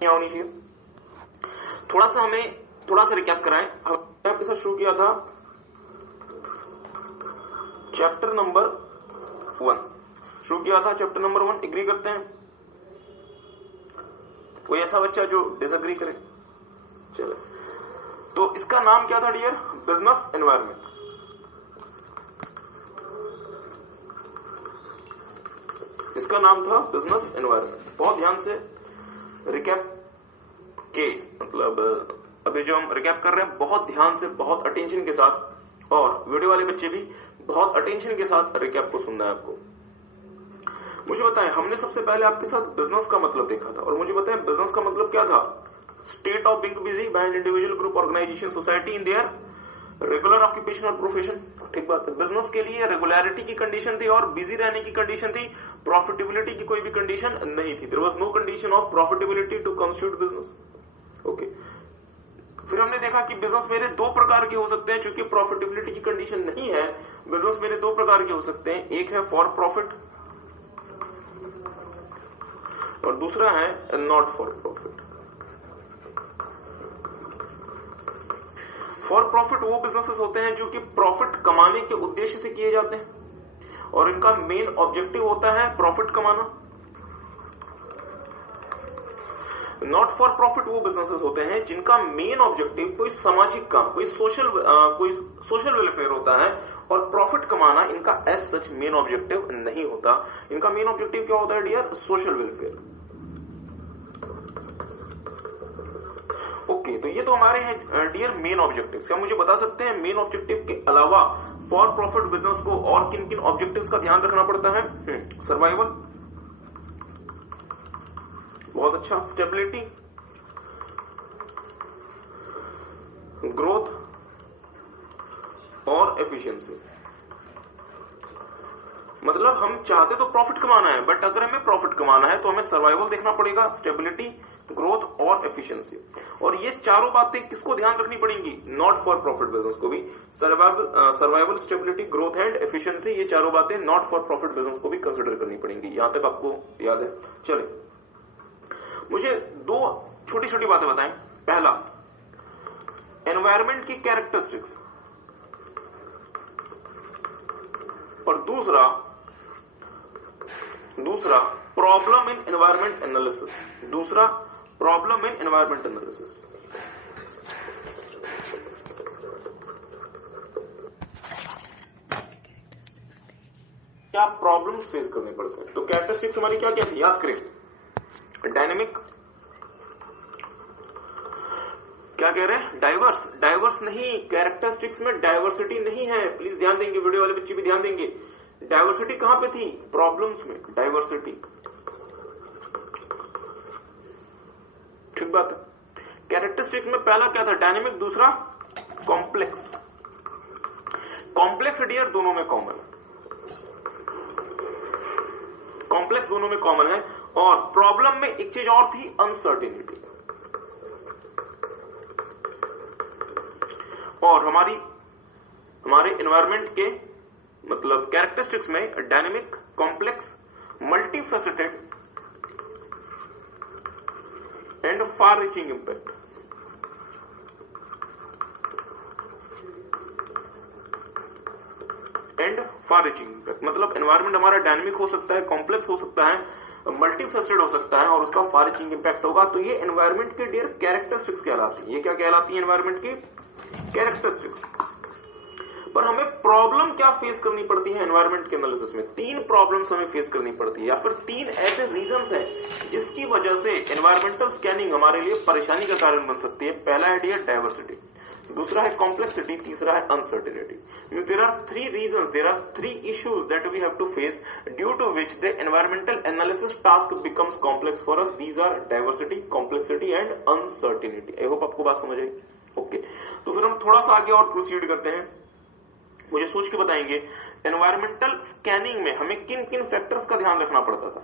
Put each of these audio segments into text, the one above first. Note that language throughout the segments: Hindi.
क्या होनी चाहिए। थोड़ा सा रिकैप कराएं। हमने आपके साथ शुरू किया था chapter number 1, chapter number 1। Agree करते हैं? कोई ऐसा बच्चा जो डिसएग्री करे? चलो, तो इसका नाम क्या था डियर? Business environment. इसका नाम था बिजनेस एनवायरनमेंट। बहुत ध्यान से रिकैप के, मतलब अभी जो हम रिकैप कर रहे हैं बहुत ध्यान से, बहुत अटेंशन के साथ, और वीडियो वाले बच्चे भी बहुत अटेंशन के साथ रिकैप को सुनना है आपको। मुझे बताएं, हमने सबसे पहले आपके साथ बिजनेस का मतलब देखा था, और मुझे बताएं बिजनेस का मतलब क्या था? State of being busy by an individual, group, organisation, society in their regular occupation और प्रोफेशन। ठीक बात है। बिजनेस के लिए रेगुलरिटी की कंडीशन थी और बिजी रहने की कंडीशन थी, प्रॉफिटेबिलिटी की कोई भी कंडीशन नहीं थी। There was no condition of profitability to constitute business. Okay, फिर हमने देखा कि बिजनेस मेरे दो प्रकार के हो सकते हैं। चूंकि प्रॉफिटेबिलिटी की कंडीशन नहीं है, बिजनेस मेरे दो प्रकार के हो सकते हैं। एक है फॉर प्रॉफिट और दूसरा है not for profit. For profit वो बिजनेसेस होते हैं जो कि प्रॉफिट कमाने के उद्देश्य से किए जाते हैं और इनका मेन ऑब्जेक्टिव होता है प्रॉफिट कमाना। नॉट फॉर प्रॉफिट वो बिजनेसेस होते हैं जिनका मेन ऑब्जेक्टिव कोई सामाजिक काम, कोई सोशल वेलफेयर होता है, और प्रॉफिट कमाना इनका एज सच मेन ऑब्जेक्टिव नहीं होता। इनका मेन ऑब्जेक्टिव क्या होता है डियर? Social welfare. ओके, तो ये तो हमारे हैं डियर मेन ऑब्जेक्टिव्स। क्या मुझे बता सकते हैं मेन ऑब्जेक्टिव के अलावा फॉर प्रॉफिट बिजनेस को और किन किन ऑब्जेक्टिव्स का ध्यान रखना पड़ता है? सर्वाइवल, बहुत अच्छा, स्टेबिलिटी, ग्रोथ और एफिशिएंसी। मतलब हम चाहते तो प्रॉफिट कमाना है, बट अगर हमें प्रॉफिट कमाना है तो हमें सर्वाइवल देखना पड़ेगा, स्टेबिलिटी, ग्रोथ और एफिशिएंसी। और ये चारों बातें किसको ध्यान रखनी पड़ेंगी? नॉट फॉर प्रॉफिट बिजनेस को भी। Survival, stability, growth and efficiency, ये चारों बातें नॉट फॉर प्रॉफिट बिजनेस को भी कंसिडर करनी पड़ेंगी। यहां तक आपको याद है? चले, मुझे दो छोटी छोटी बातें बताएं। पहला, एनवायरमेंट की कैरेक्टरिस्टिक्स, और दूसरा प्रॉब्लम इन एनवायरमेंट एनालिसिस। दूसरा प्रॉब्लम इन एनवायरमेंट एनालिसिस। क्या प्रॉब्लम्स फेस करने पड़ते हैं? तो कैरेक्टरिस्टिक्स हमारी क्या क्या थी? याद करें। डायनेमिक, क्या कह रहे हैं? डाइवर्स नहीं, कैरेक्टरिस्टिक्स में डाइवर्सिटी नहीं है। प्लीज ध्यान देंगे, वीडियो वाले बच्चे भी ध्यान देंगे। डाइवर्सिटी कहां पे थी? प्रॉब्लम्स में डाइवर्सिटी। ठीक बात है। कैरेक्टरिस्टिक्स में पहला क्या था? डायनेमिक, दूसरा कॉम्प्लेक्स। कॉम्प्लेक्स डियर दोनों में कॉमन है, कॉम्प्लेक्स दोनों में कॉमन है। और प्रॉब्लम में एक चीज और थी, अनसर्टेनिटी। और हमारे एनवायरमेंट के मतलब कैरेक्टरिस्टिक्स में dynamic, complex, multifaceted and far reaching impact. मतलब एनवायरमेंट हमारा डायनेमिक हो सकता है, कॉम्प्लेक्स हो सकता है, मल्टीफेसेटेड हो सकता है, और उसका फार रीचिंग इंपैक्ट होगा। तो ये एनवायरमेंट के डियर कैरेक्टरिस्टिक्स कहलाती है। ये क्या कहलाती है? एनवायरमेंट की कैरेक्टरिस्टिक्स। पर हमें प्रॉब्लम क्या फेस करनी पड़ती है एनवायरमेंट के एनालिसिस में? 3 प्रॉब्लम्स हमें फेस करनी पड़ती है, या फिर 3 ऐसे रीजंस हैं जिसकी वजह से एनवायरमेंटल स्कैनिंग हमारे लिए परेशानी का कारण बन सकती है। पहला है डियर डाइवर्सिटी, दूसरा है कॉम्प्लेक्सिटी, तीसरा है uncertainty. There are 3 reasons, there are 3 issues that we have to face due to which the environmental analysis task becomes complex for us. These are diversity, complexity and uncertainty. I hope आपको बात समझ आई। ओके, तो फिर हम थोड़ा सा आगे और प्रोसीड करते हैं। मुझे सोच के बताएंगे एनवायरमेंटल स्कैनिंग में हमें किन किन फैक्टर्स का ध्यान रखना पड़ता था?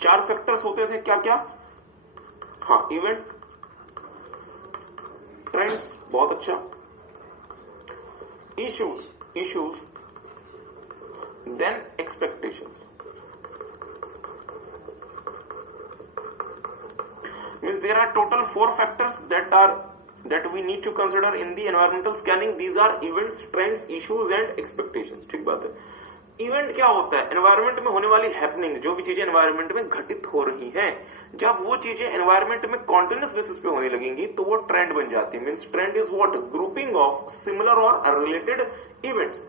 चार फैक्टर्स होते थे, क्या क्या? हाँ, इवेंट, ट्रेंड्स, बहुत अच्छा, issues, then conditions. Means there are total 4 factors that we need to consider in the environmental scanning. These are events, trends, issues and expectations. ठीक बात है. इवेंट क्या होता है? एनवायरमेंट में होने वाली हैपनिंग, जो भी चीजें एनवायरमेंट में घटित हो रही हैं, जब वो चीजें एनवायरमेंट में कॉन्टिन्यूस बेसिस पे होने लगेंगी तो वो ट्रेंड बन जाती है. Means trend is what? Grouping of similar और रिलेटेड इवेंट्स.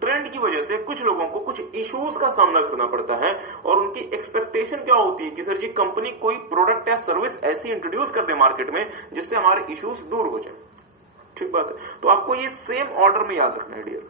ट्रेंड की वजह से कुछ लोगों को कुछ इश्यूज का सामना करना पड़ता है और उनकी एक्सपेक्टेशन क्या होती है कि सर जी कंपनी कोई प्रोडक्ट या सर्विस ऐसी इंट्रोड्यूस कर दे मार्केट में जिससे हमारे इश्यूज दूर हो जाए. ठीक बात है. तो आपको ये सेम ऑर्डर में याद रखना है डियर.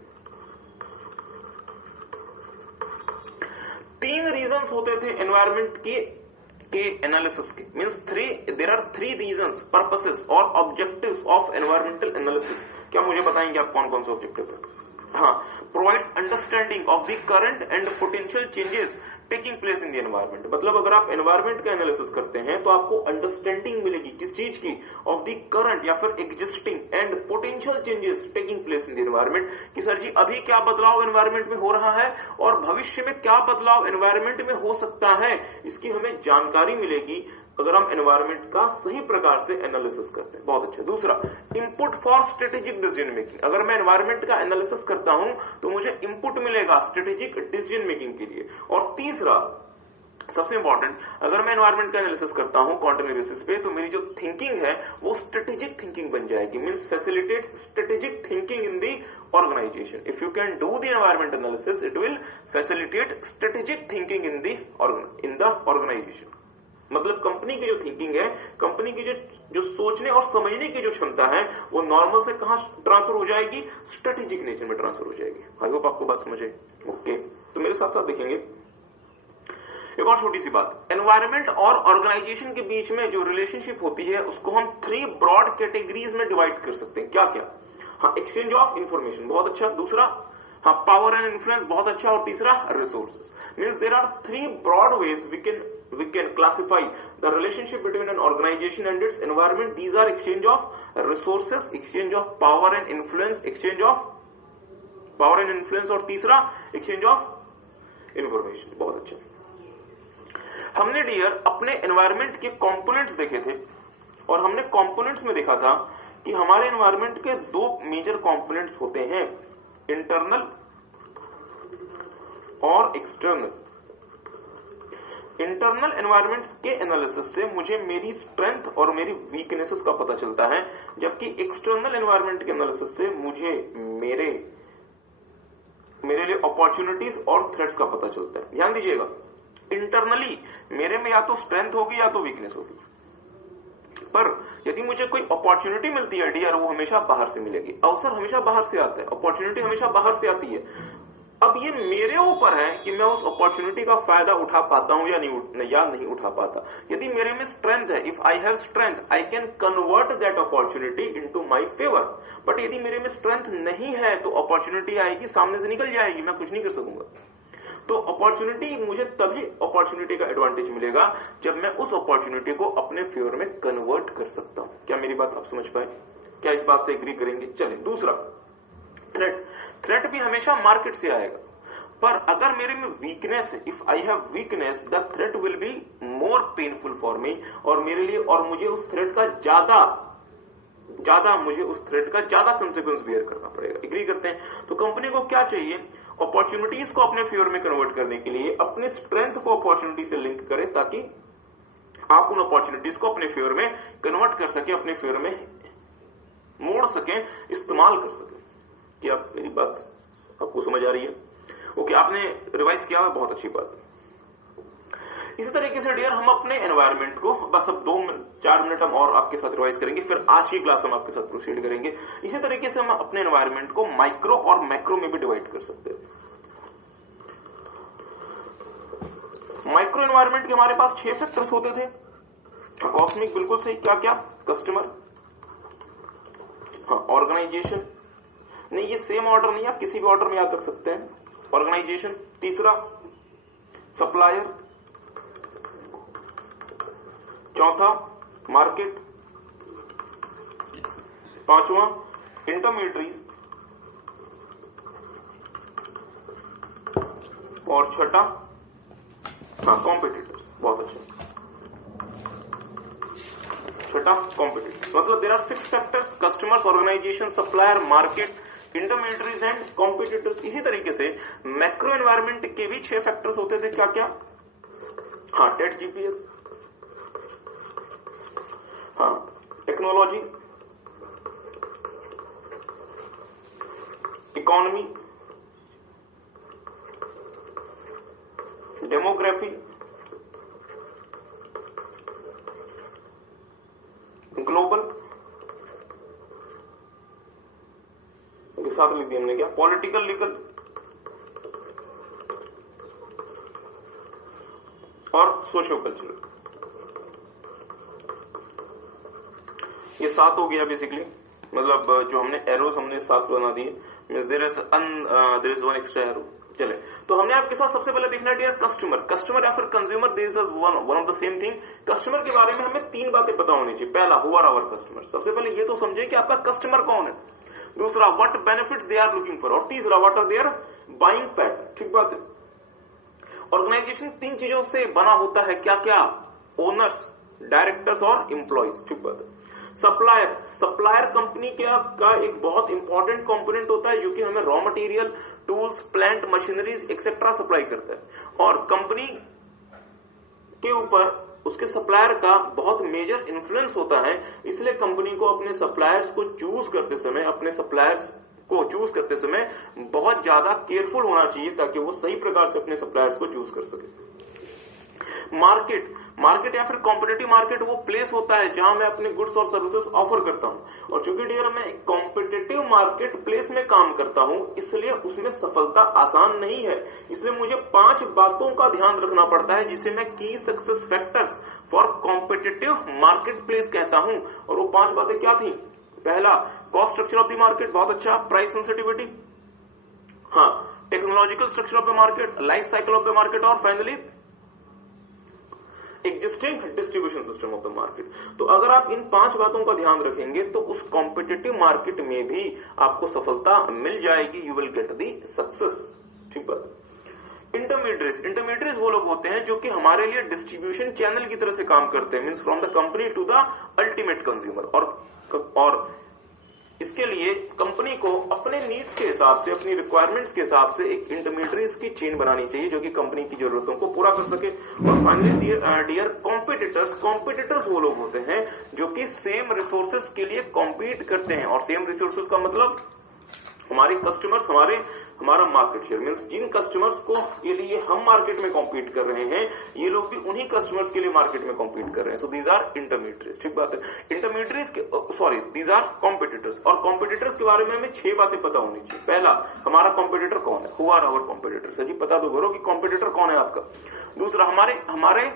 3 रीजंस होते थे एनवायरमेंट के एनालिसिस के. Means there are 3 reasons, purposes और ऑब्जेक्टिव्स ऑफ एनवायरमेंटल एनालिसिस. क्या मुझे बताएंगे आप कौन कौन से ऑब्जेक्टिव थे? हाँ, provides understanding of the current and potential changes taking place in the environment. मतलब अगर आप एनवायरमेंट का एनालिसिस करते हैं तो आपको अंडरस्टैंडिंग मिलेगी किस चीज की? ऑफ द करंट या फिर existing and potential changes taking place in the environment. कि सर जी अभी क्या बदलाव एनवायरमेंट में हो रहा है और भविष्य में क्या बदलाव एनवायरमेंट में हो सकता है, इसकी हमें जानकारी मिलेगी अगर हम एनवायरमेंट का सही प्रकार से एनालिसिस करते हैं. बहुत अच्छा. दूसरा, input for strategic decision making. अगर मैं एनवायरमेंट का एनालिसिस करता हूं तो मुझे इंपुट मिलेगा स्ट्रेटेजिक डिसीजन मेकिंग के लिए. और तीसरा, सबसे इंपॉर्टेंट, अगर मैं एनवायरमेंट का एनालिसिस करता हूं कॉन्टिन्यू बेसिस पे तो मेरी जो थिंकिंग है वो स्ट्रेटेजिक थिंकिंग बन जाएगी. Means facilitates strategic thinking in the organization. If you can do the environment analysis it will facilitate strategic thinking in the organization. मतलब कंपनी की जो थिंकिंग है, कंपनी की जो सोचने और समझने की जो क्षमता है वो नॉर्मल से कहां ट्रांसफर हो जाएगी? स्ट्रेटेजिक नेचर में ट्रांसफर हो जाएगी. आई होप आपको बात समझ आई. ओके, तो मेरे साथ साथ देखेंगे एक और छोटी सी बात. एनवायरमेंट और ऑर्गेनाइजेशन के बीच में जो रिलेशनशिप होती है उसको हम 3 ब्रॉड कैटेगरीज में डिवाइड कर सकते हैं. क्या क्या? हाँ, एक्सचेंज ऑफ इंफॉर्मेशन, बहुत अच्छा. दूसरा, हाँ, पावर एंड इन्फ्लुएंस, बहुत अच्छा. और तीसरा, resources. Means there are 3 broad ways we can classify the relationship between an organization and its environment. These are exchange of resources, exchange of power and influence, exchange of power and influence और तीसरा exchange of information. बहुत अच्छा. हमने डियर अपने एनवायरमेंट के कंपोनेंट्स देखे थे और हमने कंपोनेंट्स में देखा था कि हमारे एनवायरमेंट के 2 मेजर कंपोनेंट्स होते हैं, इंटरनल और एक्सटर्नल. इंटरनल एनवायरमेंट्स के एनालिसिस से मुझे मेरी स्ट्रेंथ और मेरी वीकनेसेस का पता चलता है, जबकि एक्सटर्नल एनवायरमेंट के एनालिसिस से मुझे मेरे लिए अपॉर्चुनिटीज और थ्रेट्स का पता चलता है. ध्यान दीजिएगा, इंटरनली मेरे में या तो स्ट्रेंथ होगी या तो वीकनेस होगी, पर यदि मुझे कोई अपॉर्चुनिटी मिलती है डियर, वो हमेशा बाहर से मिलेगी. अवसर हमेशा बाहर से आता है, अपॉर्चुनिटी हमेशा बाहर से आती है. अब ये मेरे ऊपर है कि मैं उस अपॉर्चुनिटी का फायदा उठा पाता हूं या नहीं उठा पाता. यदि मेरे में स्ट्रेंथ है, if I have strength I can convert that opportunity into my favour. But यदि मेरे में स्ट्रेंथ नहीं है तो अपॉर्चुनिटी आएगी, सामने से निकल जाएगी, मैं कुछ नहीं कर सकूंगा. तो अपॉर्चुनिटी, मुझे तभी अपॉर्चुनिटी का एडवांटेज मिलेगा जब मैं उस अपॉर्चुनिटी को अपने फेवर में कन्वर्ट कर सकता हूं. क्या मेरी बात आप समझ पाए? क्या इस बात से एग्री करेंगे? चलिए, दूसरा, थ्रेट भी हमेशा मार्केट से आएगा, पर अगर मेरे में वीकनेस है, if I have weakness the threat will be more painful for me. और मेरे लिए, और मुझे उस थ्रेट का ज्यादा कंसिक्वेंस बियर करना पड़ेगा. एग्री करते हैं? तो कंपनी को क्या चाहिए? अपॉर्चुनिटीज को अपने फेवर में कन्वर्ट करने के लिए अपने स्ट्रेंथ को अपॉर्चुनिटी से लिंक करे, ताकि आप उन अपॉर्चुनिटीज को अपने फेवर में कन्वर्ट कर सके, अपने फेवर में मोड़ सके, इस्तेमाल कर सके. क्या मेरी बात आपको समझ आ रही है? ओके, आपने रिवाइज किया है, बहुत अच्छी बात. इसी तरीके से डियर हम अपने एनवायरमेंट को बस अब 2-4 मिनट हम और आपके साथ रिवाइज करेंगे, फिर आज की क्लास हम आपके साथ प्रोसीड करेंगे. इसी तरीके से हम अपने एनवायरमेंट को माइक्रो और मैक्रो में भी डिवाइड कर सकते हैं. माइक्रो एनवायरमेंट के हमारे पास 6 सेक्टर्स होते थे. कॉस्मिक, बिल्कुल सही. क्या क्या? कस्टमर, ऑर्गेनाइजेशन, नहीं ये सेम ऑर्डर नहीं, आप किसी भी ऑर्डर में याद रख सकते हैं. ऑर्गेनाइजेशन, तीसरा सप्लायर, चौथा मार्केट, पांचवा इंटरमीडिएटरीज, और छठा कॉम्पिटिटर्स। बहुत अच्छा, छठा कॉम्पिटिटर्स। मतलब there are 6 factors, customers, organization, supplier, market, intermediaries and competitors. इसी तरीके से मैक्रो एनवायरनमेंट के भी 6 फैक्टर्स होते थे। क्या क्या? टेट GPS, technology, economy, demography, global, के साथ लिख दिया हमने क्या, पॉलिटिकल, लीगल और सोशियो कल्चरल। ये 7 हो गया बेसिकली, मतलब जो हमने एरोस हमने 7 बना दिए। There is one extra arrow. चले, तो हमने आपके साथ सबसे पहले देखना है डियर कस्टमर या फिर consumer. There is one of the same thing. Customer के बारे में हमें 3 बातें पता होनी चाहिए। पहला, हु आर आवर कस्टमर। सबसे पहले ये तो समझे कि आपका कस्टमर कौन है। दूसरा, what benefits they are looking for. और तीसरा, what are their buying pattern. ठीक बात है। ऑर्गेनाइजेशन 3 चीजों से बना होता है। क्या क्या? ओनर्स, डायरेक्टर्स और एम्प्लॉइज। ठीक बात है। सप्लायर कंपनी का एक बहुत इंपॉर्टेंट कंपोनेंट होता है जो कि हमें raw material, tools, plant, machineries etcetera supply करता है। और कंपनी के ऊपर उसके सप्लायर का बहुत मेजर इन्फ्लुएंस होता है। इसलिए कंपनी को अपने सप्लायर्स को चूज करते समय बहुत ज्यादा केयरफुल होना चाहिए ताकि वो सही प्रकार से अपने सप्लायर्स को चूज कर सके। मार्केट या फिर कॉम्पिटिटिव मार्केट वो प्लेस होता है जहां मैं अपने गुड्स और सर्विसेज ऑफर करता हूं। और चूंकि डियर मैं कॉम्पिटिटिव मार्केट प्लेस में काम करता हूं, इसलिए उसमें सफलता आसान नहीं है। इसलिए मुझे 5 बातों का ध्यान रखना पड़ता है जिसे मैं की success factors for competitive market place कहता हूं। और वो 5 बातें क्या थी? पहला, cost structure of the market, बहुत अच्छा। Price sensitivity, technological structure of the market, life cycle of the market और finally existing distribution system of the market. तो अगर आप इन 5 बातों का ध्यान रखेंगे तो उस कॉम्पिटिटिव मार्केट में भी आपको सफलता मिल जाएगी। You will get the success. ठीक बात। इंटरमीडिएटरीज वो लोग होते हैं जो कि हमारे लिए डिस्ट्रीब्यूशन चैनल की तरह से काम करते हैं, means from the company to the ultimate consumer. और इसके लिए कंपनी को अपने नीड्स के हिसाब से, अपनी रिक्वायरमेंट्स के हिसाब से एक इंटरमीडिएटरीज की चेन बनानी चाहिए जो कि कंपनी की जरूरतों को पूरा कर सके। और फाइनली डियर कॉम्पिटिटर्स वो लोग होते हैं जो कि सेम रिसोर्सेज के लिए कॉम्पीट करते हैं। और सेम रिसोर्सेज का मतलब हमारे कस्टमर्स, हमारा मार्केट शेयर, मींस जिन कस्टमर्स को के लिए हम मार्केट में कॉम्पीट कर रहे हैं, ये लोग भी उन्हीं कस्टमर्स के लिए मार्केट में कॉम्पीट कर रहे हैं। So these are intermediaries. ठीक बात है। These are competitors. और कॉम्पिटिटर्स के बारे में हमें 6 बातें पता होनी चाहिए। पहला, हमारा कॉम्पिटिटर कौन है। Who are our competitors. जी पता तो करो कि कॉम्पिटिटर कौन है आपका। दूसरा, हमारे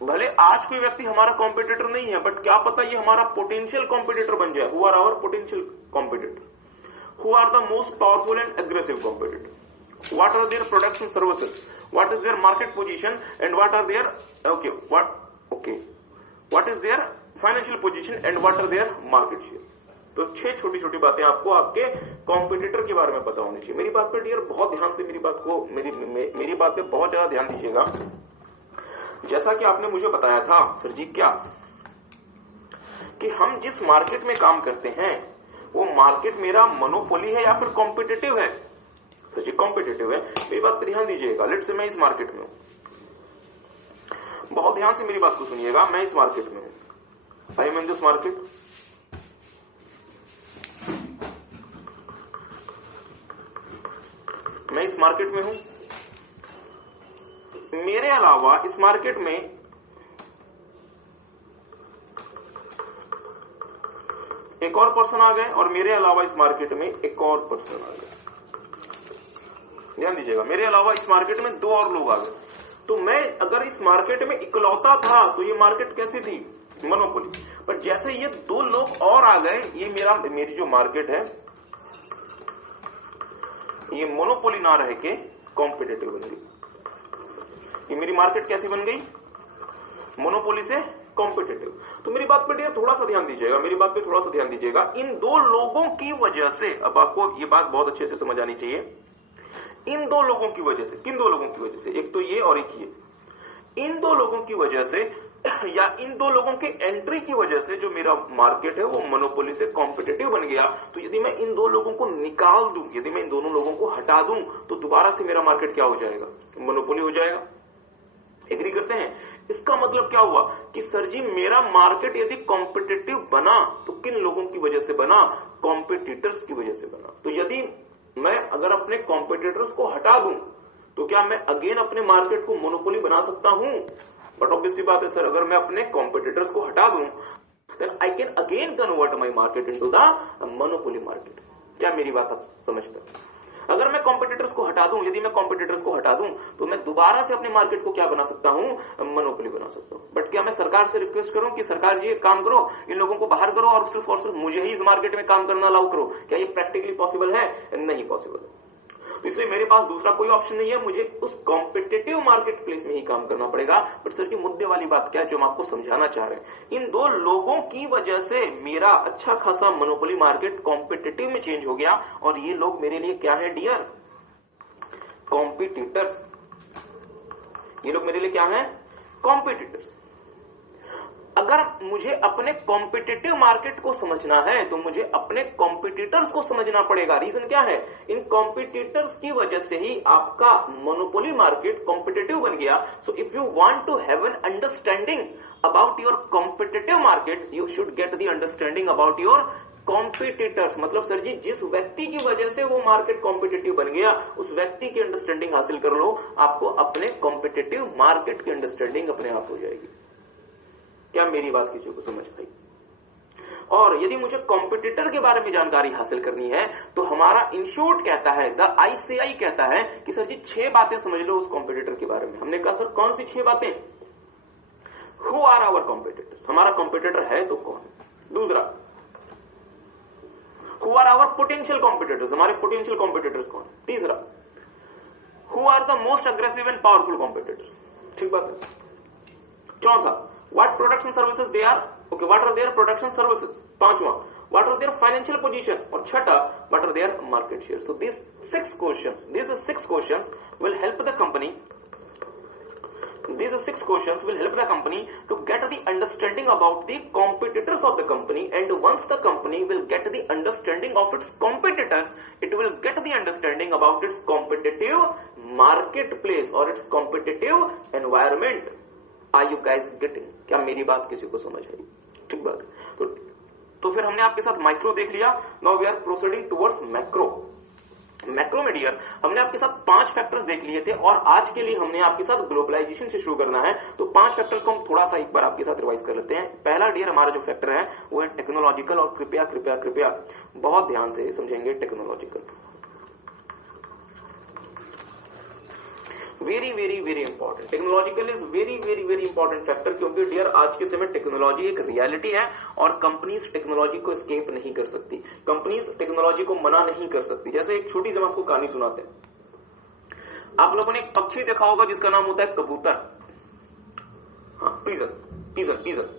भले आज कोई व्यक्ति हमारा कॉम्पिटिटर नहीं है, बट क्या पता ये हमारा पोटेंशियल कॉम्पिटिटर बन जाए। Who are our potential competitor. Who are the most powerful and aggressive competitor? What are their products and services? What is their market position and what are their what is their financial position and what are their market share? तो 6 छोटी छोटी बातें आपको आपके कॉम्पिटिटर के बारे में पता होनी चाहिए। मेरी बात पर डियर बहुत ध्यान से मेरी बात पे बहुत ज्यादा ध्यान दीजिएगा। जैसा कि आपने मुझे बताया था सर जी क्या, कि हम जिस मार्केट में काम करते हैं वो मार्केट मेरा मोनोपोली है या फिर कॉम्पिटिटिव है। तो जी कॉम्पिटिटिव है। मेरी बात पर ध्यान दीजिएगा। लेट्स से मैं इस मार्केट में हूं, बहुत ध्यान से मेरी बात को सुनिएगा। मैं इस मार्केट में हूं, I am in this market. मैं इस मार्केट में हूं। मेरे अलावा इस मार्केट में एक और पर्सन आ गए और मेरे अलावा इस मार्केट में एक और पर्सन आ गए। ध्यान दीजिएगा, मेरे अलावा इस मार्केट में 2 और लोग आ गए। तो मैं अगर इस मार्केट में इकलौता था तो ये मार्केट कैसी थी? मोनोपोली। पर जैसे ये 2 लोग और आ गए, ये मेरी जो मार्केट है ये मोनोपोली ना रह के कॉम्पिटिटिव बन गई। ये मेरी मार्केट कैसी बन गई? मोनोपोली से कॉम्पिटिटिव। तो मेरी बात पे थोड़ा सा ध्यान दीजिएगा, इन 2 लोगों की वजह से, अब आपको ये बात बहुत अच्छे से समझ आनी चाहिए, इन दो लोगों की वजह से, किन दो लोगों की वजह से, एक तो ये और एक ये, इन दो लोगों की वजह से या इन दो लोगों के एंट्री की वजह से जो मेरा मार्केट है वो मोनोपोली से कॉम्पिटिटिव बन गया। तो यदि मैं इन दो लोगों को निकाल दूं, यदि मैं इन दोनों लोगों को हटा दूं, तो दोबारा से मेरा मार्केट क्या हो जाएगा, मोनोपोली हो जाएगा। एग्री करते हैं? इसका मतलब क्या हुआ कि सर जी मेरा मार्केट यदि कॉम्पिटिटिव बना तो किन लोगों की वजह से बना, कॉम्पिटिटर्स की वजह से बना। तो यदि मैं अगर अपने कॉम्पिटिटर्स को हटा दूं तो क्या मैं अगेन अपने मार्केट को मोनोपोली बना सकता हूं? बट ऑब्वियसली बात है सर, अगर मैं अपने कॉम्पिटिटर्स को हटा दूं then I can again convert my market into the monopoly market. क्या मेरी बात आप समझते हैं? अगर मैं कॉम्पिटिटर्स को हटा दूं, यदि मैं कॉम्पिटिटर्स को हटा दूं तो मैं दोबारा से अपने मार्केट को क्या बना सकता हूं, मोनोपोली बना सकता हूं। बट क्या मैं सरकार से रिक्वेस्ट करूं कि सरकार जी एक काम करो, इन लोगों को बाहर करो और सिर्फ मुझे ही इस मार्केट में काम करना अलाउ करो? क्या ये प्रैक्टिकली पॉसिबल है? नहीं पॉसिबल है। इसलिए मेरे पास दूसरा कोई ऑप्शन नहीं है, मुझे उस कॉम्पिटिटिव मार्केट प्लेस में ही काम करना पड़ेगा। बट सर की मुद्दे वाली बात क्या है जो हम आपको समझाना चाह रहे हैं, इन दो लोगों की वजह से मेरा अच्छा खासा मोनोपोली मार्केट कॉम्पिटिटिव में चेंज हो गया और ये लोग मेरे लिए क्या है डियर, कॉम्पिटिटर्स। ये लोग मेरे लिए क्या है, कॉम्पिटिटर्स। अगर मुझे अपने कॉम्पिटिटिव मार्केट को समझना है तो मुझे अपने कॉम्पिटिटर्स को समझना पड़ेगा। रीजन क्या है, इन कॉम्पिटिटर्स की वजह से ही आपका मोनोपोली मार्केट कॉम्पिटिटिव बन गया। So if you want to have an understanding about your competitive market, you should get the understanding about your competitors. मतलब सर जी जिस व्यक्ति की वजह से वो मार्केट कॉम्पिटिटिव बन गया उस व्यक्ति की अंडरस्टैंडिंग हासिल कर लो, आपको अपने कॉम्पिटिटिव मार्केट की अंडरस्टैंडिंग अपने आप हो जाएगी। क्या मेरी बात किसी को समझ पाई? और यदि मुझे कॉम्पिटिटर के बारे में जानकारी हासिल करनी है तो हमारा इंस्टीट्यूट कहता है, द आईसीआई कहता है कि सर जी 6 बातें समझ लो उस कॉम्पिटिटर के बारे में। हमने कहा सर कौन सी 6 बातें? हु आर आवर कॉम्पिटिटर्स, हमारा कॉम्पिटिटर है तो कौन? दूसरा, who are our potential competitors, हमारे पोटेंशियल कॉम्पिटिटर्स कौन? तीसरा, who are the most aggressive and powerful competitors. ठीक बात है। चौथा, what products and services they are, okay, what are their products and services? पांचवा, what are their financial position? और छठा, what are their market share? So these 6 questions will help the company, these 6 questions will help the company to get the understanding about the competitors of the company, and once the company will get the understanding of its competitors, it will get the understanding about its competitive marketplace or its competitive environment. Are you guys getting? क्या मेरी बात किसी को समझ आई? ठीक बात। तो फिर हमने आपके साथ माइक्रो देख लिया। Now we are proceeding towards macro. Macro में डियर हमने आपके साथ 5 फैक्टर्स देख लिए थे और आज के लिए हमने आपके साथ ग्लोबलाइजेशन से शुरू करना है। तो 5 फैक्टर्स को हम थोड़ा सा एक बार आपके साथ रिवाइज कर लेते हैं। पहला डियर हमारा जो फैक्टर है वो है टेक्नोलॉजिकल, और कृपया कृपया कृपया बहुत ध्यान से समझेंगे technological. Very very very important, technological is very very very important factor, क्योंकि डियर आज के समय टेक्नोलॉजी एक रियलिटी है और कंपनीज टेक्नोलॉजी को एस्केप नहीं कर सकती, कंपनीज टेक्नोलॉजी को मना नहीं कर सकती। जैसे एक छोटी सी हम आपको कहानी सुनाते हैं। आप लोगों ने एक पक्षी देखा होगा जिसका नाम होता है कबूतर। हाँ, पीजन।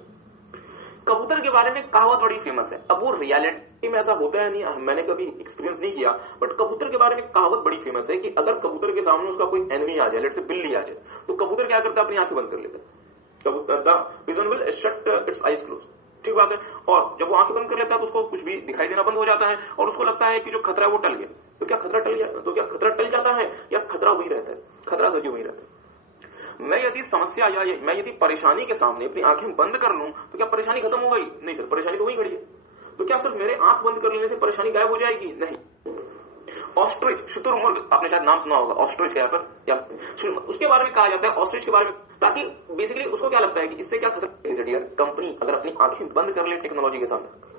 कबूतर के बारे में कहावत बड़ी फेमस है। अब वो रियलिटी में ऐसा होता है नहीं, मैंने कभी एक्सपीरियंस नहीं किया, बट कबूतर के बारे में कहावत बड़ी फेमस है कि अगर कबूतर के सामने उसका कोई एनिमी आ जाए, लेट्स से बिल्ली आ जाए, तो कबूतर क्या करता है, अपनी आंखें बंद कर लेता है। The pigeon will shut it's eyes close. ठीक बात है। और जब वो आंखें बंद कर लेता है तो उसको कुछ भी दिखाई देना बंद हो जाता है और उसको लगता है कि जो खतरा है वो टल गया। तो क्या खतरा टल जाता है या खतरा वही रहता है? खतरा सजी वही रहता है। मैं यदि समस्या या मैं यदि परेशानी के सामने अपनी आंखें बंद कर लूं तो क्या परेशानी खत्म हो गई? नहीं सर, परेशानी तो वही खड़ी है। तो क्या सर मेरे आंख बंद कर लेने से परेशानी गायब हो जाएगी? नहीं। ऑस्ट्रिच, शुतुरमुर्ग, आपने शायद नाम सुना होगा ऑस्ट्रिच के पर, या उसके बारे में कहा जाता है ऑस्ट्रिच के बारे में, ताकि बेसिकली उसको क्या लगता है कि इससे क्या खतरा है? कंपनी अगर अपनी आंखें बंद कर ले टेक्नोलॉजी के सामने,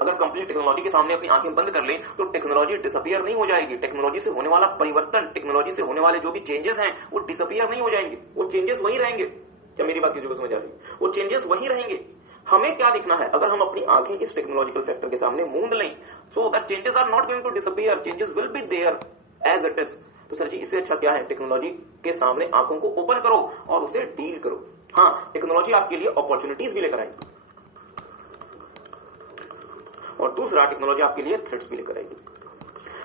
अगर कंपनी टेक्नोलॉजी के सामने अपनी आंखें बंद कर ले तो टेक्नोलॉजी डिसअपियर नहीं हो जाएगी। टेक्नोलॉजी से होने वाला परिवर्तन, टेक्नोलॉजी से होने वाले जो भी चेंजेस हैं वो डिसअपियर नहीं हो जाएंगे, वो चेंजेस वही रहेंगे। क्या मेरी बात किसी को समझ आ रही है? वो चेंजेस वही रहेंगे। हमें क्या दिखना है, अगर हम अपनी आंखें इस टेक्नोलॉजिकल फैक्टर के सामने मूंद लें, so that changes are not going to disappear, changes will be there as it is. तो सर जी इससे अच्छा क्या है? टेक्नोलॉजी के सामने आंखों को ओपन करो और उसे डील करो। हाँ, टेक्नोलॉजी आपके लिए अपॉर्चुनिटीज भी लेकर आएगी और दूसरा टेक्नोलॉजी आपके लिए थ्रेट्स भी लेकर आएगी।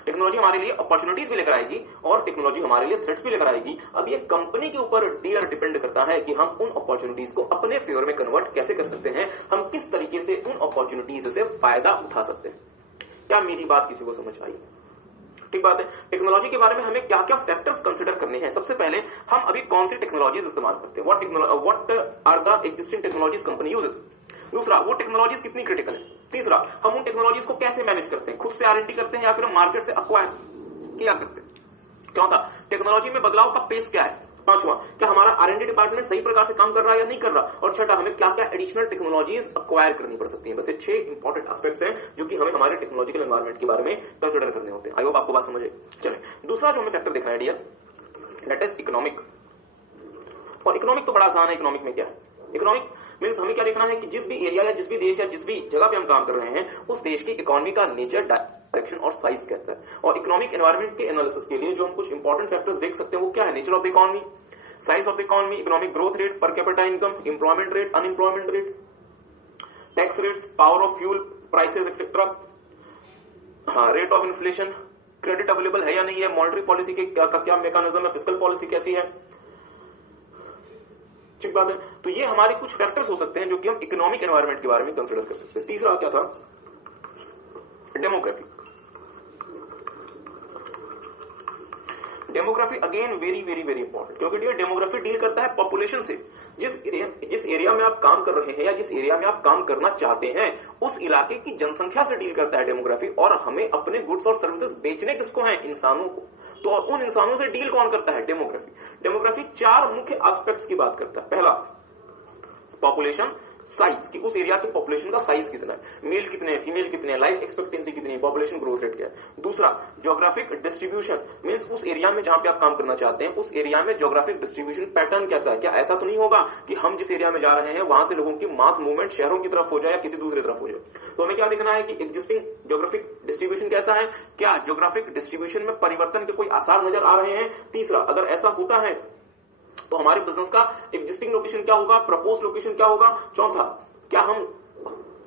टेक्नोलॉजी हमारे लिए अपॉर्चुनिटीज भी लेकर आएगी और टेक्नोलॉजी हमारे लिए थ्रेट्स भी लेकर आएगी। अब ये कंपनी के ऊपर डियर डिपेंड करता है कि हम उन अपॉर्चुनिटीज को अपने फेवर में कन्वर्ट कैसे कर सकते हैं, हम किस तरीके से उन अपॉर्चुनिटीज से फायदा उठा सकते हैं। क्या मेरी बात किसी को समझ आई? ठीक बात है। टेक्नोलॉजी के बारे में हमें क्या क्या फैक्टर्स कंसीडर करने हैं। सबसे पहले हम अभी कौन सी टेक्नोलॉजीज इस्तेमाल करते हैं, what are the existing technologies company uses. दूसरा, वो टेक्नोलॉजीज कितनी क्रिटिकल है। तीसरा, हम उन टेक्नोलॉजीज को कैसे मैनेज करते हैं, खुद से R&D करते हैं या फिर मार्केट से अक्वायर किया करते हैं। चौथा, टेक्नोलॉजी में बदलाव का पेस क्या है। पांचवा, क्या हमारा R&D डिपार्टमेंट सही प्रकार से काम कर रहा है या नहीं कर रहा। और छठा, हमें क्या क्या एडिशनल टेक्नोलॉजीज अक्वायर करनी पड़ सकती है। बस ये 6 इंपॉर्टेंट एस्पेक्ट्स हैं जो कि हमें हमारे टेक्नोलॉजिकल एनवायरनमेंट के बारे में कंसिडर करने होते हैं। आई होप आपको बात समझे। चले, दूसरा जो हमें फैक्टर देखना है डियर, दैट इज इकोनॉमिक। और इकोनॉमिक तो बड़ा आसान है। इकोनॉमिक में क्या है, इकोनॉमिक मीन्स हमें क्या देखना है कि जिस भी एरिया या जिस भी देश या जिस भी जगह पे हम काम कर रहे हैं उस देश की इकोनॉमी का नेचर, डायरेक्शन और साइज कहता है। और इकोनॉमिक एनवायरनमेंट के एनालिसिस के लिए जो हम कुछ इंपॉर्टेंट फैक्टर्स देख सकते हैं वो क्या है, nature of the economy, size of the economy, economic growth rate, per capita income, employment rate, unemployment rate, tax rates, power of fuel prices etcetera, rate of inflation, credit available है या नहीं है, मॉनेटरी पॉलिसी के क्या मैकेनिज्म है, फिस्कल पॉलिसी कैसी है। ठीक बात है। तो ये हमारे कुछ फैक्टर्स हो सकते हैं जो कि हम इकोनॉमिक एनवायरनमेंट के बारे में कंसीडर कर सकते हैं। तीसरा क्या था, demography. Demography again very very very important, क्योंकि डेमोग्राफी डील करता है पॉपुलेशन से। जिस एरिया में आप काम कर रहे हैं या जिस एरिया में आप काम करना चाहते हैं उस इलाके की जनसंख्या से डील करता है डेमोग्राफी। और हमें अपने गुड्स और सर्विसेज बेचने किसको हैं, इंसानों को। तो उन इंसानों से डील कौन करता है, डेमोग्राफी। डेमोग्राफी 4 मुख्य एस्पेक्ट्स की बात करता है। पहला, पॉपुलेशन साइज, कि उस एरिया के पॉपुलेशन का साइज कितना है, मेल कितने हैं, फीमेल कितने हैं, लाइफ एक्सपेक्टेंसी कितनी है, पॉपुलेशन ग्रोथ रेट क्या है। दूसरा, ज्योग्राफिक डिस्ट्रीब्यूशन, मींस उस एरिया में जहां पे आप काम करना चाहते हैं उस एरिया में ज्योग्राफिक डिस्ट्रीब्यूशन पैटर्न कैसा है। क्या ऐसा तो नहीं होगा कि हम जिस एरिया में जा रहे हैं वहां से लोगों की मास मूवमेंट शहरों की तरफ हो जाए या किसी दूसरी तरफ हो जाए। तो हमें क्या देखना है कि एग्जिस्टिंग ज्योग्राफिक डिस्ट्रीब्यूशन कैसा है, क्या ज्योग्राफिक डिस्ट्रीब्यूशन में परिवर्तन के कोई आसार नजर आ रहे हैं। तीसरा, अगर ऐसा होता है तो हमारे बिजनेस का एग्जिस्टिंग लोकेशन क्या होगा, प्रपोज लोकेशन क्या होगा। चौथा, क्या हम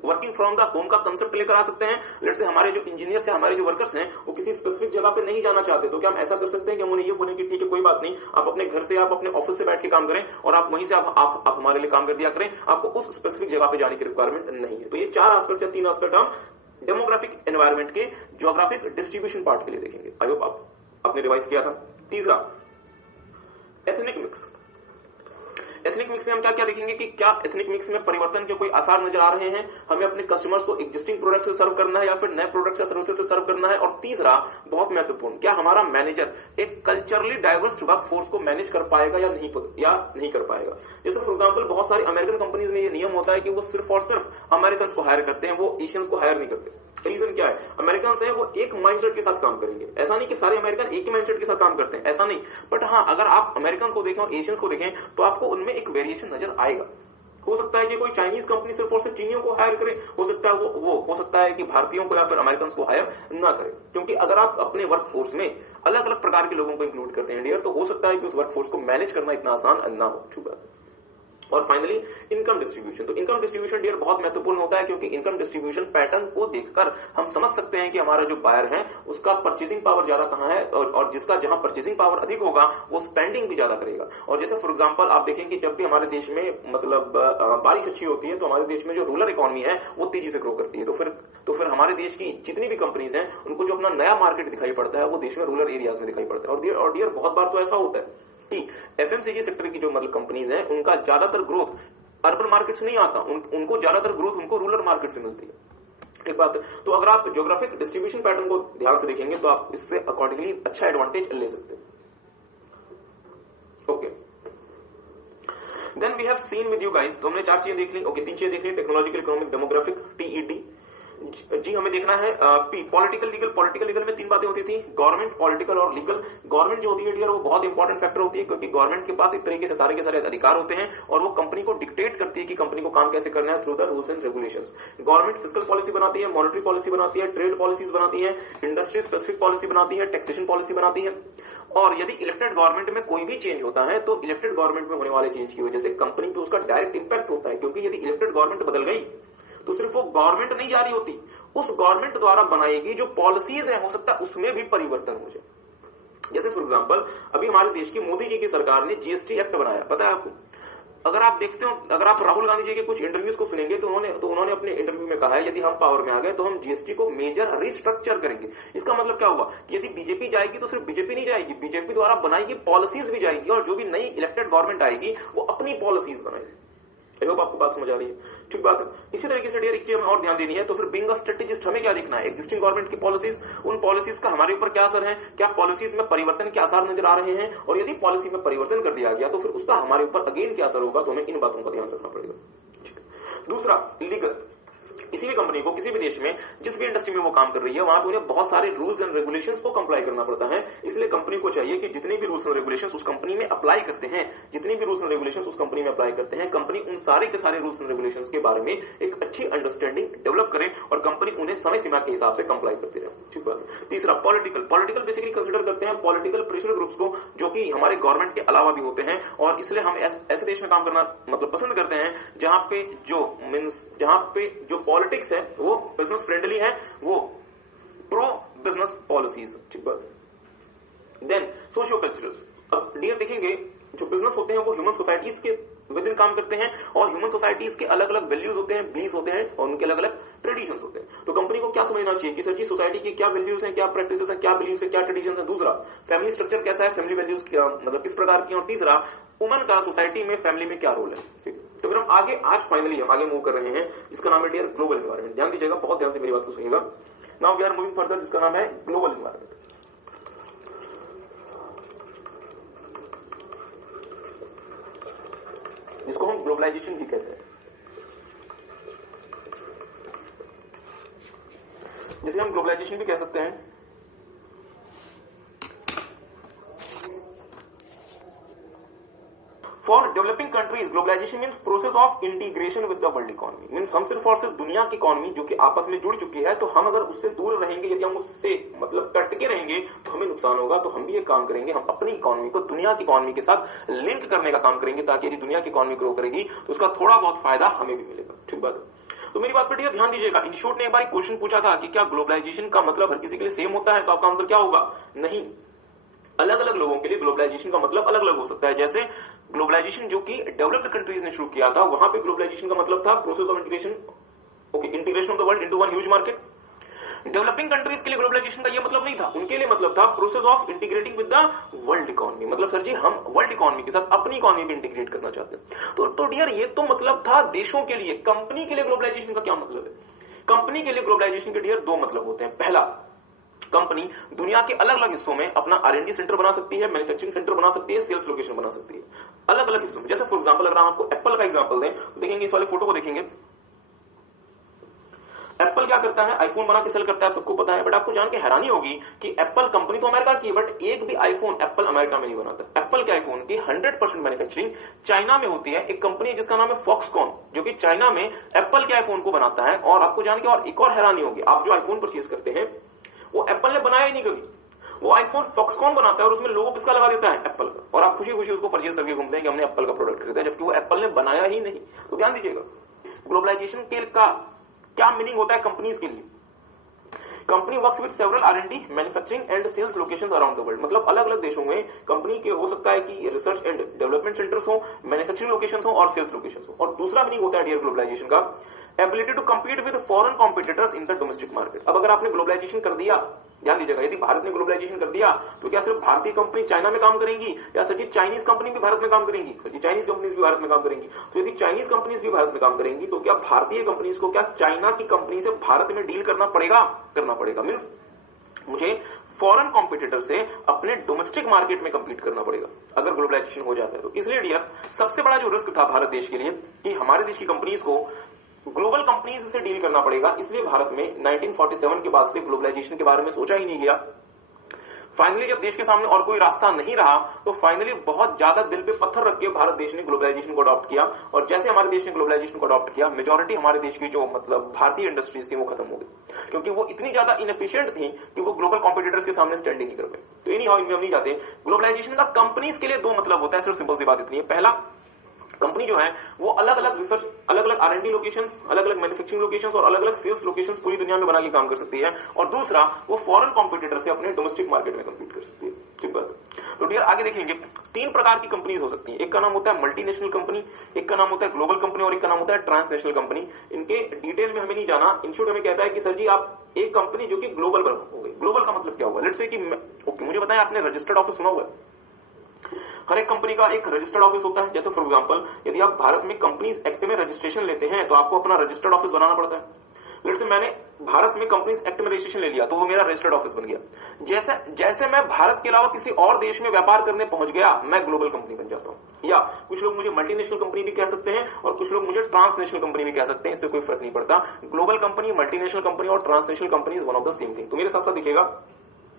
वर्किंग फ्रॉम द होम का कंसेप्ट लेकर आ सकते हैं। लेट्स से हमारे जो इंजीनियर्स हैं, हमारे जो वर्कर्स हैं वो किसी स्पेसिफिक जगह पे नहीं जाना चाहते, तो क्या हम ऐसा कर सकते हैं कि हम उन्हें ये बोलें कि ठीक है कोई बात नहीं, आप अपने घर से, आप अपने ऑफिस से बैठ के काम करें और आप वहीं से आप हमारे लिए काम कर दिया करें, आपको उस स्पेसिफिक जगह पे जाने की रिक्वायरमेंट नहीं है। तो ये 4 एस्पेक्ट या 3 एस्पेक्ट हम डेमोग्राफिक एनवायरनमेंट के ज्योग्राफिक डिस्ट्रीब्यूशन पार्ट के लिए देखेंगे। आई होप आपने रिवाइज किया था। तीसरा, एथनिक मिक्स। एथनिक मिक्स में हम क्या क्या देखेंगे कि क्या एथनिक मिक्स में परिवर्तन के कोई आसार नजर आ रहे हैं, हमें अपने कस्टमर्स को एग्जिस्टिंग प्रोडक्ट से सर्व करना है या फिर नए प्रोडक्ट या सर्विसेज से सर्व करना है। और तीसरा, बहुत महत्वपूर्ण, क्या हमारा मैनेजर एक कल्चरली डाइवर्स वर्क फोर्स को मैनेज कर पाएगा या नहीं कर पाएगा। जैसे फॉर एग्जांपल बहुत सारी अमेरिकन कंपनीज में ये नियम होता है कि वो सिर्फ और सिर्फ अमेरिकन को हायर करते हैं, वो एशियंस को हायर नहीं करते। रीजन क्या है, अमेरिकन है वो एक माइंडसेट के साथ काम करेंगे। ऐसा नहीं कि सारे अमेरिकन एक ही माइंडसेट के साथ काम करते हैं, ऐसा नहीं। बट हाँ, अगर आप अमेरिकन को देखें और एशियंस को देखें तो आपको उनमें एक वेरिएशन नजर आएगा। हो सकता है कि कोई चाइनीज कंपनी सिर्फ और सिर्फ चीनियों को हायर करे, हो सकता है वो हो सकता है कि भारतीयों को या फिर अमेरिकन को हायर ना करे। क्योंकि अगर आप अपने वर्क फोर्स में अलग अलग प्रकार के लोगों को इंक्लूड करते हैं डियर, तो हो सकता है कि उस वर्क फोर्स को मैनेज करना इतना आसान ना हो। ठीक बात। और फाइनली इनकम डिस्ट्रीब्यूशन। तो इनकम डिस्ट्रीब्यूशन डियर बहुत महत्वपूर्ण होता है, क्योंकि इनकम डिस्ट्रीब्यूशन पैटर्न को देखकर हम समझ सकते हैं कि हमारा जो बायर है उसका परचेसिंग पावर ज्यादा कहां है, और जिसका जहां परचेसिंग पावर अधिक होगा वो स्पेंडिंग भी ज्यादा करेगा। और जैसे फॉर एग्जांपल आप देखें कि जब भी हमारे देश में मतलब बारिश अच्छी होती है तो हमारे देश में जो रूरल इकोनॉमी है वो तेजी से ग्रो करती है। तो फिर हमारे देश की जितनी भी कंपनीज हैं उनको जो अपना नया मार्केट दिखाई पड़ता है वो देश में रूरल एरियाज में दिखाई पड़ता है। और डियर बहुत बार तो ऐसा होता है कि एफएमसीजी सेक्टर की जो मतलब कंपनीज हैं उनका ज्यादातर ग्रोथ अर्बन मार्केट से नहीं आता, उनको ज्यादातर ग्रोथ उनको रूरल मार्केट से मिलती है। ठीक बात है। तो अगर आप ज्योग्राफिक डिस्ट्रीब्यूशन पैटर्न को ध्यान से देखेंगे तो आप इससे अकॉर्डिंगली अच्छा एडवांटेज ले सकते हैं। Okay, then we have seen with you guys. तो हमने 4 चीजें देख ली। ओके, 3 चीजें देख ली, टेक्नोलॉजिकल, इकोनॉमिक, डेमोग्राफिक, टीईडी। जी हमें देखना है P, political legal. Political legal में 3 बातें होती थी, गवर्नमेंट, पॉलिटिकल और लीगल। गवर्नमेंट जो होती है डियर वो बहुत इंपॉर्टेंट फैक्टर होती है, क्योंकि गवर्नमेंट के पास एक तरीके से सारे के सारे अधिकार होते हैं और वो कंपनी को डिक्टेट करती है कि कंपनी को काम कैसे करना है through the rules and regulations. Government fiscal policy बनाती है, मॉनेटरी पॉलिसी बनाती है, ट्रेड पॉलिसीज बनाती है, इंडस्ट्री स्पेसिफिक पॉलिसी बनाती है, टैक्सेशन पॉलिसी बनाती है। और यदि इलेक्टेड गवर्नमेंट में कोई भी चेंज होता है तो इलेक्टेड गवर्नमेंट में होने वाले चेंज की वजह से कंपनी पे उसका डायरेक्ट इंपैक्ट होता है, क्योंकि यदि इलेक्टेड गवर्नमेंट बदल गई तो सिर्फ वो गवर्नमेंट नहीं जा रही होती, उस गवर्नमेंट द्वारा बनाई गई जो पॉलिसीज है, हो सकता है उसमें भी परिवर्तन हो जाए। जैसे फॉर एग्जांपल अभी हमारे देश की मोदी जी की सरकार ने जीएसटी एक्ट बनाया, पता है आपको? अगर आप देखते हो, अगर आप राहुल गांधी जी के कुछ इंटरव्यूज को सुनेंगे तो उन्होंने अपने इंटरव्यू में कहा है यदि हम पावर में आ गए तो हम जीएसटी को मेजर रिस्ट्रक्चर करेंगे। इसका मतलब क्या हुआ कि यदि बीजेपी जाएगी तो सिर्फ बीजेपी नहीं जाएगी, बीजेपी द्वारा बनाई गई पॉलिसीज भी जाएगी और जो भी नई इलेक्टेड गवर्नमेंट आएगी वो अपनी पॉलिसीज बनाएगी। आई होप आपको बात समझ आ रही है, ठीक बात है। इसी तरीके से डियर एक चीज हमें और ध्यान देनी है, तो फिर बीइंग अ स्ट्रेटेजिस्ट हमें क्या देखना है, एग्जिस्टिंग गवर्नमेंट की पॉलिसीज, उन पॉलिसीज का हमारे ऊपर क्या असर है, क्या पॉलिसीज में परिवर्तन के आसार नजर आ रहे हैं, और यदि पॉलिसी में परिवर्तन कर दिया गया तो फिर उसका हमारे ऊपर अगेन क्या असर होगा, तो हमें इन बातों का ध्यान रखना पड़ेगा। दूसरा, लीगल, किसी भी कंपनी को किसी भी देश में जिस भी इंडस्ट्री में वो काम कर रही है वहां पे उन्हें बहुत सारे रूल्स एंड रेगुलेशंस को कंप्लाई करना पड़ता है। इसलिए कंपनी को चाहिए कि जितने भी रूल्स एंड रेगुलेशंस उस कंपनी में अप्लाई करते हैं, जितने भी रूल्स एंड रेगुलेशंस उस कंपनी में अप्लाई करते हैं, कंपनी उन सारे के सारे रूल्स एंड रेगुलेशंस के बारे में एक अच्छी अंडरस्टैंडिंग डेवलप करे और कंपनी उन्हें समय सीमा के हिसाब से कंप्लाई करती रहे, ठीक बात। तीसरा, पॉलिटिकल बेसिकली कंसिडर करते हैं पॉलिटिकल प्रेशर ग्रुप्स को जो कि हमारे गवर्नमेंट के अलावा भी होते हैं, और इसलिए हम ऐसे देश में काम करना मतलब पसंद करते हैं जहां पे जो पॉलिटिक्स है वो बिजनेस फ्रेंडली है, वो प्रो बिजनेस पॉलिसीज, ठीक बात। देन सोशियो कल्चरल्स, अब डियर देखेंगे जो बिजनेस होते हैं वो ह्यूमन सोसाइटीज के विद इन काम करते हैं, और ह्यूमन सोसाइटीज के अलग अलग वैल्यूज होते हैं, बिलीव्स होते हैं, और उनके अलग अलग ट्रेडिशंस होते हैं। तो कंपनी को क्या समझना चाहिए कि सर जी सोसाइटी की क्या वैल्यूज हैं, क्या प्रैक्टिसेस हैं, क्या बिलीव्स हैं, क्या ट्रेडिशंस हैं। दूसरा, फैमिली स्ट्रक्चर कैसा है, फैमिली वैल्यूज क्या मतलब किस प्रकार की, और तीसरा, वुमन का सोसाइटी में फैमिली में क्या रोल है, ठीक है। तो फिर हम आगे आज फाइनली हम आगे मूव कर रहे हैं, इसका नाम है डियर ग्लोबल एनवायरनमेंट। ध्यान दीजिएगा, बहुत ध्यान से मेरी बात को सुनिएगा। Now we are moving further, जिसका नाम है ग्लोबल एनवायरनमेंट, जिसको हम ग्लोबलाइजेशन भी कहते हैं, जिसे हम ग्लोबलाइजेशन भी कह सकते हैं। For developing countries globalization means process of integration with the world economy. Means हम सिर्फ और सिर्फ दुनिया की इकोनॉमी जो कि आपस में जुड़ चुकी है, तो हम अगर उससे दूर रहेंगे, यदि हम उससे मतलब कट के रहेंगे तो हमें नुकसान होगा। तो हम भी ये काम करेंगे, हम अपनी इकोनॉमी को दुनिया की इकोनॉमी के साथ लिंक करने का काम करेंगे, ताकि यदि दुनिया की इकोनॉमी ग्रो करेगी तो उसका थोड़ा बहुत फायदा हमें भी मिलेगा, ठीक बात है। तो मेरी बात पर ध्यान दीजिएगा। इंस्टीट्यूट ने एक बार क्वेश्चन पूछा था कि क्या ग्लोबलाइजेशन का मतलब हर किसी के लिए सेम होता है, तो आपका आंसर क्या होगा, नहीं। अलग अलग लोगों के लिए ग्लोबलाइजेशन का मतलब अलग अलग हो सकता है। जैसे ग्लोबलाइजेशन जो कि डेवलप्ड कंट्रीज ने शुरू किया था, वहां पे ग्लोबलाइजेशन का मतलब था process of integration, integration of the world into one huge market. Developing countries के लिए ग्लोबलाइजेशन का ये मतलब नहीं था, उनके लिए मतलब था process of integrating with the world economy. मतलब सर जी हम वर्ल्ड इकोनॉमी के साथ अपनी इकोनॉमी भी इंटीग्रेट करना चाहते हैं। तो डियर ये तो मतलब था देशों के लिए। कंपनी के लिए ग्लोबलाइजेशन का क्या मतलब है? कंपनी के लिए ग्लोबलाइजेशन के डियर दो मतलब होते हैं। पहला, कंपनी दुनिया के अलग अलग हिस्सों में अपना R&D सेंटर बना सकती है, मैन्युफैक्चरिंग सेंटर बना सकती है, सेल्स लोकेशन बना सकती है, अलग अलग हिस्सों में। जैसे फॉर एग्जांपल अगर हम आपको एप्पल का एग्जांपल दें तो देखेंगे, इस वाले फोटो को देखेंगे, एप्पल क्या करता है, आईफोन बना के सेल करता है, सबको पता है। बट आपको जान के हैरानी होगी कि एप्पल कंपनी तो अमेरिका की है, बट एक भी आईफोन एप्पल अमेरिका में नहीं बनाता। एप्पल के आईफोन की 100% मैन्युफैक्चरिंग चाइना में होती है। एक कंपनी है जिसका नाम है फॉक्सकॉन, जो कि चाइना में एप्पल के आईफोन को बनाता है। और आपको जान के और एक और हैरानी होगी, आप जो आईफोन परचेज करते हैं वो एप्पल ने बनाया ही नहीं कभी, वो आईफोन फॉक्सकॉन बनाता है और उसमें लोगो किसका लगा देता है, एप्पल का। और आप खुशी खुशी उसको परचेज करके घूमते हैं कि हमने एप्पल का प्रोडक्ट खरीदा, जबकि वो एप्पल ने बनाया ही नहीं। तो ध्यान दीजिएगा, ग्लोबलाइजेशन के का क्या मीनिंग होता है कंपनीज के लिए। Company works with several R&D, manufacturing and sales locations around the world. मतलब अलग अलग देशों में कंपनी के हो सकता है कि रिसर्च एंड डेवलपमेंट सेंटर्स हो, मैन्युफैक्चरिंग लोकेशंस हो और सेल्स लोकेशंस हो। और दूसरा मीनिंग होता है डियर ग्लोबलाइजेशन का, ability to compete with foreign competitors in the domestic market. अब अगर आपने ग्लोबलाइजेशन कर दिया, ध्यान दीजिएगा, यदि भारत ने ग्लोबलाइजेशन कर दिया तो क्या सिर्फ भारतीय कंपनी चाइना में काम करेंगी, या सच्ची चाइनीज कंपनी भी भारत में काम करेंगी? सच्ची चाइनीज कंपनीज भी भारत में काम करेंगी। तो यदि चाइनीज कंपनीज भी भारत में काम करेंगी तो क्या भारतीय कंपनीज को क्या चाइना की कंपनी से भारत में डील करना पड़ेगा? करना पड़ेगा। मीन्स मुझे फॉरेन कॉम्पिटिटर से अपने डोमेस्टिक मार्केट में कंपीट करना पड़ेगा अगर ग्लोबलाइजेशन हो जाता है तो। इसलिए डियर सबसे बड़ा जो रिस्क था भारत देश के लिए कि हमारे देश की कंपनीज को ग्लोबल कंपनीज से डील करना पड़ेगा, इसलिए भारत में 1947 के बाद से ग्लोबलाइजेशन के बारे में सोचा ही नहीं गया। फाइनली जब देश के सामने और कोई रास्ता नहीं रहा तो फाइनली बहुत ज्यादा दिल पे पत्थर रख के भारत देश ने ग्लोबलाइजेशन को अडॉप्ट किया। और जैसे हमारे देश ने ग्लोबलाइजेशन को अडॉप्ट किया, मेजॉरिटी हमारे देश की जो मतलब भारतीय इंडस्ट्रीज थी वो खत्म हो गई, क्योंकि वो इतनी ज्यादा इनएफिशिएंट थी कि वो ग्लोबल कॉम्पिटिटर्स के सामने स्टैंड ही नहीं कर पाए। तो इन्हीं हम नहीं जाते। ग्लोबलाइजेशन का कंपनीज के लिए दो मतलब होता है, सिर्फ सिंपल सी बात इतनी है। पहला, कंपनी जो है वो अलग अलग रिसर्च, अलग अलग R&D लोकेशंस, अलग अलग मैन्युफैक्चरिंग लोकेशंस और अलग अलग सेल्स लोकेशंस पूरी दुनिया में बना के काम कर सकती है। और दूसरा, वो फॉरेन कॉम्पिटिटर से अपने डोमेस्टिक मार्केट में कम्पीट कर सकती है। ठीक बात। तो डियर आगे देखेंगे, तीन प्रकार की कंपनीज हो सकती है। एक का नाम होता है मल्टीनेशनल कंपनी, एक का नाम होता है ग्लोबल कंपनी और एक का नाम होता है ट्रांसनेशनल कंपनी। इनके डिटेल में हमें नहीं जाना। इंस्टीट्यूट हमें कहता है कि सर जी आप एक कंपनी जो कि ग्लोबल हो गई। ग्लोबल का मतलब क्या हुआ? लेट्स से कि ओके, मुझे बताएं आपने रजिस्टर्ड ऑफिस सुना हुआ है? हर एक कंपनी का एक रजिस्टर्ड ऑफिस होता है। जैसे फॉर एग्जांपल यदि आप भारत में कंपनीज एक्ट में रजिस्ट्रेशन लेते हैं तो आपको अपना रजिस्टर्ड ऑफिस बनाना पड़ता है। लेट्स से मैंने भारत में कंपनीज एक्ट में रजिस्ट्रेशन ले लिया तो वो मेरा रजिस्टर्ड ऑफिस बन गया। जैसे जैसे मैं भारत के अलावा किसी और देश में व्यापार करने पहुंच गया, मैं ग्लोबल कंपनी बन जाता हूं। या कुछ लोग मुझे मल्टीनेशनल कंपनी भी कह सकते हैं और कुछ लोग मुझे ट्रांसनेशनल कंपनी भी कह सकते हैं। इससे कोई फर्क नहीं पड़ता। ग्लोबल कंपनी, मल्टीनेशनल कंपनी और transnational company is one of the same thing. तो मेरे साथ साथ दिखेगा,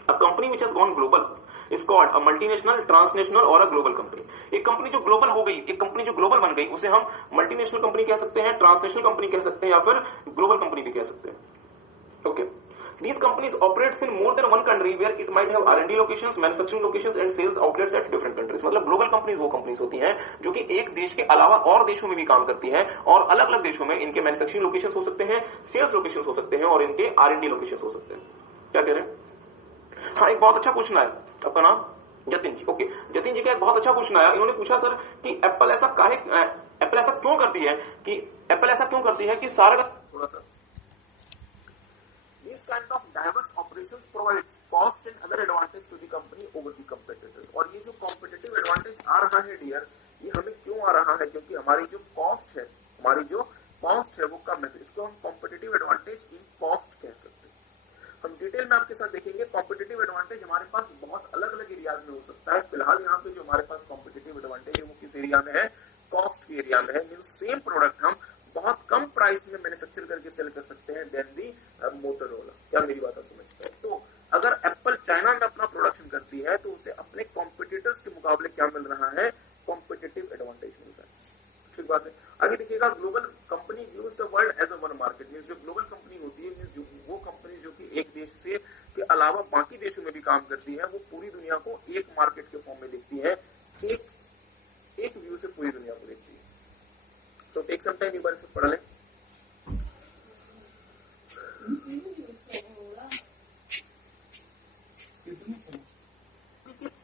A company which has gone global is called a multinational, transnational और a global company। एक कंपनी जो ग्लोबल हो गई, एक कंपनी जो ग्लोबल बन गई, उसे हम मल्टीनेशनल कंपनी कह सकते हैं, ट्रांसनेशनल कंपनी कह सकते हैं या फिर ग्लोबल कंपनी भी कह सकते हैं। Okay, these companies operates in more than one country where it might have R&D locations, manufacturing locations and sales outlets at different countries। मतलब ग्लोबल कंपनीज वो कंपनीज होती हैं जो कि एक देश के अलावा और देशों में भी काम करती हैं और अलग अलग देशों में इनके मैन्युफैक्चरिंग लोकेशंस हो सकते हैं, सेल्स लोकेशंस हो सकते हैं और इनके R&D लोकेशंस हो सकते हैं। क्या कह रहे हैं? हाँ, एक बहुत अच्छा क्वेश्चन आया। आपका नाम? जतिन जी। ओके, जतिन जी का एक बहुत अच्छा क्वेश्चन आया। इन्होंने पूछा सर कि एप्पल ऐसा क्यों करती है कि सारा थोड़ा सा These kind of diverse operations provides cost and other advantage to the company over the competitors। और ये जो competitive advantage आ रहा है डियर, ये हमें क्यों आ रहा है? क्योंकि हमारी जो कॉस्ट है वो कम है। इसको हम competitive advantage in cost कह सकते हैं। हम डिटेल में आपके साथ देखेंगे। कॉम्पिटिटिव एडवांटेज हमारे पास बहुत अलग अलग एरियाज में हो सकता है। फिलहाल यहाँ पे जो हमारे पास कॉम्पिटिटिव एडवांटेज है वो किस एरिया में है? कॉस्ट के एरिया में है। मीन सेम प्रोडक्ट हम बहुत कम प्राइस में मैन्युफैक्चर करके सेल कर सकते हैं देन दी मोटोरोला। क्या मेरी बात आप समझते हैं? तो अगर एप्पल चाइना में अपना प्रोडक्शन करती है तो उसे अपने कॉम्पिटिटर्स के मुकाबले क्या मिल रहा है? कॉम्पिटिटिव एडवांटेज मिल रहा है। ठीक बात है। आगे देखिएगा, global company use the world as a one market. Mean जो ग्लोबल कंपनी होती है, वो कंपनी जो कि एक देश से के अलावा बाकी देशों में भी काम करती है, वो पूरी दुनिया को एक मार्केट के फॉर्म में देखती है, एक व्यू से पूरी दुनिया को देखती है। तो टेक सम टाइम, एक बार इसको पढ़ लें।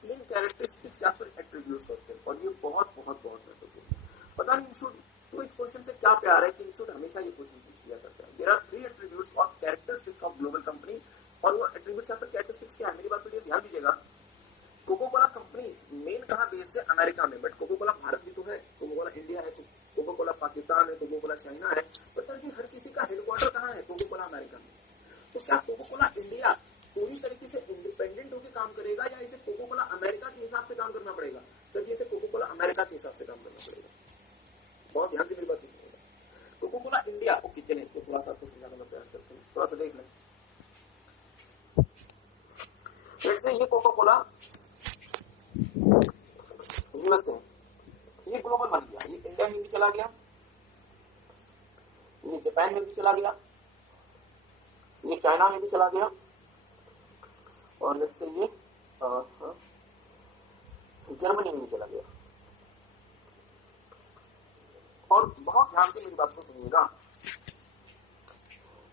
तीन कैरेक्टरिस्टिक्स या फिर एट्रीब्यूट्स होते हैं और ये बहुत बहुत बहुत महत्वपूर्ण है। पता नहीं इंस्टीट्यूट तो इस क्वेश्चन से क्या प्यार है कि इंस्टीट्यूट हमेशा ये क्वेश्चन पूछ लिया करता है। देयर आर 3 एट्रीब्यूट्स और कैरेक्टरिस्टिक्स ऑफ ग्लोबल कंपनी। और वो एट्रीब्यूट्स या फिर कैरेक्टरिस्टिक्स क्या है, मेरी बात पर ध्यान दीजिएगा। कोको कोला कंपनी मेन कहाँ बेस है? अमेरिका में। बट कोको कोला भारत भी तो है, कोको कोला इंडिया है, कोको कोला पाकिस्तान है, कोको कोला चाइना है। पर सर जी हर किसी का हेडक्वार्टर कहाँ है? कोको कोला अमेरिका में। तो क्या कोको कोला इंडिया पूरी तरीके से इंडिपेंडेंट होकर काम करेगा या इसे कोको कोला अमेरिका के हिसाब से काम करना पड़ेगा? सर जी इसे कोको कोला अमेरिका के हिसाब से काम करना पड़ेगा। बहुत ध्यान से मेरी बात सुनिएगा। कोको कोला इंडिया, ओके चलिए इसको थोड़ा सा आपको समझाने का प्रयास करते हैं, थोड़ा सा देख लें। जैसे ये कोको कोला यूएसए, ये ग्लोबल बन गया, ये इंडिया में भी चला गया, ये जापान में भी चला गया, ये चाइना में भी चला गया और लेट्स से ये जर्मनी में भी चला गया। और बहुत ध्यान से मेरी बात को सुनिएगा।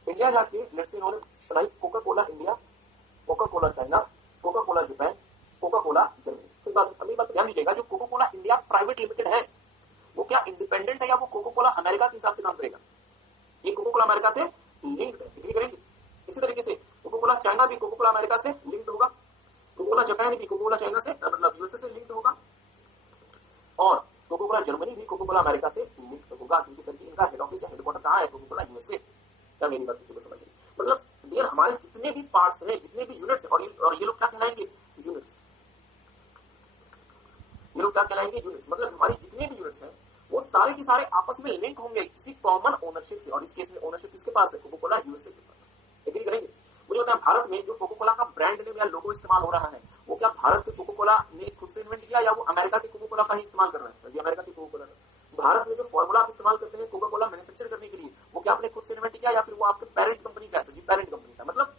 इंडिया जाके लेट्स से इन्होंने बनाई Coca Cola India, Coca Cola China, Coca Cola Japan, Coca Cola Germany. फिर बात अगली बात ध्यान दीजिएगा, जो Coca Cola India private limited है वो क्या इंडिपेंडेंट है या वो कोका कोला अमेरिका के हिसाब से काम करेगा? ये कोका कोला अमेरिका से लिंक्ड है, एग्री करेंगे? इसी तरीके से कोका कोला चाइना भी कोका कोला अमेरिका से लिंक्ड होगा, कोका कोला जापान भी कोका कोला चाइना से मतलब यूएसए से लिंक्ड होगा और कोका कोला जर्मनी भी कोका कोला अमेरिका से लिंक्ड होगा क्योंकि सर जी इनका हेड ऑफिस है, हेडक्वार्टर कहाँ है? Coca Cola USA. क्या मेरी बात को समझ रहे? मतलब डियर हमारे जितने भी पार्ट्स हैं, जितने भी यूनिट्स और ये लोग क्या कहलाएंगे? यूनिट्स। ये लोग क्या कहलाएंगे? यूनिट्स। मतलब हमारी जितने भी यूनिट्स हैं वो सारे के सारे आपस में लिंक होंगे किसी कॉमन ओनरशिप से। और इस केस में ओनरशिप किसके पास है? कोका कोला यूएसए के पास। एग्री करेंगे? मुझे बताया भारत में जो कोका कोला का ब्रांड नेम या लोगो इस्तेमाल हो रहा है वो क्या भारत के कोका कोला ने खुद से इन्वेंट किया या वो अमेरिका के कोका कोला का ही इस्तेमाल कर रहा है? ये अमेरिका के कोका कोला है। भारत में जो फॉर्मूला आप इस्तेमाल करते हैं कोका कोला मैन्युफैक्चर करने के लिए वो क्या आपने खुद से इन्वेंट किया या फिर वो आपके पेरेंट कंपनी का है? पेरेंट कंपनी का। मतलब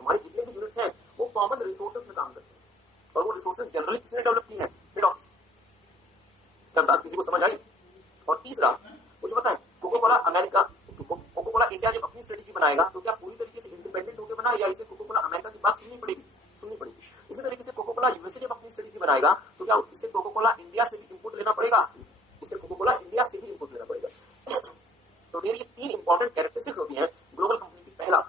हमारी जितने भी यूनिट्स हैं वो कॉमन रिसोर्सेज में काम करते हैं और वो रिसोर्सेज जनरली किसने डेवलप की है? Head office. क्या बात किसी को समझ आई? और तीसरा मुझे पता है Coca Cola America, Coca Cola India जब अपनी स्ट्रेटेजी बनाएगा तो क्या पूरी तरीके से इंडिपेंडेंट होकर बनाए या इसे कोको कोला अमेरिका की बात सुननी पड़ेगी? इसी तरीके से कोको कोला यूएसए जब अपनी स्ट्रेटेजी बनाएगा तो क्या इसे कोको कोला इंडिया से भी इंपोर्ट लेना पड़ेगा? इसे कोको कोला इंडिया से भी इंपोर्ट लेना पड़ेगा। तो ये तीन इंपॉर्टेंट कैरेक्टरिस्टिक्स होती हैं ग्लोबल कंपनी की। पहला,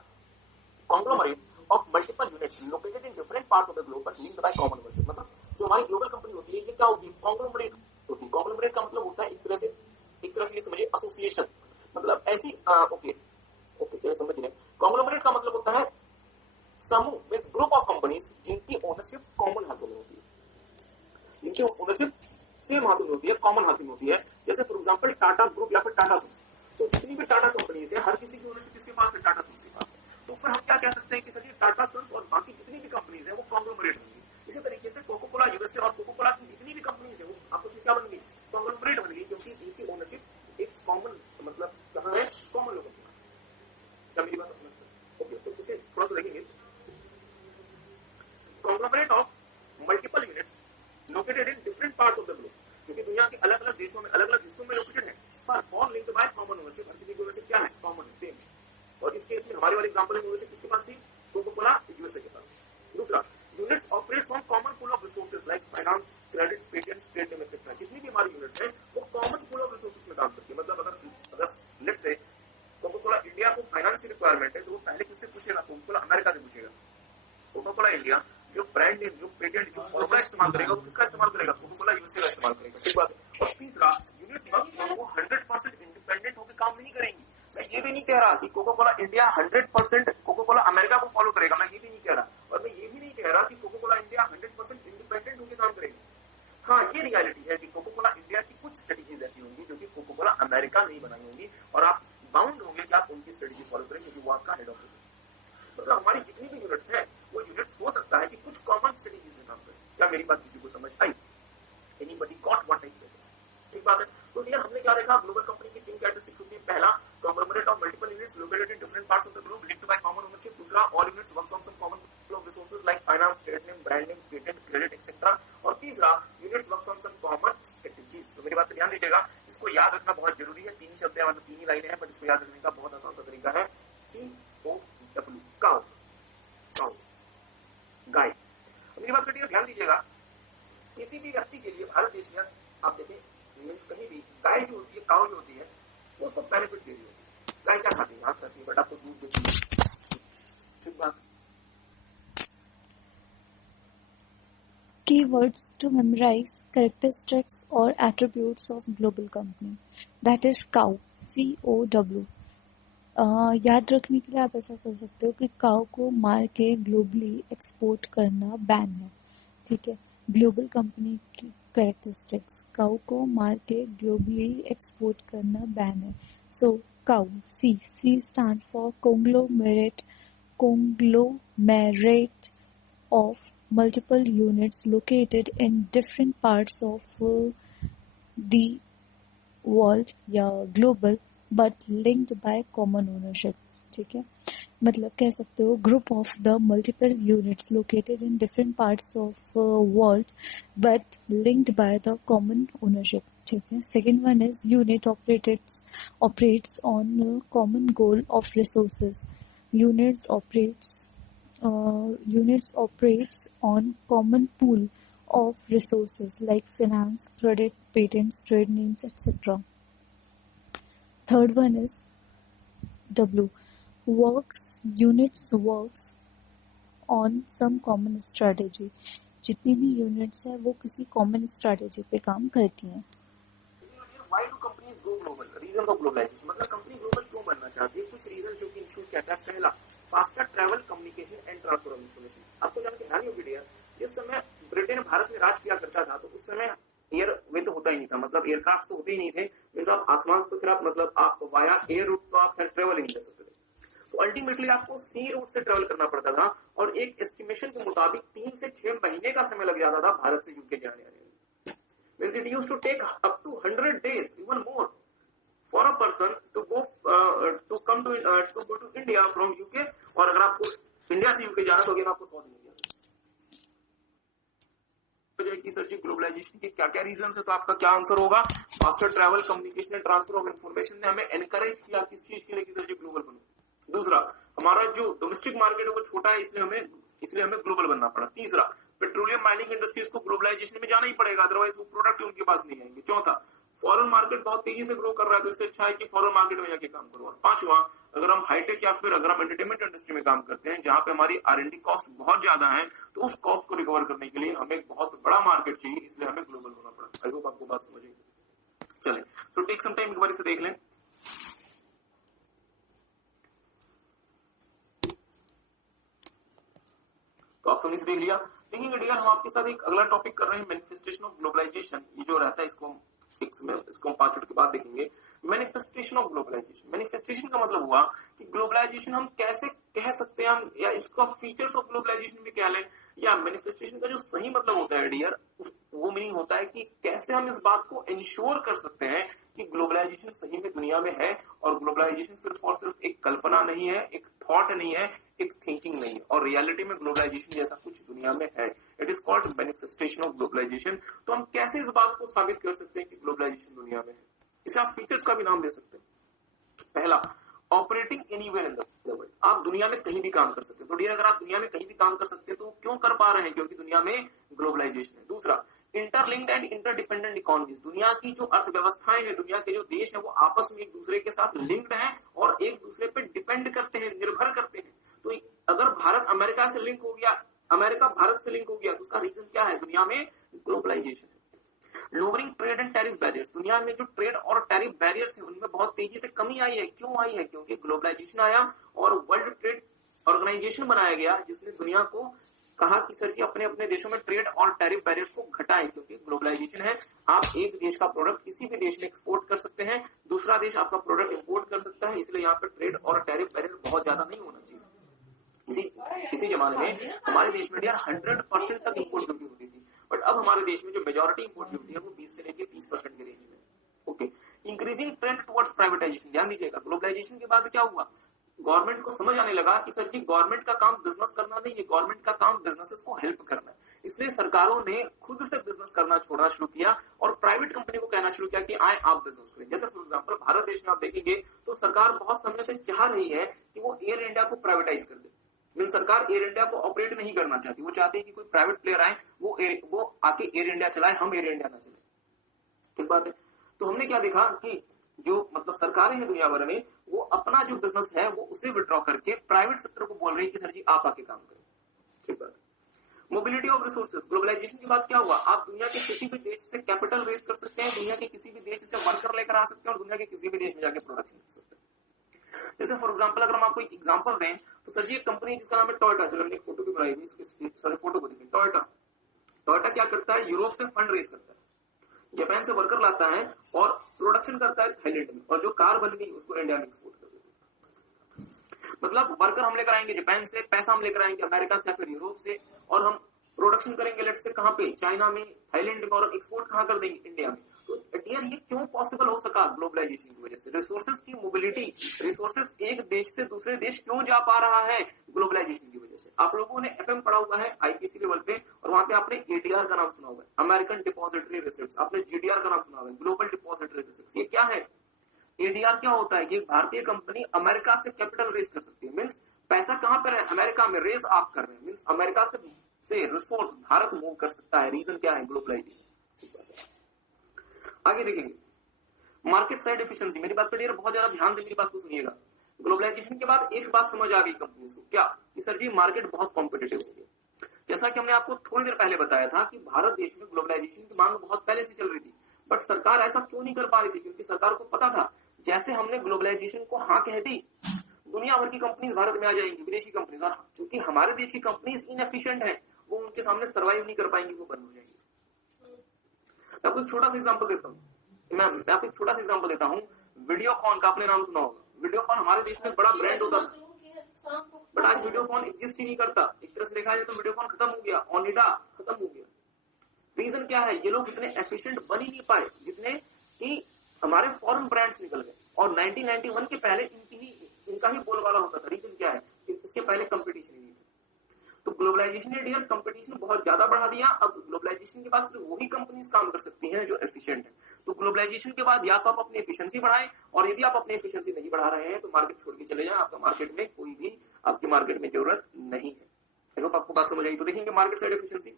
conglomerate of multiple units located in different parts of the globe but linked by common ownership. मतलब जो हमारी ग्लोबल कंपनी होती है ये क्या होती है? कॉन्ग्लोमरेट होती है। कॉन्ग्लोमरेट का मतलब होता है एक तरह से ये समझिए एसोसिएशन, मतलब ऐसी ओके चलिए समझ रहे हैं। कॉन्ग्लोमरेट का मतलब होता है समूह, मींस ग्रुप ऑफ कंपनीज जिनकी ओनरशिप कॉमन हाथों में होती है, जिनकी ओनरशिप सेम हाथों में होती है, कॉमन हाथों में होती है। जैसे फॉर एग्जांपल टाटा ग्रुप या फिर टाटा सन्स, तो जितनी भी टाटा कंपनीज है हर किसी की ओनरशिप किसके पास है? टाटा सन्स के पास है। तो फिर हम क्या कह सकते हैं कि सर टाटा सन्स और बाकी जितनी भी कंपनीज है वो कॉन्ग्लोमरेट होंगी। इसी तरीके से कोको कोला यूएसए और कोको कोला की जितनी भी कंपनीज है वो आपस में क्या बन गई? कॉन्ग्लोमरेट बन गई, क्योंकि इनकी ओनरशिप एक कॉमन, मतलब कहाँ है? कॉमन लोगों की। क्या मेरी बात समझ सकते? ओके, तो इसे थोड़ा सा देखेंगे। Conglomerate of multiple units located in different parts of the globe, क्योंकि दुनिया के अलग अलग देशों में अलग अलग हिस्सों में लोकेटेड है, पर all linked by common ownership. हर किसी की ओनरशिप क्या है? कॉमन है, सेम है। और इस केस में हमारे वाले एग्जांपल में ओनरशिप किसके पास थी? कोको कोला यूएसए के पास। दूसरा, units operate from common pool of resources like finance, credit, patent, trade name etcetera. जितनी भी हमारी यूनिट्स है वो कॉमन पूल ऑफ रिसोर्सेज में काम करती है। मतलब अगर let's say Coca Cola India को फाइनेंस की रिक्वायरमेंट है तो वो पहले किससे पूछेगा? कोको कोला अमेरिका से पूछेगा। कोको कोला इंडिया जो ब्रांड नेम, जो पेटेंट, जो फॉर्मूला इस्तेमाल करेगा वो किसका इस्तेमाल करेगा? कोको कोला यूएसए का इस्तेमाल करेगा। ठीक बात है। और तीसरा, यूनिट्स वो 100% इंडिपेंडेंट होकर काम नहीं करेंगी। मैं ये भी नहीं कह रहा कि Coca Cola India 100% Coca Cola America को फॉलो करेगा, मैं ये भी नहीं कह रहा। और मैं ये भी नहीं कह रहा कि कोको कोला इंडिया 100% इंडिपेंडेंट होकर काम करेगी। हाँ, ये रियलिटी है कि कोको कोला इंडिया की कुछ स्ट्रेटेजीज ऐसी होंगी जो कि कोको कोला अमेरिका नहीं बनाई होंगी, और आप बाउंड होंगे कि आप उनकी स्ट्रेटेजी फॉलो करें, क्योंकि वो आपका हेड ऑफिस है। मतलब हमारी जितनी भी यूनिट्स है वो यूनिट्स हो सकता है कि कुछ कॉमन स्ट्रेटेजीज में काम करें। क्या मेरी बात किसी को समझ आई? Anybody got what I said? ठीक बात है। तो डियर, हमने क्या देखा? ग्लोबल कंपनी की तीन कैरेक्टरिस्टिक्स होती है। पहला, conglomerate of multiple units located in different parts of the globe linked by common ownership. दूसरा, all units works on some common pool of resources like finance, trade name, brand name, patent, credit etcetera. और तीसरा, units works on some common strategies. तो मेरी बात ध्यान दीजिएगा, इसको याद रखना बहुत जरूरी है। तीन शब्द है, मतलब तीन ही लाइनें हैं, बट इसको याद रखने का बहुत आसान सा तरीका है। COW, काउ, गाय। मेरी बात करिए, ध्यान दीजिएगा, किसी भी व्यक्ति के लिए भारत देश में आप देखें मीन्स कहीं भी गाय जो होती है, काउ जो होती है, वो उसको बेनिफिट दे रही होती है। गाय क्या खाती है? घास खाती है, बट आपको दूध देती है। ठीक बात। Keywords to memorize characteristics or attributes of global company. That is cow, COW. याद रखने के लिए आप ऐसा कर सकते हो कि काउ को मार के ग्लोबली एक्सपोर्ट करना बैन है। ठीक है, ग्लोबल कंपनी की कैरेक्टरिस्टिक्स, काउ को मार के ग्लोबली एक्सपोर्ट करना बैन है। So cow, C stand for conglomerate of multiple units located in different parts of the world या global but linked by common ownership। ठीक है, मतलब कह सकते हो group of the multiple units located in different parts of world but linked by the common ownership. ठीक है, second one is unit operates on common goal of resources. Units operates on common pool of resources like finance, credit, patents, trade names, etc. Third one is W. Units works on some common strategy. जितनी भी यूनिट्स है वो किसी कॉमन स्ट्रेटेजी पे काम करती हैं। Why do companies go global? Reasons of globalization, मतलब कंपनी ग्लोबल क्यों बनना चाहती है? कुछ रीजन जो कि इंश्योर कहता है। पहला, faster travel, communication and transfer of information. आपको जान के हैरानी होगी डियर, जिस समय ब्रिटेन भारत में राज किया करता था तो उस समय एयर वे तो होता ही नहीं था, मतलब एयरक्राफ्ट तो होते ही नहीं थे। मीन्स आप आसमान से फिर आप मतलब आप वाया एयर रूट तो आप ट्रेवल ही नहीं कर सकते थे। तो अल्टीमेटली आपको सी रूट से ट्रेवल करना पड़ता था, और एक एस्टिमेशन के मुताबिक 3 से 6 महीने का समय लग जाता था भारत से यूके जाने आने में। Means it used to take up to 100 days, even more, for a person to go to India from UK। और अगर आपको इंडिया से यूके जाना तो अगेन आपको 100 दिन लग जाता। जाए कि सर जी ग्लोबलाइजेशन के क्या क्या रीजन है, तो आपका क्या आंसर होगा? Faster travel, communication and transfer of information ने हमें एनकरेज किया किस चीज के लिए कि सर जी ग्लोबल बनो। दूसरा, हमारा जो डोमेस्टिक मार्केट है वो छोटा है, इसलिए हमें ग्लोबल बनना पड़ा। तीसरा, पेट्रोलियम माइनिंग इंडस्ट्रीज को ग्लोबलाइजेशन में जाना ही पड़ेगा, अदरवाइज वो प्रोडक्ट उनके पास नहीं आएंगे। चौथा, फॉरेन मार्केट बहुत तेजी से ग्रो कर रहा है, तो इससे अच्छा है कि फॉरेन मार्केट में जाके काम करो। और पांचवा, अगर हम हाईटेक या फिर अगर हम एंटरटेनमेंट इंडस्ट्री में काम करते हैं जहां पे हमारी R&D कॉस्ट बहुत ज्यादा है, तो उस कॉस्ट को रिकवर करने के लिए हमें एक बहुत बड़ा मार्केट चाहिए, इसलिए हमें ग्लोबल होना पड़ा। आई होप आपको बात समझ आएगी। चले, सो टेक सम टाइम, एक बार इसे देख लें। तो आप सबने देख लिया। देखिए डियर, हम आपके साथ एक अगला टॉपिक कर रहे हैं, मैनिफेस्टेशन ऑफ ग्लोबलाइजेशन। ये जो रहता है इसको हम 5 मिनट के बाद देखेंगे। मैनिफेस्टेशन ऑफ ग्लोबलाइजेशन, मैनिफेस्टेशन का मतलब हुआ कि ग्लोबलाइजेशन हम कैसे कह सकते हैं, हम या इसका फीचर्स ऑफ ग्लोबलाइजेशन भी कह लें, या मैनिफेस्टेशन का जो सही मतलब होता है डियर, वो मीनिंग होता है कि कैसे हम इस बात को इंश्योर कर सकते हैं कि ग्लोबलाइजेशन सही में दुनिया में है, और ग्लोबलाइजेशन सिर्फ और सिर्फ एक कल्पना नहीं है, एक थॉट नहीं है, एक थिंकिंग नहीं है, और रियलिटी में ग्लोबलाइजेशन जैसा कुछ दुनिया में है। It is called manifestation of globalization. तो हम कैसे इस बात को साबित कर सकते हैं कि ग्लोबलाइजेशन दुनिया में है? इसे आप फीचर्स का भी नाम दे सकते हैं। पहला, operating anywhere in the world, आप दुनिया में कहीं भी काम कर सकते हैं। तो डियर, अगर आप दुनिया में कहीं भी काम कर सकते हैं तो क्यों कर पा रहे हैं? क्योंकि दुनिया में ग्लोबलाइजेशन है। दूसरा, इंटरलिंक्ड एंड इंटरडिपेंडेंट इकोनॉमीज, दुनिया की जो अर्थव्यवस्थाएं हैं, दुनिया के जो देश है, वो आपस में एक दूसरे के साथ लिंक्ड हैं और एक दूसरे पे डिपेंड करते हैं, निर्भर करते हैं। तो अगर भारत अमेरिका से लिंक हो गया, अमेरिका भारत से लिंक हो गया, तो उसका रीजन क्या है? दुनिया में ग्लोबलाइजेशन है। Lowering trade and tariff barriers, दुनिया में जो ट्रेड और टैरिफ बैरियर्स है उनमें बहुत तेजी से कमी आई है। क्यों आई है? क्योंकि ग्लोबलाइजेशन आया और वर्ल्ड ट्रेड ऑर्गेनाइजेशन बनाया गया, जिसने दुनिया को कहा कि सर जी अपने अपने देशों में ट्रेड और टैरिफ बैरियर्स को घटाएं, क्योंकि ग्लोबलाइजेशन है। आप एक देश का प्रोडक्ट किसी भी देश में एक्सपोर्ट कर सकते हैं, दूसरा देश आपका प्रोडक्ट इंपोर्ट कर सकता है, इसलिए यहाँ पे ट्रेड और टैरिफ बैरियर बहुत ज्यादा नहीं होना चाहिए। इसी जमाने में हमारे देश में 100% तक इंपोर्ट ड्यूटी होती थी, बट अब हमारे देश में जो मेजॉरिटी इंपोर्ट ड्यूटी है वो 20 से लेकर 30% के रेंज में। Okay, increasing trend towards privatisation, ध्यान दीजिएगा, ग्लोबलाइजेशन के बाद क्या हुआ? गवर्नमेंट को समझ आने लगा कि सर जी गवर्नमेंट का काम बिजनेस करना नहीं है, गवर्नमेंट का काम बिजनेसेस को हेल्प करना है। इसलिए सरकारों ने खुद से बिजनेस करना छोड़ना शुरू किया और प्राइवेट कंपनी को कहना शुरू किया कि आए आप बिजनेस करें। जैसे फॉर एग्जांपल भारत देश में आप देखेंगे तो सरकार बहुत समय से चाह रही है कि वो एयर इंडिया को प्राइवेटाइज कर दे, लेकिन सरकार एयर इंडिया को ऑपरेट नहीं करना चाहती। वो चाहती है कि कोई प्राइवेट प्लेयर आए, वो आके एयर इंडिया चलाए, हम एयर इंडिया ना चले। ठीक बात है। तो हमने क्या देखा कि जो मतलब सरकारें हैं दुनिया भर में, वो अपना जो बिजनेस है वो उसे विड्रॉ करके प्राइवेट सेक्टर को बोल रही है कि सर जी आप आके काम करें। ठीक बात है। मोबिलिटी ऑफ रिसोर्सेज, ग्लोबलाइजेशन के बाद क्या हुआ? आप दुनिया के किसी भी देश से कैपिटल रेज कर सकते हैं, दुनिया के किसी भी देश से वर्कर लेकर आ सकते हैं और दुनिया के किसी भी देश में जाके प्रोडक्शन कर सकते हैं। जैसे फॉर एग्जांपल अगर हम आपको एक एग्जांपल दें तो सर जी एक कंपनी जिसका नाम है टोयोटा, चलो हमने एक फोटो भी बनाई हुई, सॉरी फोटो को देखें। टोयोटा क्या करता है? यूरोप से फंड रेज करता है, जापान से वर्कर लाता है और प्रोडक्शन करता है थाईलैंड में, और जो कार बन गई उसको इंडिया में एक्सपोर्ट कर देता है। मतलब वर्कर हम लेकर आएंगे जापान से, पैसा हम लेकर आएंगे अमेरिका से, फिर यूरोप से, और हम प्रोडक्शन करेंगे लेट से कहां पे? चाइना में, थाईलैंड में, और एक्सपोर्ट कहां कर देंगे? इंडिया में। तो डियर ये क्यों पॉसिबल हो सका? ग्लोबलाइजेशन की वजह से। रिसोर्सेज की मोबिलिटी, रिसोर्सेज एक देश से दूसरे देश क्यों जा पा रहा है? ग्लोबलाइजेशन की वजह से। आप लोगों ने एफएम पढ़ा हुआ है आईपीसी लेवल पे, और वहां पे आपने एडीआर का नाम सुना हुआ है, अमेरिकन डिपॉजिटरी रिसिप्ट्स, आपने जीडीआर का नाम सुना हुआ है, ग्लोबल डिपॉजिटरी रिसिप्ट्स। ये क्या है? एडीआर क्या होता है कि एक भारतीय कंपनी अमेरिका से कैपिटल रेज कर सकती है, मींस पैसा कहां पर है? अमेरिका में। रेज आप कर रहे हैं, मींस अमेरिका से रिसोर्स भारत मूव कर सकता है। रीजन क्या है? ग्लोबलाइजेशन। आगे देखेंगे मार्केट साइड एफिशिएंसी। मेरी बात पर बहुत ज्यादा ध्यान से मेरी बात को सुनिएगा। ग्लोबलाइजेशन के बाद एक बात समझ आ गई कंपनीज को, क्या? कि सर जी मार्केट बहुत कॉम्पिटिटिव हो गया। जैसा कि हमने आपको थोड़ी देर पहले बताया था कि भारत देश में ग्लोबलाइजेशन की मांग बहुत पहले से चल रही थी, बट सरकार ऐसा क्यों नहीं कर पा रही थी? क्योंकि सरकार को पता था जैसे हमने ग्लोबलाइजेशन को हाँ कह दी, दुनिया भर की कंपनीज भारत में आ जाएंगी, विदेशी कंपनीज, और चूंकि हमारे देश की कंपनीज इनएफिशिएंट है, वो उनके सामने सर्वाइव नहीं कर पाएंगी, वो बंद हो जाएगी। मैं आपको एक छोटा सा एग्जांपल देता हूँ, वीडियोकॉन का आपने नाम सुना होगा। वीडियोकॉन हमारे देश में बड़ा ब्रांड होता था, बट आज वीडियोकॉन एग्जिस्ट ही नहीं करता। एक तरह से देखा जाए तो वीडियोकॉन खत्म हो गया, ओनिडा खत्म हो गया। रीजन क्या है? ये लोग इतने एफिशिएंट बन ही नहीं पाए जितने कि हमारे फॉरेन ब्रांड्स निकल गए, और 1991 के पहले इनका ही बोलबाला होता था। रीजन क्या है? इसके पहले कंपटीशन नहीं था। तो ग्लोबलाइजेशन ने डियर कंपटीशन बहुत ज्यादा बढ़ा दिया। अब ग्लोबलाइजेशन के बाद सिर्फ वही कंपनीज काम कर सकती हैं जो एफिशिएंट है। तो ग्लोबलाइजेशन के बाद या तो आप अपनी एफिशिएंसी बढ़ाएं, और यदि आप अपनी एफिशिएंसी नहीं बढ़ा रहे हैं तो मार्केट छोड़ के चले जाएं, आपका मार्केट में कोई भी आपकी मार्केट में जरूरत नहीं है। आई होप आपको बात समझ आई। तो देखेंगे market side efficiency.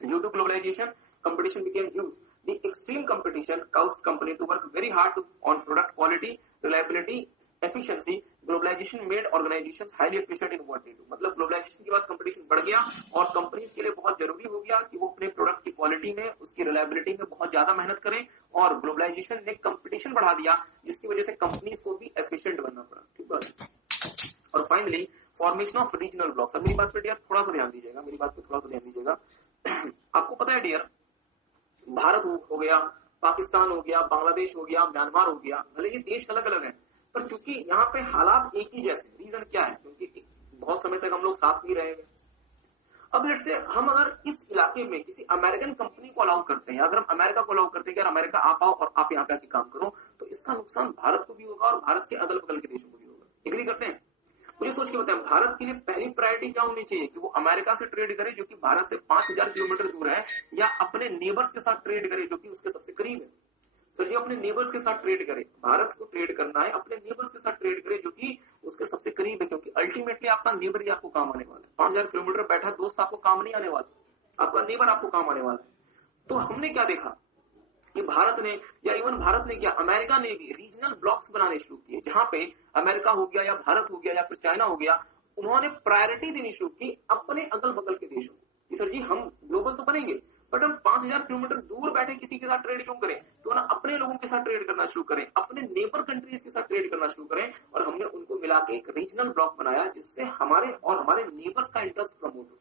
Due to globalization, competition became huge. The extreme competition caused company to work very hard on product quality, reliability, efficiency. Globalization made organizations highly efficient in what they do. मतलब globalization के बाद competition बढ़ गया और कंपनीज के लिए बहुत जरूरी हो गया कि वो अपने प्रोडक्ट की क्वालिटी में, उसकी रिलायबिलिटी में बहुत ज्यादा मेहनत करें, और ग्लोबलाइजेशन ने कंपटीशन बढ़ा दिया जिसकी वजह से कंपनीज को भी एफिशिएंट बनना पड़ा। ठीक है। और finally formation of regional blocks. अब मेरी बात पे डियर थोड़ा सा ध्यान दीजिएगा, मेरी बात पे थोड़ा सा ध्यान दीजिएगा। आपको पता है डियर, भारत हो गया, पाकिस्तान हो गया, बांग्लादेश हो गया, म्यांमार हो गया, भले ये देश अलग अलग हैं, पर चूंकि यहाँ पे हालात एक ही जैसे। रीजन क्या है? क्योंकि बहुत समय तक हम लोग साथ भी रहे हैं। अब लेट से हम अगर इस इलाके में किसी अमेरिकन कंपनी को अलाउ करते हैं, अगर हम अमेरिका को अलाउ करते हैं कि यार अमेरिका आप आओ और आप यहाँ पे आके काम करो, तो इसका नुकसान भारत को भी होगा और भारत के अगल बगल के देशों को भी होगा। एग्री करते हैं? मुझे सोच के बताएं, भारत के लिए पहली प्रायोरिटी क्या होनी चाहिए कि वो अमेरिका से ट्रेड करे जो कि भारत से 5000 किलोमीटर दूर है, या अपने नेबर्स के साथ ट्रेड करे जो कि उसके सबसे करीब है? सर जी, अपने नेबर्स के साथ ट्रेड करे। भारत को ट्रेड करना है, अपने नेबर्स के साथ ट्रेड करे जो कि उसके सबसे करीब है, क्योंकि अल्टीमेटली आपका नेबर ही आपको काम आने वाला है। 5000 किलोमीटर बैठा दोस्त आपको काम नहीं आने वाला, आपका नेबर आपको काम आने वाला है। तो हमने क्या देखा कि भारत ने, या इवन भारत ने क्या, अमेरिका ने भी रीजनल ब्लॉक्स बनाने शुरू किए, जहां पे अमेरिका हो गया या भारत हो गया या फिर चाइना हो गया, उन्होंने प्रायोरिटी देनी शुरू की अपने अगल बगल के देशों की। सर जी, हम ग्लोबल तो बनेंगे, बट हम 5000 किलोमीटर दूर बैठे किसी के साथ ट्रेड क्यों करें? तो ना अपने लोगों के साथ ट्रेड करना शुरू करें, अपने नेबर कंट्रीज के साथ ट्रेड करना शुरू करें, और हमने उनको मिला के एक रीजनल ब्लॉक बनाया जिससे हमारे और हमारे नेबर्स का इंटरेस्ट प्रमोट हो।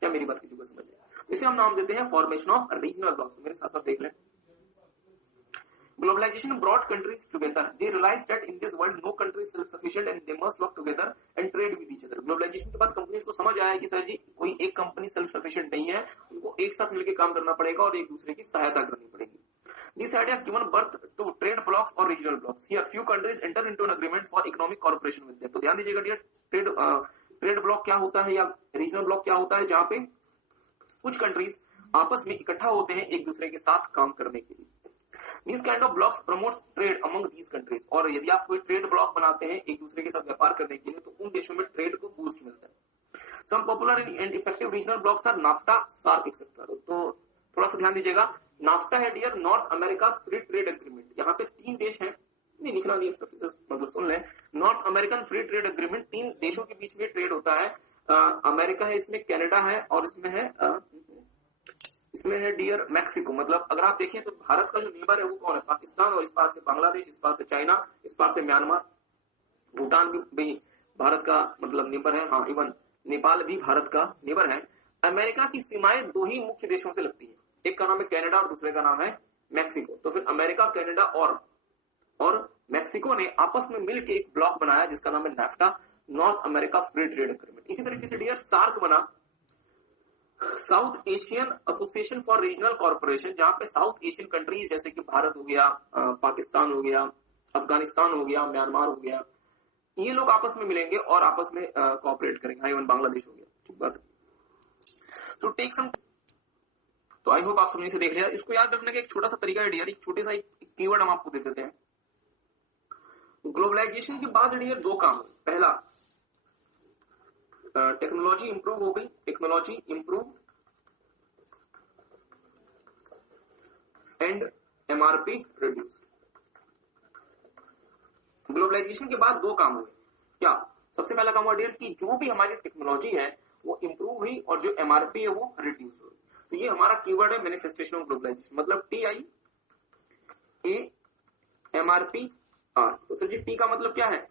क्या मेरी बात किसी को समझ आए? इसे हम नाम देते हैं फॉर्मेशन ऑफ रीजनल ब्लॉक्स। मेरे साथ साथ देख लें। Globalization brought countries together. They realized that in this world no country is self-sufficient and they must work together and trade with each other. Globalization के बाद कंपनीज को समझ आया कि सर जी कोई एक कंपनी सेल्फ सफिशिएंट नहीं है, उनको एक साथ मिलकर काम करना पड़ेगा और एक दूसरे की सहायता करनी पड़ेगी। This idea given birth to trade blocks or regional blocks. Here few countries enter into an agreement for economic cooperation with them. तो ध्यान दीजिएगा डियर, ट्रेड ब्लॉक क्या होता है या रीजनल ब्लॉक क्या होता है? जहाँ पे कुछ कंट्रीज आपस में इकट्ठा होते हैं एक दूसरे के साथ काम करने के लिए। These kind of blocks promotes trade among these countries. और यदि आप कोई ट्रेड ब्लॉक बनाते हैं एक दूसरे के साथ व्यापार करने के लिए, तो उन देशों में ट्रेड को बूस्ट मिलता है। Some popular and effective regional blocks are NAFTA, SAARC, etc. तो थोड़ा सा ध्यान दीजिएगा। नाफ्टा है dear, North America free trade agreement. यहाँ पे 3 देश हैं, नहीं लिखना नहीं, मतलब सुन लें। North American free trade agreement, 3 देशों के बीच में ट्रेड होता है। अमेरिका है, इसमें कनाडा है, और इसमें है डियर मैक्सिको। मतलब अगर आप देखें तो भारत का जो नेबर है वो कौन है? पाकिस्तान, और इस पार से बांग्लादेश, इस पार से चाइना, इस पार से म्यांमार, भूटान भी भारत का मतलब नेबर है। हाँ, इवन नेपाल भी भारत का नेबर है। अमेरिका की सीमाएं 2 ही मुख्य देशों से लगती है, एक का नाम है कनाडा और दूसरे का नाम है मैक्सिको। तो फिर अमेरिका, कनाडा और मैक्सिको ने आपस में मिलकर एक ब्लॉक बनाया जिसका नाम है NAFTA, north America free trade agreement. इसी तरीके से डियर सार्क बना, south Asian association for regional corporation, जहां पे साउथ एशियन कंट्रीज जैसे कि भारत हो गया, पाकिस्तान हो गया, अफगानिस्तान हो गया, म्यांमार हो गया, ये लोग आपस में मिलेंगे और आपस में कोऑपरेट करेंगे। इवन बांग्लादेश हो गया। ठीक बात। तो टेक सम, तो आई होप आप समझने से देख लिया। इसको याद रखने का एक छोटा सा तरीका है डियर, एक छोटे सा एक कीवर्ड हम आपको दे देते हैं। ग्लोबलाइजेशन के बाद डियर 2 काम। पहला, टेक्नोलॉजी इंप्रूव हो गई, technology improve and MRP reduce. Globalization के बाद 2 काम हुए। क्या? सबसे पहला काम हुआ डियर कि जो भी हमारी टेक्नोलॉजी है वो इंप्रूव हुई और जो एमआरपी है वो रिड्यूस हुई। तो ये हमारा कीवर्ड है मैनिफेस्टेशन ऑफ ग्लोबलाइजेशन। मतलब TIAMRPR। तो सर जी टी का मतलब क्या है?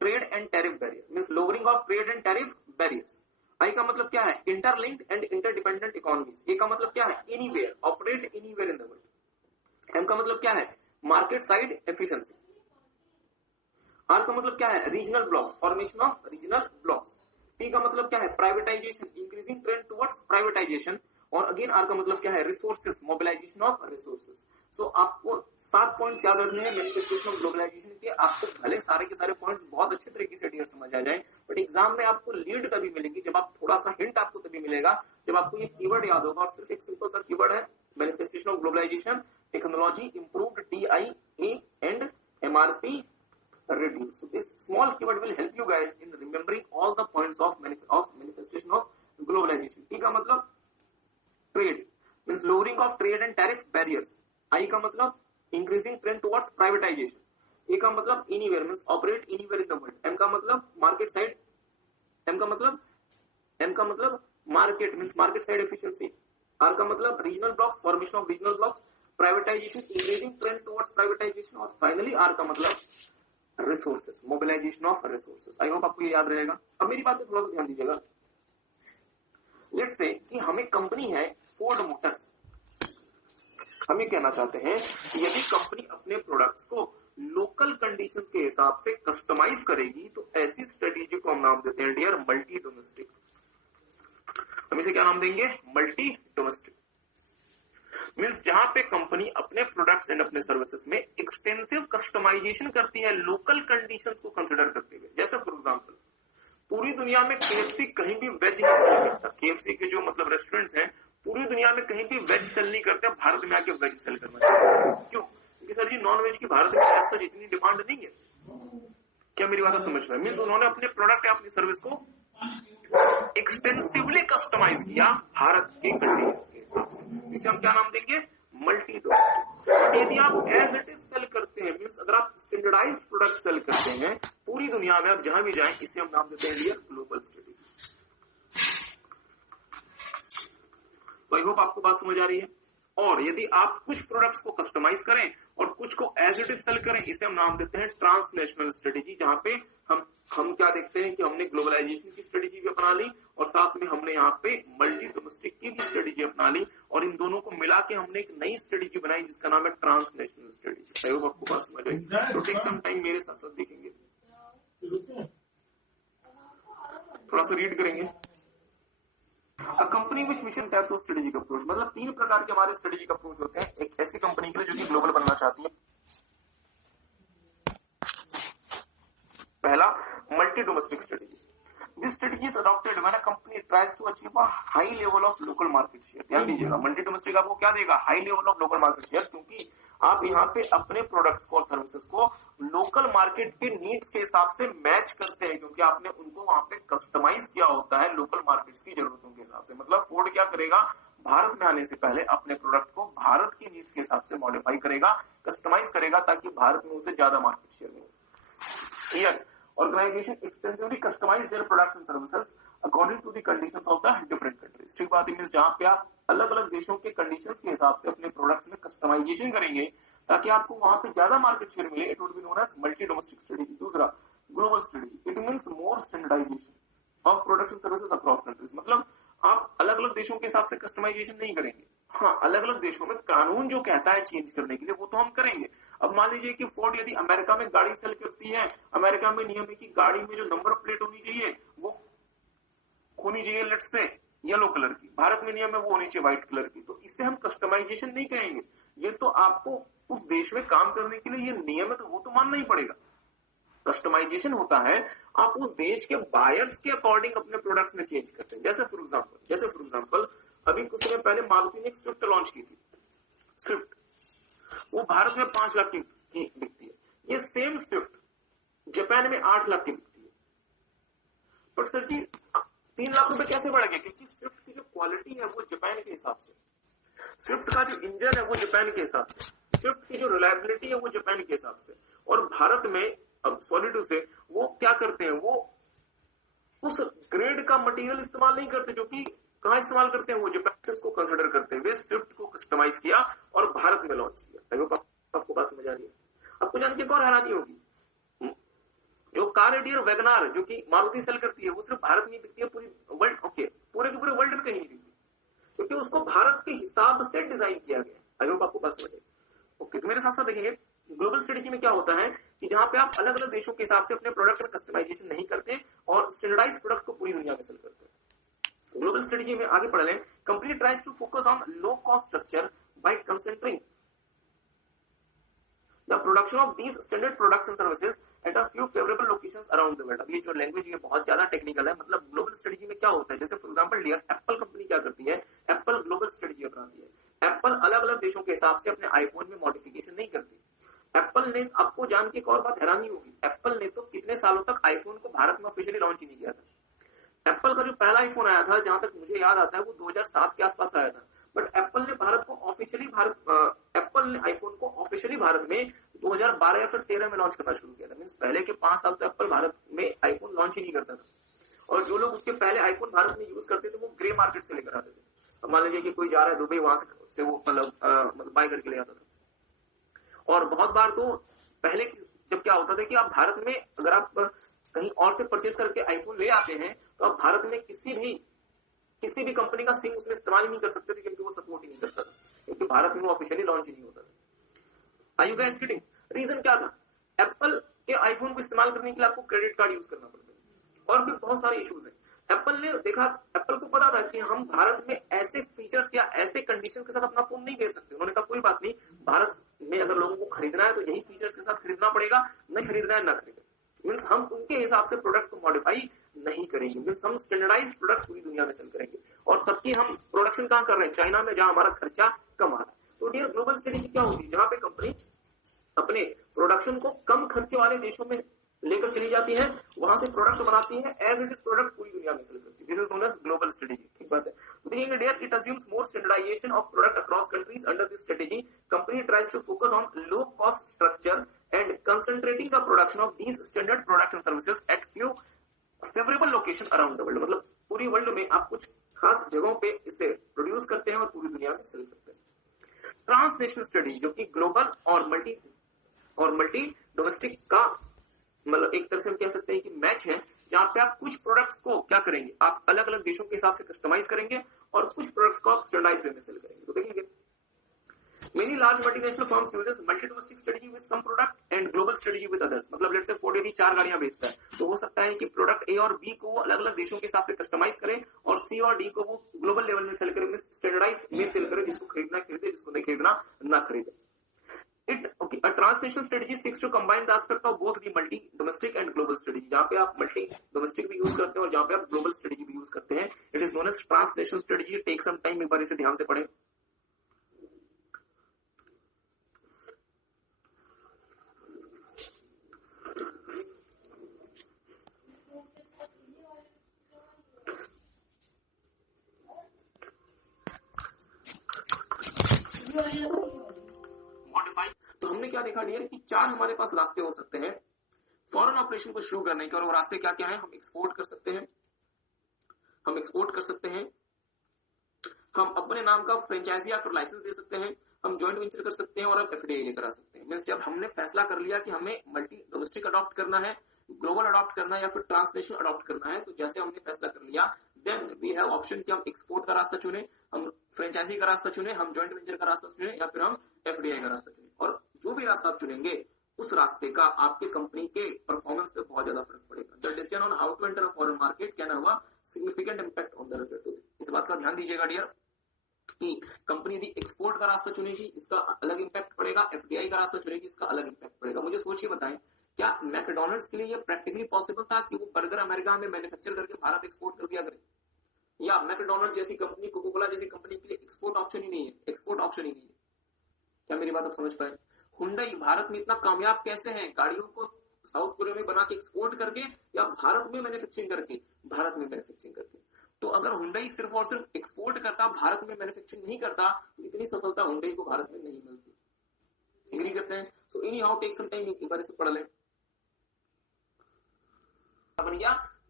Trade and tariff barrier, means lowering of trade and tariff barriers. I का मतलब क्या है? Interlinked and interdependent economies. A का मतलब क्या है? Anywhere, operate anywhere in the world. M का मतलब क्या है? Market side efficiency. आर का मतलब क्या है? Regional blocks, formation of regional blocks. P का मतलब क्या है? Privatisation, increasing trend towards privatisation. और अगेन आर का मतलब क्या है, रिसोर्सेस, मोबिलाइजेशन ऑफ रिसोर्सेस। सो आपको 7 पॉइंट्स याद रखने हैं मैनिफेस्टेशन ऑफ ग्लोबलाइजेशन के। आपको भले सारे के सारे पॉइंट्स बहुत अच्छे तरीके से डियर समझ आ जाए, बट एग्जाम में आपको लीड तभी मिलेगी जब आप थोड़ा सा हिंट आपको तभी मिलेगा जब आपको ये कीवर्ड याद होगा। और सिर्फ एक सिंपल सा कीवर्ड है manifestation of globalization, technology improved, DIA and MRP reduce. So this small keyword will help you guys in remembering all the points of manifestation of globalization. T का मतलब trade means lowering of trade and tariff barriers. I का मतलब increasing trend towards privatization. A का मतलब anywhere means operate anywhere in the world. M का मतलब market side. M का मतलब market means market side efficiency. R का मतलब regional blocks, formation of regional blocks, privatization, increasing trend towards privatization. और finally R का मतलब resources, mobilization of resources. I hope आपको ये याद रहेगा। अब मेरी बात पे थोड़ा सा ध्यान दीजिएगा। लेट्स से कि हमें कंपनी है फोर्ड मोटर्स, हम ये कहना चाहते हैं कि यदि कंपनी अपने प्रोडक्ट्स को लोकल कंडीशंस के हिसाब से कस्टमाइज करेगी तो ऐसी स्ट्रेटेजी को हम नाम देते हैं डियर मल्टी डोमेस्टिक। हम इसे क्या नाम देंगे, मल्टी डोमेस्टिक। मीन्स जहां पे कंपनी अपने प्रोडक्ट्स एंड अपने सर्विसेज में एक्सटेंसिव कस्टमाइजेशन करती है लोकल कंडीशंस को कंसिडर करते हुए। जैसे फॉर एग्जांपल पूरी दुनिया में KFC कहीं भी वेज नहीं सेल करता। KFC के जो मतलब रेस्टोरेंट्स हैं पूरी दुनिया में कहीं भी वेज सेल नहीं करते, भारत में आके वेज सेल करना चाहते हैं। क्यों? क्योंकि सर जी नॉन वेज की भारत में ऐसा इतनी डिमांड नहीं है। क्या मेरी बात समझ में? मीन्स उन्होंने अपने प्रोडक्ट या अपनी सर्विस को एक्सटेंसिवली कस्टमाइज किया भारत के कंडीशंस के हिसाब से। इसे हम क्या नाम देंगे, मल्टी डोमेस्टिक। बट यदि आप एज इट इज सेल करते हैं, मीन्स अगर आप स्टैंडर्डाइज्ड प्रोडक्ट सेल करते हैं पूरी दुनिया में, आप जहां भी जाएं, इसे हम नाम देते हैं डियर ग्लोबल स्ट्रेटेजी। तो आई होप आपको बात समझ आ रही है। और यदि आप कुछ प्रोडक्ट्स को कस्टमाइज करें और कुछ को एज इट इज सेल करें, इसे हम नाम देते हैं ट्रांसनेशनल स्ट्रेटेजी। जहां पे हम क्या देखते हैं कि हमने ग्लोबलाइजेशन की स्ट्रेटेजी भी अपना ली और साथ में हमने यहाँ पे मल्टी डोमेस्टिक की भी स्ट्रेटेजी अपना ली और इन दोनों को मिला के हमने एक नई स्ट्रेटेजी बनाई जिसका नाम है ट्रांसनेशनल स्ट्रेटेजी। आई होप आपको बात समझ आई। तो टेक सम टाइम, मेरे साथ साथ देखेंगे, थोड़ा सा रीड करेंगे। A company which mission types of strategic approach, मतलब 3 प्रकार के हमारे स्ट्रेटेजिक अप्रोच होते हैं एक ऐसी कंपनी के लिए जो कि ग्लोबल बनना चाहती है। पहला, multi domestic strategy. This strategy is adopted when a company tries to achieve a high level of local market share। ध्यान दीजिएगा, मल्टी डोमेस्टिक आपको क्या देगा, high level of local market share, क्योंकि आप यहाँ पे अपने प्रोडक्ट्स को और सर्विसेज को लोकल मार्केट के नीड्स के हिसाब से मैच करते हैं, क्योंकि आपने उनको वहां पे कस्टमाइज किया होता है लोकल मार्केट्स की जरूरतों के हिसाब से। मतलब फोर्ड क्या करेगा, भारत में आने से पहले अपने प्रोडक्ट को भारत के नीड्स के हिसाब से मॉडिफाई करेगा, कस्टमाइज करेगा, ताकि भारत में उसे ज्यादा मार्केट शेयर मिले। Clear? Organization extensively customize their products and services according to the conditions of the different countries। ठीक बात है। जहां पे आप अलग अलग देशों के कंडीशंस के हिसाब से अपने प्रोडक्ट्स में कस्टमाइजेशन करेंगे ताकि आपको वहां पे ज्यादा मार्केट शेयर मिले, it would be known as multi domestic strategy. दूसरा, global strategy. It means more standardisation of products and services across countries. मतलब आप अलग अलग देशों के हिसाब से कस्टमाइजेशन नहीं करेंगे। हाँ, अलग अलग देशों में कानून जो कहता है चेंज करने के लिए वो तो हम करेंगे। अब मान लीजिए कि फोर्ड यदि अमेरिका में गाड़ी सेल करती है, अमेरिका में नियम है कि गाड़ी में जो नंबर प्लेट होनी चाहिए वो होनी चाहिए लेट्स से येलो कलर की, भारत में नियम है वो होनी चाहिए व्हाइट कलर की। तो इससे हम कस्टमाइजेशन नहीं करेंगे। ये तो आपको उस देश में काम करने के लिए ये नियम है तो वो तो मानना ही पड़ेगा। कस्टमाइजेशन होता है आप उस देश के बायर्स के अकॉर्डिंग अपने प्रोडक्ट्स में चेंज करते हैं। जैसे फॉर एग्जांपल अभी कुछ समय पहले मारुति ने एक स्विफ्ट लॉन्च की थी। स्विफ्ट वो भारत में 5 लाख की बिकती है। ये सेम स्विफ्ट जापान में 8 लाख की बिकती है। बट सर जी 3 लाख रुपए कैसे बढ़ गए? क्योंकि स्विफ्ट की जो क्वालिटी है वो जापान के हिसाब से, स्विफ्ट का जो इंजन है वो जापान के हिसाब से, स्विफ्ट की जो रिलायबिलिटी है वो जापान के हिसाब से। और भारत में अब सॉलिड से वो क्या करते हैं, वो उस ग्रेड का मटेरियल इस्तेमाल नहीं करते जो कि कहां इस्तेमाल करते हैं, वो जापान को कंसिडर करते हुए स्विफ्ट को कस्टमाइज किया और भारत में लॉन्च किया। आपको बात समझ आ रही है? आपको जान के और हैरानी होगी, जो कार डियर वैगनार जो कि मारुति सेल करती है वो सिर्फ भारत में बिकती है, पूरी वर्ल्ड पूरे के पूरे वर्ल्ड में कहीं नहीं बिकती, क्योंकि उसको भारत के हिसाब से डिजाइन किया गया। आई होप आपको बात समझ आई। ओके, तो मेरे साथ साथ देखेंगे ग्लोबल स्ट्रेटेजी में क्या होता है कि जहां पे आप अलग अलग देशों के हिसाब से अपने प्रोडक्ट में कस्टमाइजेशन नहीं करते और स्टैंडर्डाइज्ड प्रोडक्ट को पूरी दुनिया में सेल करते हैं। ग्लोबल स्ट्रेटेजी में आगे पढ़ लें। Company tries to focus on low cost structure by concentrating the production of these standard products and services at a few favourable locations around the world. अब ये जो लैंग्वेज है बहुत ज्यादा टेक्निकल है, मतलब ग्लोबल स्ट्रेटेजी में क्या होता है, जैसे for example dear Apple company क्या करती है, एप्पल ग्लोबल स्ट्रेटेजी अपनाती है। एप्पल अलग अलग देशों के हिसाब से अपने आईफोन में मॉडिफिकेशन नहीं करती। एप्पल ने, आपको जान के एक और बात हैरानी होगी, एप्पल ने तो कितने सालों तक आईफोन को भारत में ऑफिशियली लॉन्च ही नहीं किया था। एप्पल का जो पहला आईफोन आया था, जहां तक मुझे याद आता है, वो 2007 के आसपास आया था, बट एप्पल ने भारत को ऑफिशियली एप्पल ने आईफोन को ऑफिशियली भारत में 2012 या फिर 13 में लॉन्च करना शुरू किया था। मींस पहले के 5 साल तो एप्पल भारत में आईफोन लॉन्च ही नहीं करता था, और जो लोग उसके पहले आईफोन भारत में यूज करते थे वो ग्रे मार्केट से लेकर आते थे। अब मान लीजिए कि कोई जा रहा है दुबई, वहां से वो मतलब बाय करके ले आता था। और बहुत बार तो पहले जब क्या होता था कि आप भारत में अगर आप कहीं और से परचेज करके आईफोन ले आते हैं तो आप भारत में किसी भी कंपनी का सिम उसमें इस्तेमाल नहीं कर सकते थे, क्योंकि वो सपोर्ट ही नहीं करता था, क्योंकि भारत में वो ऑफिशियली लॉन्च ही नहीं होता था। Are you guys getting? Reason क्या था? एप्पल के आईफोन को इस्तेमाल करने के लिए आपको क्रेडिट कार्ड यूज करना पड़ता है, और भी बहुत सारे इश्यूज हैं। एप्पल ने देखा, एप्पल को पता था कि हम भारत में ऐसे फीचर्स या ऐसे कंडीशन के साथ अपना फोन नहीं बेच सकते। उन्होंने कहा कोई बात नहीं, भारत में अगर लोगों को खरीदना है तो यही फीचर्स के साथ खरीदना पड़ेगा, नहीं खरीदना है ना खरीदे। मीन्स हम उनके हिसाब से प्रोडक्ट को मॉडिफाई नहीं करेंगे, मीन्स हम स्टैंडर्डाइज प्रोडक्ट पूरी दुनिया में सेल करेंगे, और सबकी हम प्रोडक्शन कहाँ कर रहे हैं, चाइना में, जहां हमारा खर्चा कम आ रहा है। तो डियर ग्लोबल स्ट्रेटेजी क्या होती है, जहां पे कंपनी अपने प्रोडक्शन को कम खर्चे वाले देशों में लेकर चली जाती है, वहां से प्रोडक्ट बनाती है, एज इट इज प्रोडक्ट पूरी दुनिया में सेल करती है। This is known as global strategy. ठीक बात है। देखिए dear, it assumes more standardisation of product across countries. Under this strategy company tries to focus on low cost structure and concentrating the production of these standard products and services at few favourable location around the world. मतलब पूरी वर्ल्ड में आप कुछ खास जगहों पे इसे प्रोड्यूस करते हैं और पूरी दुनिया में सेल करते हैं। ट्रांसनेशनल स्ट्रेटेजी, जो कि ग्लोबल और मल्टी डोमेस्टिक का मतलब एक तरह से हम कह सकते हैं कि मैच है, जहां पे आप कुछ प्रोडक्ट्स को क्या करेंगे, आप अलग अलग देशों के हिसाब से कस्टमाइज करेंगे और कुछ प्रोडक्ट्स को आप स्टैंडर्डाइज वे में सेल करेंगे। तो देखेंगे many large multinational firms uses multi domestic strategy with some product and global strategy with others. मतलब लेट्स से फोर्ड यदि 4 गाड़ियां बेचता है तो हो सकता है कि प्रोडक्ट ए और बी को वो अलग अलग देशों के हिसाब से कस्टमाइज करें, और सी और डी को वो ग्लोबल लेवल में सेल करें, स्टैंडर्डाइज में सेल करें, जिसको खरीदना खरीदे, जिसको नहीं खरीदना ना खरीदे। A transnational strategy seeks to combine the aspect of both the multi domestic and global strategy। जहाँ पे आप मल्टी डोमेस्टिक भी यूज करते हैं और जहाँ पे आप ग्लोबल स्ट्रेटेजी भी यूज करते हैं। It is known as transnational strategy. Take some time, एक बार इसे ध्यान से पढ़ें। मॉडिफाई, तो हमने क्या देखा डियर कि 4 हमारे पास रास्ते हो सकते हैं फॉरेन ऑपरेशन को शुरू करने के, और वो रास्ते क्या क्या हैं? हम एक्सपोर्ट कर सकते हैं, हम अपने नाम का फ्रेंचाइजी या फिर लाइसेंस दे सकते हैं, हम जॉइंट वेंचर कर सकते हैं, और अब एफडीआई लेकर आ सकते हैं। मींस जब हमने फैसला कर लिया कि हमें मल्टी डोमेस्टिक अडॉप्ट करना है, ग्लोबल अडॉप्ट करना है या फिर ट्रांसनेशनल अडॉप्ट करना है, तो जैसे हमने फैसला कर लिया, देन वी हैव ऑप्शन कि हम एक्सपोर्ट का रास्ता चुने, हम फ्रेंचाइजी का रास्ता चुने, हम जॉइंट वेंचर का रास्ता चुने, या फिर हम एफडीआई का रास्ता चुने। और जो भी रास्ता आप चुनेंगे उस रास्ते का आपके कंपनी के परफॉर्मेंस पे बहुत ज्यादा फर्क पड़ेगा। The decision on how to enter a foreign market can have a significant impact on the result. इस बात का ध्यान दीजिएगा डियर कि कंपनी यदि एक्सपोर्ट का रास्ता चुनेगी इसका अलग इंपैक्ट पड़ेगा, एफडीआई का रास्ता चुनेगी इसका अलग इंपैक्ट पड़ेगा। मुझे सोचिए बताएं, क्या मैकडॉनल्ड्स के लिए यह प्रैक्टिकली पॉसिबल था कि वो बर्गर अमेरिका में मैन्युफैक्चर करके भारत एक्सपोर्ट कर दिया करे? या मैकडॉनल्ड्स जैसी कंपनी, कोका कोला जैसी कंपनी के लिए एक्सपोर्ट ऑप्शन ही नहीं है? क्या मेरी बात आप समझ पाए? हुंडई भारत में इतना कामयाब कैसे है, गाड़ियों को साउथ कोरिया में बना के एक्सपोर्ट करके या भारत में मैन्युफैक्चरिंग करके। तो अगर हुंडई सिर्फ और सिर्फ एक्सपोर्ट करता, भारत में मैन्युफैक्चरिंग नहीं करता, तो इतनी सफलता हुंडई को भारत में नहीं मिलती। एग्री करते हैं? So anyhow take some time, एक बार इसे पढ़ लें।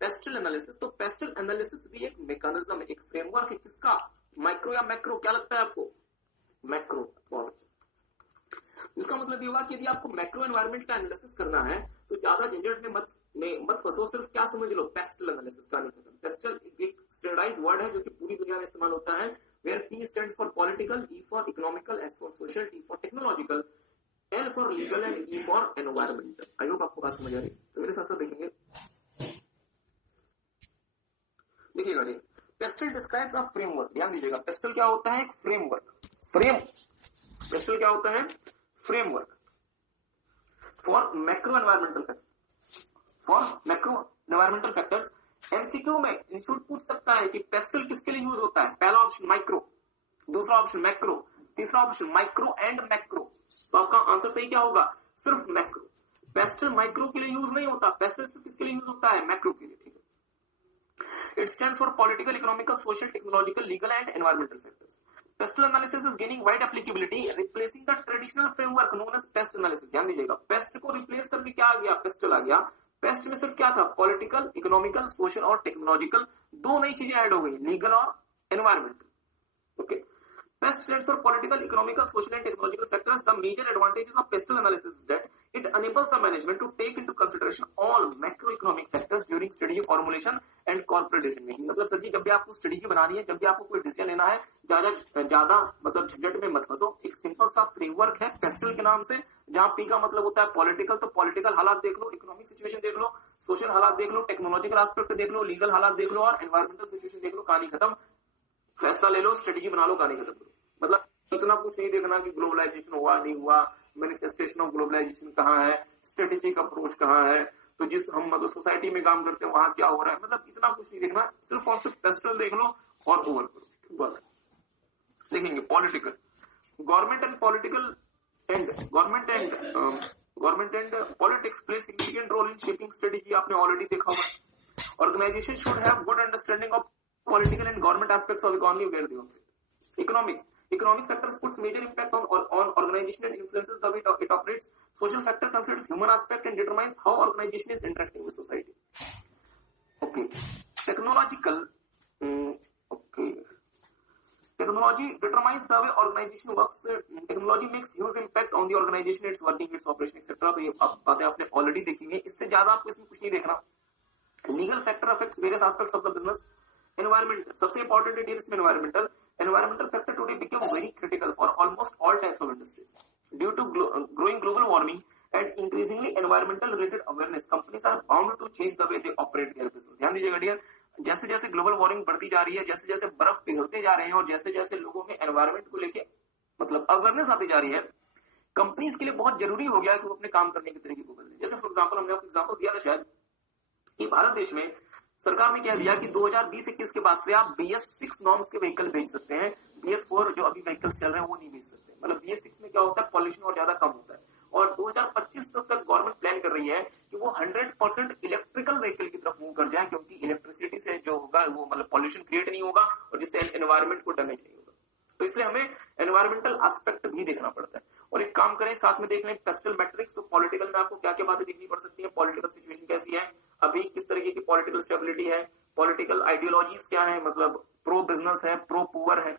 पेस्टल एनालिसिस, तो पेस्टल एनालिसिस भी एक मैकेनिज्म है, एक फ्रेमवर्क है, किसका? माइक्रो या मैक्रो? क्या लगता है आपको? मैक्रो। बहुत अच्छा। इसका मतलब ये हुआ कि यदि आपको मैक्रो एनवायरनमेंट का एनालिसिस करना है तो ज्यादा झंझट में मत फंसो, सिर्फ क्या समझ लो, पेस्टल एनालिसिस का नहीं खत्म। पेस्टल एक स्टैंडर्डाइज्ड वर्ड है जो कि पूरी दुनिया में इस्तेमाल होता है, where P stands for political, E for economical, S for social, T for technological, L for legal and E for environmental. I hope आपको बात समझ आ रही है। तो मेरे साथ साथ देखेंगे, देखिएगा पेस्टल डिस्क्राइब्स अ फ्रेमवर्क, ध्यान दीजिएगा, पेस्टल क्या होता है, एक फ्रेमवर्क, पेस्टल क्या होता है, framework for macro environmental factors. MCQ में इंस्टीट्यूट पूछ सकता है कि पेस्टल किसके लिए यूज होता है, पहला ऑप्शन माइक्रो, दूसरा ऑप्शन मैक्रो, तीसरा ऑप्शन माइक्रो एंड मैक्रो। तो आपका आंसर सही क्या होगा, सिर्फ मैक्रो। पेस्टल माइक्रो के लिए यूज नहीं होता, पेस्टल सिर्फ किसके लिए यूज होता है, मैक्रो के लिए, ठीक है। It stands for political, economical, social, technological, legal and environmental factors. Pestal analysis is gaining wide applicability, replacing the traditional framework known as pest analysis. ध्यान दीजिएगा, पेस्ट को रिप्लेस करके क्या आ गया, पेस्टल आ गया। पेस्ट में सिर्फ क्या था, पॉलिटिकल, इकोनॉमिकल, सोशल और टेक्नोलॉजिकल, दो नई चीजें ऐड हो गई, लीगल और environmental. Okay, PEST stands for political, economical, social and technological factors. The major advantages of pestal analysis is that it enables the management to take into consideration all macroeconomic factors during strategy formulation and corporate decision making. मतलब सर जी, जब भी आपको स्ट्रेटेजी बनानी है, जब भी आपको कोई डिसीजन लेना है, ज्यादा मतलब झंझट में मत फंसो। एक सिंपल सा फ्रेमवर्क है पेस्टल के नाम से, जहां पी का मतलब होता है पॉलिटिकल, तो पॉलिटिकल हालात देख लो, इकोनॉमिक सिचुएशन देख लो, सोशल हालात देख लो, टेक्नोलॉजिकल एस्पेक्ट देख लो, लीगल हालात देख लो और एनवायरमेंटल सिचुएशन देख लो, कहानी खत्म। फैसला ले लो, स्ट्रेटेजी बना लो, कहानी खत्म करो। मतलब इतना कुछ नहीं देखना कि ग्लोबलाइजेशन हुआ नहीं हुआ, मैनिफेस्टेशन ऑफ ग्लोबलाइजेशन कहाँ है, स्ट्रेटेजिक अप्रोच कहाँ है, तो जिस हम मतलब सोसाइटी में काम करते हैं वहां क्या हो रहा है, मतलब इतना कुछ नहीं देखना, सिर्फ और सिर्फ पेस्टल देख लो और ओवर करो, बस। देखेंगे political, government and politics play significant role in shaping strategy, आपने ऑलरेडी देखा होगा। Organization should have good understanding of political and government aspects of economy where they operate. Economic factors puts major impact on organization and influences the way it operates. Social factor considers human aspect and determines how organization is interacting with society. Okay. Technology determines the way organization works. Technology makes huge impact on the organization, its working, its operation, etc. तो ये बातें आपने ऑलरेडी देखी है, इससे ज्यादा आपको इसमें कुछ नहीं देखना। Legal factor affects various aspects of the business. Environment, सबसे इंपॉर्टेंट है इसमें environmental factor today become very critical for almost all types of industries due to growing global warming and increasingly environmental related awareness. Companies are bound to change the way they operate their business. ध्यान दीजिएगा डियर, जैसे जैसे ग्लोबल वार्मिंग बढ़ती जा रही है, जैसे जैसे बर्फ पिघलते जा रहे हैं और जैसे जैसे लोगों में एनवायरमेंट को लेके मतलब अवेयरनेस आती जा रही है, कंपनीज के लिए बहुत जरूरी हो गया कि वो अपने काम करने के तरीके को बदलें। जैसे फॉर एग्जाम्पल, हमने आपको एग्जाम्पल दिया था शायद कि भारत देश में सरकार ने कह दिया कि 2020-21 के बाद से आप BS6 नॉर्म्स के व्हीकल बेच सकते हैं, BS4 जो अभी व्हीकल्स चल रहे हैं वो नहीं बेच सकते। मतलब BS6 में क्या होता है, पॉल्यूशन और ज्यादा कम होता है। और 2025 तक गवर्नमेंट प्लान कर रही है कि वो 100% इलेक्ट्रिकल व्हीकल की तरफ मूव कर जाए, क्योंकि इलेक्ट्रिसिटी से जो होगा वो मतलब पॉल्यूशन क्रिएट नहीं होगा और जिससे एनवायरमेंट को डैमेज नहीं होगा। तो इसलिए हमें एनवायरमेंटल एस्पेक्ट भी देखना पड़ता है। और एक काम करें, साथ में देख लें पेस्टल मैट्रिक्स। तो पॉलिटिकल में आपको क्या क्या बातें देखनी पड़ सकती है, पॉलिटिकल सिचुएशन कैसी है, अभी किस तरीके की पॉलिटिकल स्टेबिलिटी है, पॉलिटिकल आइडियोलॉजीज क्या है, मतलब प्रो बिजनेस है, प्रो पुअर है,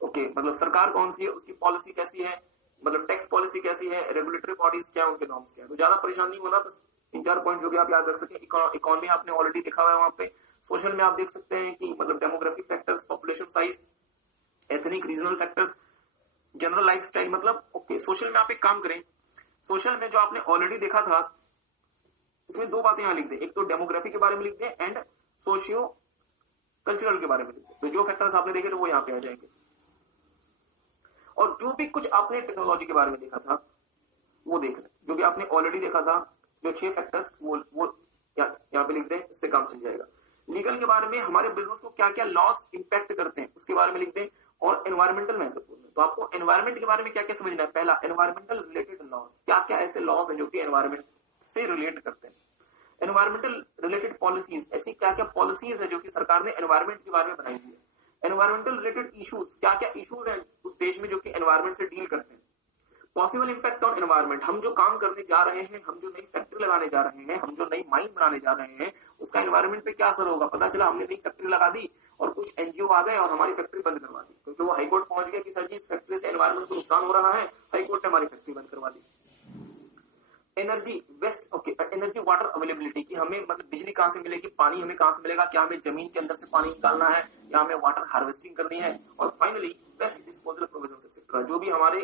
ओके, मतलब सरकार कौन सी है, उसकी पॉलिसी कैसी है, मतलब टैक्स पॉलिसी कैसी है, रेगुलेटरी बॉडीज क्या है, उनके नॉर्म्स क्या है। तो ज्यादा परेशान नहीं होना, बस 3-4 पॉइंट जो भी आप याद रख सकें। इकोनॉमी आपने ऑलरेडी देखा हुआ है वहां पे। सोशल में आप देख सकते हैं कि मतलब demographic factors, population size, ethnic regional factors, general lifestyle, मतलब ओके। सोशल में आप एक काम करें, सोशल में जो आपने ऑलरेडी देखा था इसमें दो बातें यहां लिख दें, एक तो डेमोग्राफी के बारे में लिख दें एंड सोशियो कल्चरल के बारे में लिख दें। तो जो फैक्टर्स आपने देखे थे वो यहां पे आ जाएंगे। और जो भी कुछ आपने टेक्नोलॉजी के बारे में देखा था वो देख लें, जो भी आपने ऑलरेडी देखा था, जो 6 फैक्टर्स वो यहाँ पे लिख दें, इससे काम चल जाएगा। लीगल के बारे में हमारे बिजनेस को क्या क्या लॉस इंपैक्ट करते हैं उसके बारे में लिख दें। और एनवायरमेंटल महत्वपूर्ण है, तो आपको एनवायरमेंट के बारे में क्या क्या समझना है। पहला, एनवायरमेंटल रिलेटेड लॉज, क्या क्या ऐसे लॉज हैं जो कि एनवायरमेंट से रिलेट करते हैं। एनवायरमेंटल रिलेटेड पॉलिसीज, ऐसी क्या क्या पॉलिसीज है जो कि सरकार ने एनवायरमेंट के बारे में बनाई हुई है। एनवायरमेंटल रिलेटेड इश्यूज, क्या क्या इश्यूज हैं उस देश में जो कि एनवायरमेंट से डील करते हैं। पॉसिबल इंपैक्ट ऑन एनवायरमेंट, हम जो काम करने जा रहे हैं, हम जो नई फैक्ट्री लगाने जा रहे हैं, हम जो नई माइन बनाने जा रहे हैं, उसका एनवायरमेंट पे क्या असर होगा। पता चला हमने नई फैक्ट्री लगा दी और कुछ एनजीओ आ गए और हमारी फैक्ट्री बंद करवा दी, क्योंकि वो हाईकोर्ट पहुंच गया कि सर जी इस फैक्ट्री से एनवायरमेंट को नुकसान हो रहा है, हाईकोर्ट ने हमारी फैक्ट्री बंद करवा दी। Energy waste, okay, energy water availability की हमें मतलब बिजली कहां से मिलेगी, पानी हमें कहां से मिलेगा, क्या हमें जमीन के अंदर से पानी निकालना है या हमें वाटर हार्वेस्टिंग करनी है। और finally waste disposal provisions etcetera, जो भी हमारे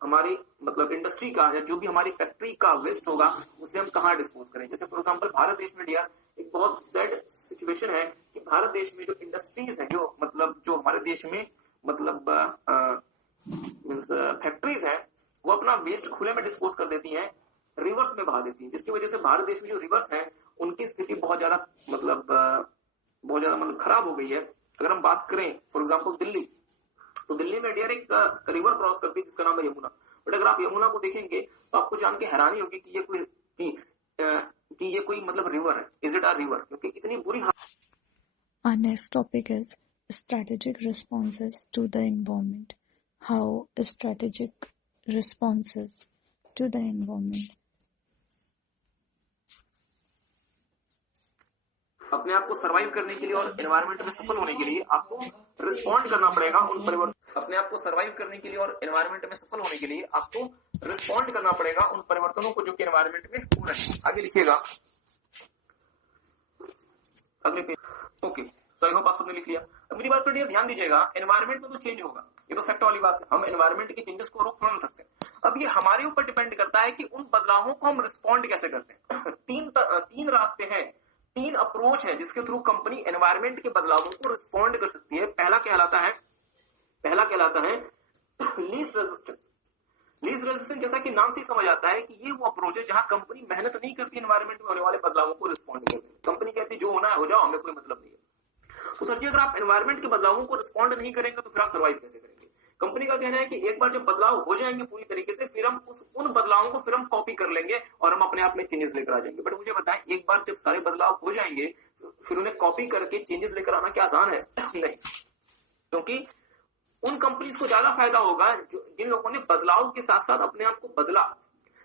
हमारी मतलब इंडस्ट्री का या जो भी हमारी फैक्ट्री का वेस्ट होगा उसे हम कहाँ डिस्पोज करें। जैसे फॉर एग्जांपल भारत देश में डियर एक बहुत सैड सिचुएशन है कि भारत देश में जो इंडस्ट्रीज है, जो हमारे देश में मतलब मीन्स फैक्ट्रीज है, वो अपना वेस्ट खुले में डिस्पोज कर देती हैं, रिवर्स में बहा देती हैं, जिसकी वजह से भारत देश में जो रिवर्स है उनकी स्थिति बहुत ज्यादा मतलब खराब हो गई है। अगर हम बात करें फॉर एग्जाम्पल दिल्ली, तो दिल्ली में डियर एक रिवर क्रॉस करती है जिसका नाम है यमुना। बट अगर आप यमुना को देखेंगे तो आपको जान के हैरानी होगी कि ये कोई मतलब रिवर है। Is it a river? क्योंकि इतनी बुरी Our next topic is strategic responses to the environment. How strategic responses to the environment. अपने आप को सर्वाइव करने के लिए और एनवायरनमेंट में सफल होने के लिए आपको रिस्पॉन्ड करना पड़ेगा उन परिवर्तन अपने आप को सर्वाइव करने के लिए और एनवायरनमेंट में सफल होने के लिए आपको रिस्पॉन्ड करना पड़ेगा उन परिवर्तनों को जो कि एनवायरनमेंट में हो रहे हैं। आगे लिखिएगा अगले page. Okay, so I hope आप सबने लिख लिया। अब मेरी बात पर डियर ध्यान दीजिएगा, एनवायरनमेंट में तो चेंज होगा, ये तो फैक्ट वाली बात है। हम एनवायरनमेंट के चेंजेस को रोक नहीं सकते। अब ये हमारे ऊपर डिपेंड करता है कि उन बदलावों को हम रिस्पॉन्ड कैसे करते हैं। तीन रास्ते हैं, 3 अप्रोच है जिसके थ्रू कंपनी एनवायरनमेंट के बदलावों को रिस्पॉन्ड कर सकती है। पहला कहलाता है लीस्ट रेजिस्टेंस। लीस्ट रेजिस्टेंस जैसा कि नाम से ही समझ आता है कि ये वो अप्रोच है जहां कंपनी मेहनत नहीं करती एनवायरनमेंट में होने वाले बदलावों को रिस्पॉन्ड करने में। कंपनी कहती है जो होना है हो जाओ, हमें कोई मतलब नहीं है। तो सर जी अगर आप एनवायरनमेंट के बदलावों को रिस्पॉन्ड नहीं करेंगे तो फिर आप सर्वाइव कैसे करेंगे? कंपनी का कहना है कि एक बार जब बदलाव हो जाएंगे पूरी तरीके से, फिर हम उन बदलावों को फिर हम कॉपी कर लेंगे और हम अपने आप में चेंजेस लेकर आ जाएंगे। बट मुझे बताएं, एक बार जब सारे बदलाव हो जाएंगे फिर उन्हें कॉपी करके चेंजेस लेकर आना क्या आसान है? नहीं, क्योंकि उन कंपनीज को ज्यादा फायदा होगा जिन लोगों ने बदलाव के साथ साथ अपने आप को बदला।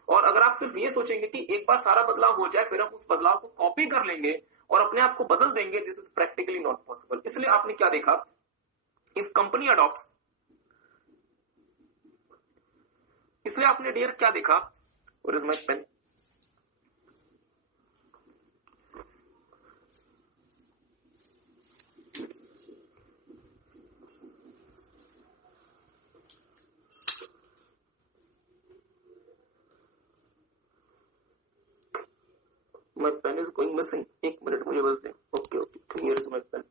और अगर आप सिर्फ ये सोचेंगे कि एक बार सारा बदलाव हो जाए फिर हम उस बदलाव को कॉपी कर लेंगे और अपने आप को बदल देंगे, this is practically not possible. इसलिए आपने क्या देखा, इफ कंपनी अडॉप्ट्स, इसलिए आपने डियर क्या देखा, where is my pen, my pen is going missing, एक मिनट मुझे बस दें। Okay, here is my pen.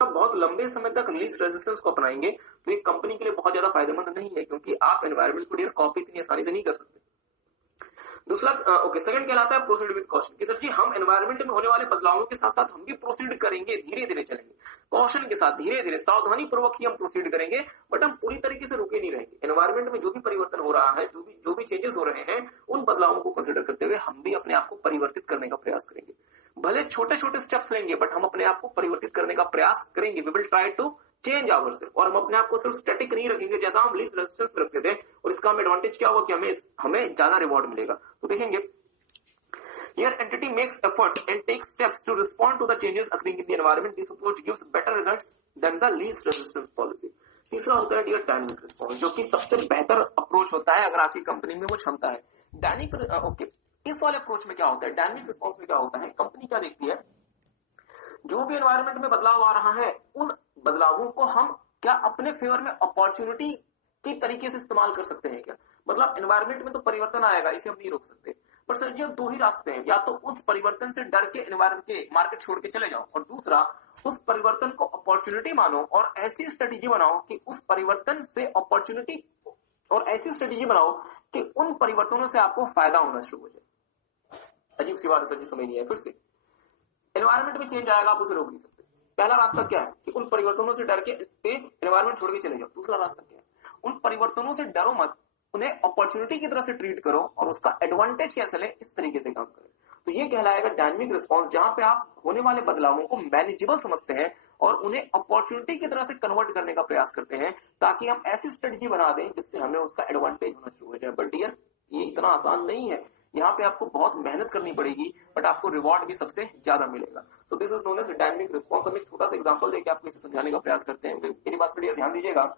आप बहुत लंबे समय तक लीस्ट रेजिस्टेंस को अपनाएंगे तो ये कंपनी के लिए बहुत ज्यादा फायदेमंद नहीं है, क्योंकि आप एनवायरनमेंट को डियर कॉपी इतनी आसानी से नहीं कर सकते। दूसरा सेकंड कहलाता है प्रोसीड विद कॉशन, कि सर जी हम एनवायरनमेंट में होने वाले बदलावों के साथ साथ हम भी प्रोसीड करेंगे, धीरे धीरे चलेंगे, कॉशन के साथ धीरे धीरे सावधानी पूर्वक ही हम प्रोसीड करेंगे, बट हम पूरी तरीके से रुके नहीं रहेंगे। एनवायरनमेंट में जो भी परिवर्तन हो रहा है, जो भी चेंजेस हो रहे हैं, उन बदलावों को कंसिडर करते हुए हम भी अपने आप को परिवर्तित करने का प्रयास करेंगे। भले छोटे छोटे स्टेप्स लेंगे बट हम अपने आप को परिवर्तित करने का प्रयास करेंगे। We will try to change ourselves, और हम अपने आप को सिर्फ स्टैटिक नहीं रखेंगे जैसा हम लीस्ट रेजिस्टेंस रखते थे। और इसका एडवांटेज क्या हुआ कि हमें ज्यादा रिवॉर्ड मिलेगा। तो देखेंगे, here entity makes efforts and takes steps to respond to the changes occurring in the environment. This approach gives better results than the least resistance policy. तीसरा होता है डियर डायनामिक रिस्पॉन्स, जो कि सबसे बेहतर अप्रोच होता है अगर आपकी कंपनी में वो क्षमता है। डायनामिक इस वाले अप्रोच में क्या होता है, डायनामिक रिस्पॉन्स में क्या होता है, कंपनी क्या देखती है, जो भी एनवायरनमेंट में बदलाव आ रहा है उन बदलावों को हम क्या अपने फेवर में अपॉर्चुनिटी की तरीके से इस्तेमाल कर सकते हैं क्या। मतलब एनवायरनमेंट में तो परिवर्तन आएगा, इसे हम नहीं रोक सकते, पर सर जी अब 2 ही रास्ते हैं, या तो उस परिवर्तन से डर के एनवायरनमेंट के मार्केट छोड़ के चले जाओ, और दूसरा उस परिवर्तन को अपॉर्चुनिटी मानो और ऐसी स्ट्रेटेजी बनाओ कि उस परिवर्तन से अपॉर्चुनिटी, और ऐसी स्ट्रेटेजी बनाओ कि उन परिवर्तनों से आपको फायदा होना शुरू हो जाए। अजीब सी बात है सर जी, समझ नहीं है। फिर से एनवायरनमेंट में चेंज आएगा, आप उसे रोक नहीं सकते। पहला रास्ता क्या है कि उन परिवर्तनों से डर के एनवायरनमेंट छोड़ के चले जाओ। दूसरा रास्ता क्या है, उन परिवर्तनों से डरो मत, उन्हें अपॉर्चुनिटी की तरह से ट्रीट करो और उसका एडवांटेज कैसे ले, इस तरीके से काम करें। तो ये कहलाएगा डायनामिक रिस्पॉन्स, जहां पे आप होने वाले बदलावों को मैनेजेबल समझते हैं और उन्हें अपॉर्चुनिटी की तरह से कन्वर्ट करने का प्रयास करते हैं, ताकि हम ऐसी स्ट्रेटजी बना दें जिससे हमें उसका एडवांटेज होना शुरू हो जाए। बट डियर ये इतना आसान नहीं है, यहाँ पे आपको बहुत मेहनत करनी पड़ेगी, बट आपको रिवॉर्ड भी सबसे ज्यादा मिलेगा। So this is known as dynamic response. हम एक छोटा सा एग्जांपल देके आपको इसे समझाने का प्रयास करते हैं। मेरी बात पर ध्यान दीजिएगा।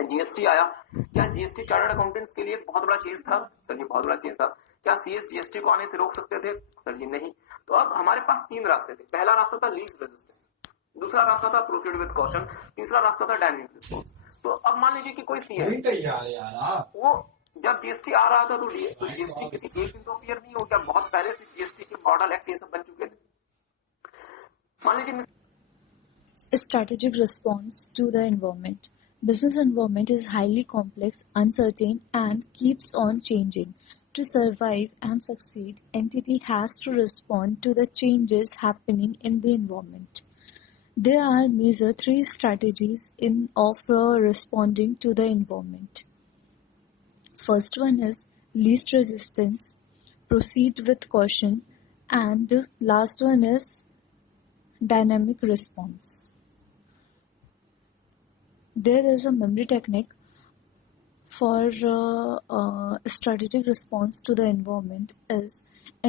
जीएसटी आया, क्या जीएसटी चार्टर्ड अकाउंटेंट्स के लिए एक बहुत बड़ा चेंज था? सर ये बहुत बड़ा चेंज था। क्या सीएस जीएसटी को आने से रोक सकते थे? सर ये नहीं। तो अब हमारे पास 3 रास्ते थे। पहला रास्ता था लीस्ट रेजिस्टेंस, दूसरा रास्ता था प्रोसीड विद कॉशन, तीसरा रास्ता था डायनेमिक रिस्पॉन्स। तो अब मान लीजिए कि कोई सी है, वो जब जीएसटी आ रहा था तो जीएसटी किसी एक दिन तो क्लियर नहीं हो गया, बहुत पहले से जीएसटी के मॉडल एक्ट ये सब बन चुके थे। मान लीजिए Strategic response to the environment. Business environment is highly complex, uncertain, and keeps on changing. To survive and succeed, entity has to respond to the changes happening in the environment. There are major three strategies of responding to the environment. First one is least resistance, proceed with caution, and last one is dynamic response. There is a memory technique for strategic response to the environment is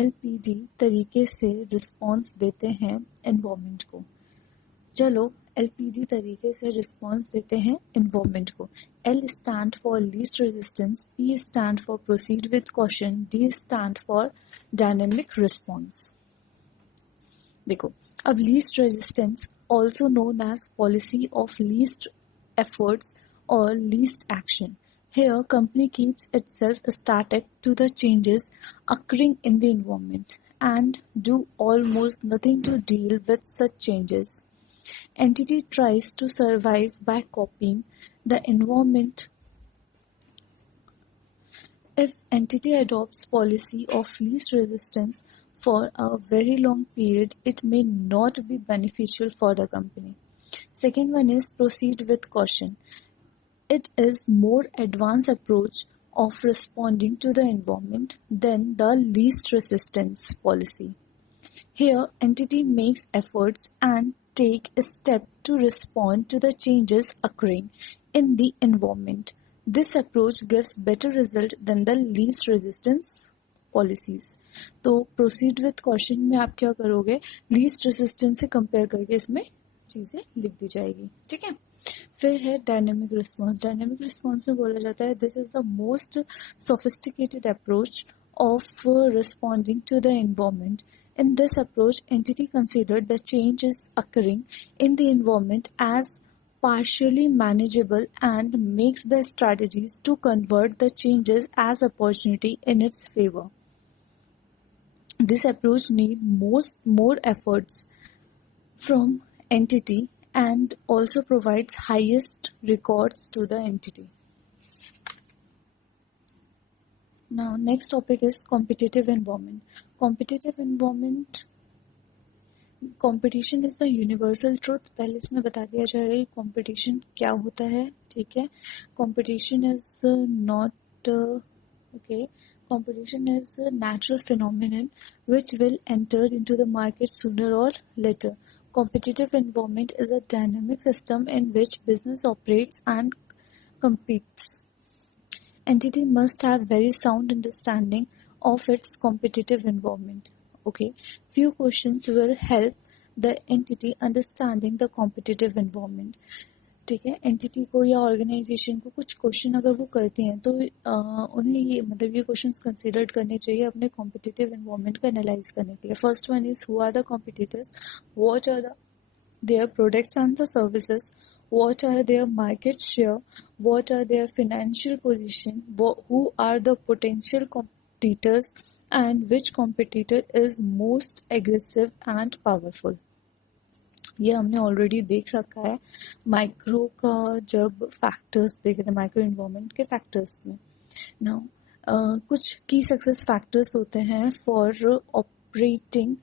LPD तरीके से response देते हैं environment को. चलो LPD तरीके से response देते हैं environment को. L stand for least resistance, P stand for proceed with caution, D stand for dynamic response. देखो अब least resistance also known as policy of least efforts or least action. Here, company keeps itself static to the changes occurring in the environment and do almost nothing to deal with such changes. Entity tries to survive by copying the environment. If entity adopts policy of least resistance for a very long period, it may not be beneficial for the company. Second one is proceed with caution. It is more advanced approach of responding to the environment than the least resistance policy. Here, entity makes efforts and take a step to respond to the changes occurring in the environment. This approach gives better result than the least resistance policies. तो proceed with caution में आप क्या करोगे, least resistance से compare करके इसमें चीजें लिख दी जाएगी, ठीक है। फिर है डायनेमिक रिस्पॉन्स। डायनेमिक रिस्पॉन्स में बोला जाता है this is the most sophisticated approach of responding to the environment. In this approach, entity considered the changes occurring in the environment as partially manageable and makes the strategies to convert the changes as opportunity in its favor. This approach needs more efforts from entity and also provides highest records to the entity. Now, next topic is competitive environment. Competitive environment, competition is the universal truth. पहले इसमें बता दिया जाएगा कि competition क्या होता है, ठीक है। Competition is not okay. Competition is a natural phenomenon which will enter into the market sooner or later. Competitive environment is a dynamic system in which business operates and competes. Entity must have very sound understanding of its competitive environment. Okay, few questions will help the entity understanding the competitive environment. ठीक है, एंटिटी को या ऑर्गेनाइजेशन को कुछ क्वेश्चन अगर वो करती हैं तो उन्हें ये मतलब ये क्वेश्चंस कंसीडर करने चाहिए अपने कॉम्पिटिटिव एनवायरनमेंट को एनालाइज करने के लिए। First one is who are the competitors, what are their products and the services, what are their market share, what are their financial position, who are the potential competitors, and which competitor is most aggressive and powerful. ये हमने ऑलरेडी देख रखा है माइक्रो का जब फैक्टर्स देखे थे, माइक्रो इन्वायरमेंट के फैक्टर्स में। नाउ कुछ की सक्सेस फैक्टर्स होते हैं for operating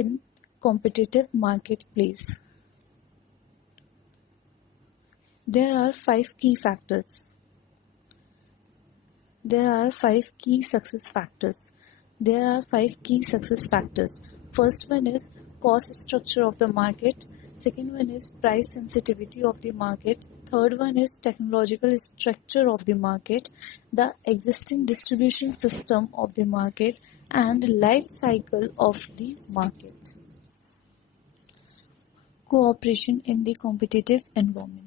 in competitive market place. There are 5 key factors. There are 5 key success factors. There are 5 key success factors. First one is cost structure of the market. Second one is price sensitivity of the market. Third one is technological structure of the market, the existing distribution system of the market, and life cycle of the market. Cooperation in the competitive environment.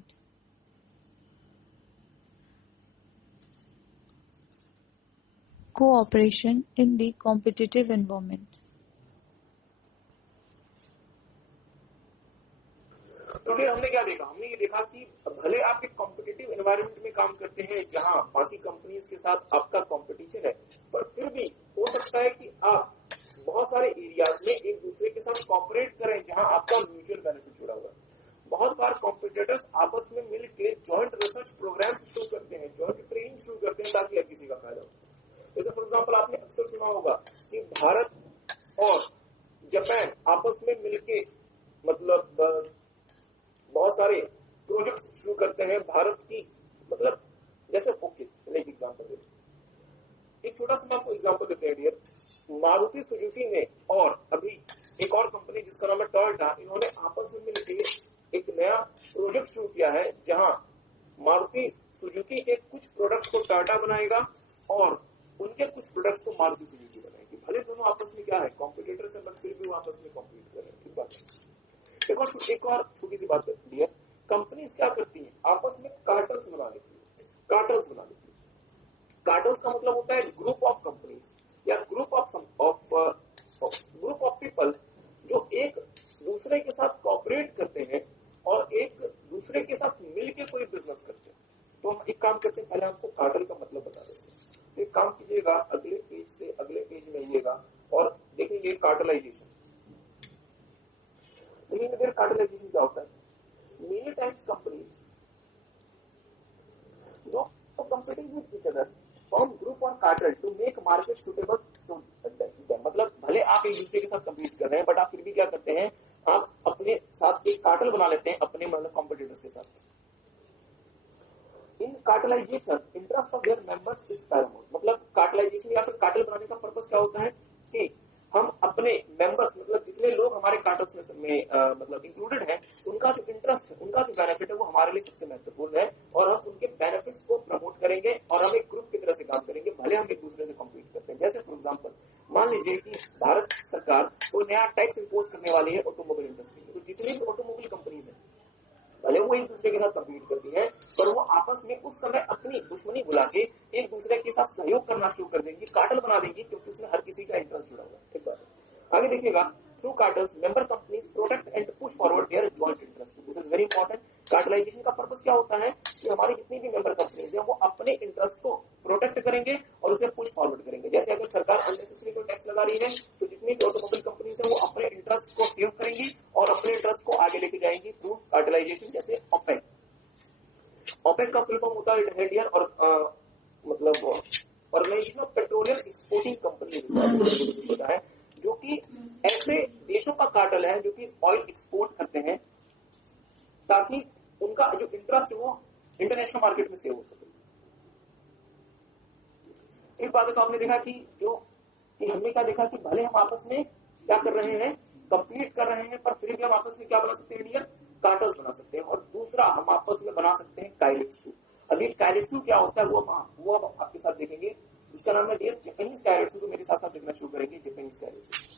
Cooperation in the competitive environment. Environment में काम करते हैं जहां बाकी कंपनीज के साथ आपका कंपटीशन है, पर फिर भी हो सकता है कि आप बहुत सारे एरियाज में एक दूसरे के साथ कॉपरेट करें जहां आपका म्यूचुअल बेनिफिट जुड़ा हुआ है। बहुत बार कॉम्पिटिटर्स आपस में मिलकर जॉइंट रिसर्च प्रोग्राम शुरू करते हैं, जॉइंट ट्रेनिंग शुरू करते हैं ताकि हर किसी का फायदा हो। जैसे फॉर एग्जाम्पल आपने अक्सर सुना होगा कि भारत और जापान आपस में मिलके मतलब बहुत सारे प्रोजेक्ट्स शुरू करते हैं भारत की, मतलब जैसे ओके एक एग्जांपल देते हैं, एक छोटा सा मैं आपको एग्जांपल देते हैं डियर। मारुति सुजुकी ने और अभी एक और कंपनी जिसका नाम है टोयोटा, इन्होंने आपस में मिलकर एक नया प्रोजेक्ट शुरू किया है जहां मारुति सुजुकी के कुछ प्रोडक्ट्स को टोयोटा बनाएगा और उनके कुछ प्रोडक्ट्स को मारुति सुजुकी बनाएगी। भले दोनों आपस में क्या है कॉम्पिटिटर्स है, बट फिर भी वो आपस में कॉम्पीट कर रहे हैं। एक और छोटी सी बात है, कंपनीज क्या करती हैं, आपस में कार्टल्स बना लेती है। कार्टल्स का मतलब होता है ग्रुप ऑफ कंपनीज या ग्रुप ऑफ पीपल जो एक दूसरे के साथ कॉपरेट करते हैं और एक दूसरे के साथ मिलके कोई बिजनेस करते हैं। तो हम एक काम करते हैं, पहले आपको कार्टल का मतलब बता देते हैं। तो एक काम कीजिएगा, अगले पेज से अगले पेज में आइएगा और देखेंगे कार्टलाइजेशन। देखिए कार्टलाइजेशन क्या होता है। Many times companies no competing with each other form group or cartel to make market suitable to them। मतलब भले आप एक दूसरे के साथ compete कर रहे हैं, बट आप फिर भी क्या करते हैं, आप अपने साथ एक कार्टल बना लेते हैं अपने मतलब कॉम्पिटिटर्स के साथ। In cartelisation interest of their members is paramount. मतलब कार्टलाइजेशन या फिर कार्टल बनाने का पर्पस क्या होता है कि हम अपने मेंबर्स मतलब जितने लोग हमारे कार्टल्स में मतलब इंक्लूडेड हैं, उनका जो इंटरेस्ट है, उनका जो बेनिफिट है वो हमारे लिए सबसे महत्वपूर्ण है और हम उनके बेनिफिट्स को प्रमोट करेंगे और हम एक ग्रुप की तरह से काम करेंगे, भले हम एक दूसरे से कॉम्पीट करते हैं। जैसे फॉर एग्जाम्पल मान लीजिए कि भारत सरकार कोई नया टैक्स इम्पोज करने वाली है ऑटोमोबाइल इंडस्ट्री में, तो जितनी भी ऑटोमोबाइल कंपनीज है भले वो एक दूसरे के साथ कम्पीट करती है, पर वो आपस में उस समय अपनी दुश्मनी बुला के एक दूसरे के साथ सहयोग करना शुरू कर देंगी, कार्टल बना देंगी, क्योंकि उसमें हर किसी का इंटरेस्ट जुड़ा हुआ है। एक बात आगे देखिएगा, through cartels member companies protect and push forward their joint interest. This is very important. Cartelization का पर्पस क्या होता है कि हमारी जितनी भी मेंबर कंपनीज है वो अपने इंटरेस्ट को प्रोटेक्ट करेंगे और उसे पुश फॉरवर्ड करेंगे। जैसे अगर सरकार अननेसेसरी को टैक्स लगा रही है, तो जितनी भी ऑटोमोबाइल कंपनीज है वो अपने इंटरेस्ट को सेव करेंगी और अपने इंटरेस्ट को आगे लेके जाएंगी थ्रू कार्टलाइजेशन। जैसे ओपेक, ओपेक का फुल फॉर्म होता है इंडियन और मतलब organization of petroleum exporting company होता है, जो कि ऐसे देशों का कार्टल है जो कि ऑयल एक्सपोर्ट करते हैं ताकि उनका जो इंटरेस्ट है वो इंटरनेशनल मार्केट में सेव हो सके। एक बात तो आपने देखा कि हमने क्या देखा कि भले हम आपस में क्या कर रहे हैं, कंप्लीट कर रहे हैं, पर फिर भी हम आपस में क्या बना सकते हैं डियर, कार्टल्स बना सकते हैं। और दूसरा हम आपस में बना सकते हैं काइरेट्सू। अभी काइरेट्सू क्या होता है वो अब आपके साथ देखेंगे, जिसका नाम है डियर जापानीज काइरेट्सू। तो मेरे साथ साथ देखना शुरू करेंगे Japanese काइरेट्सू।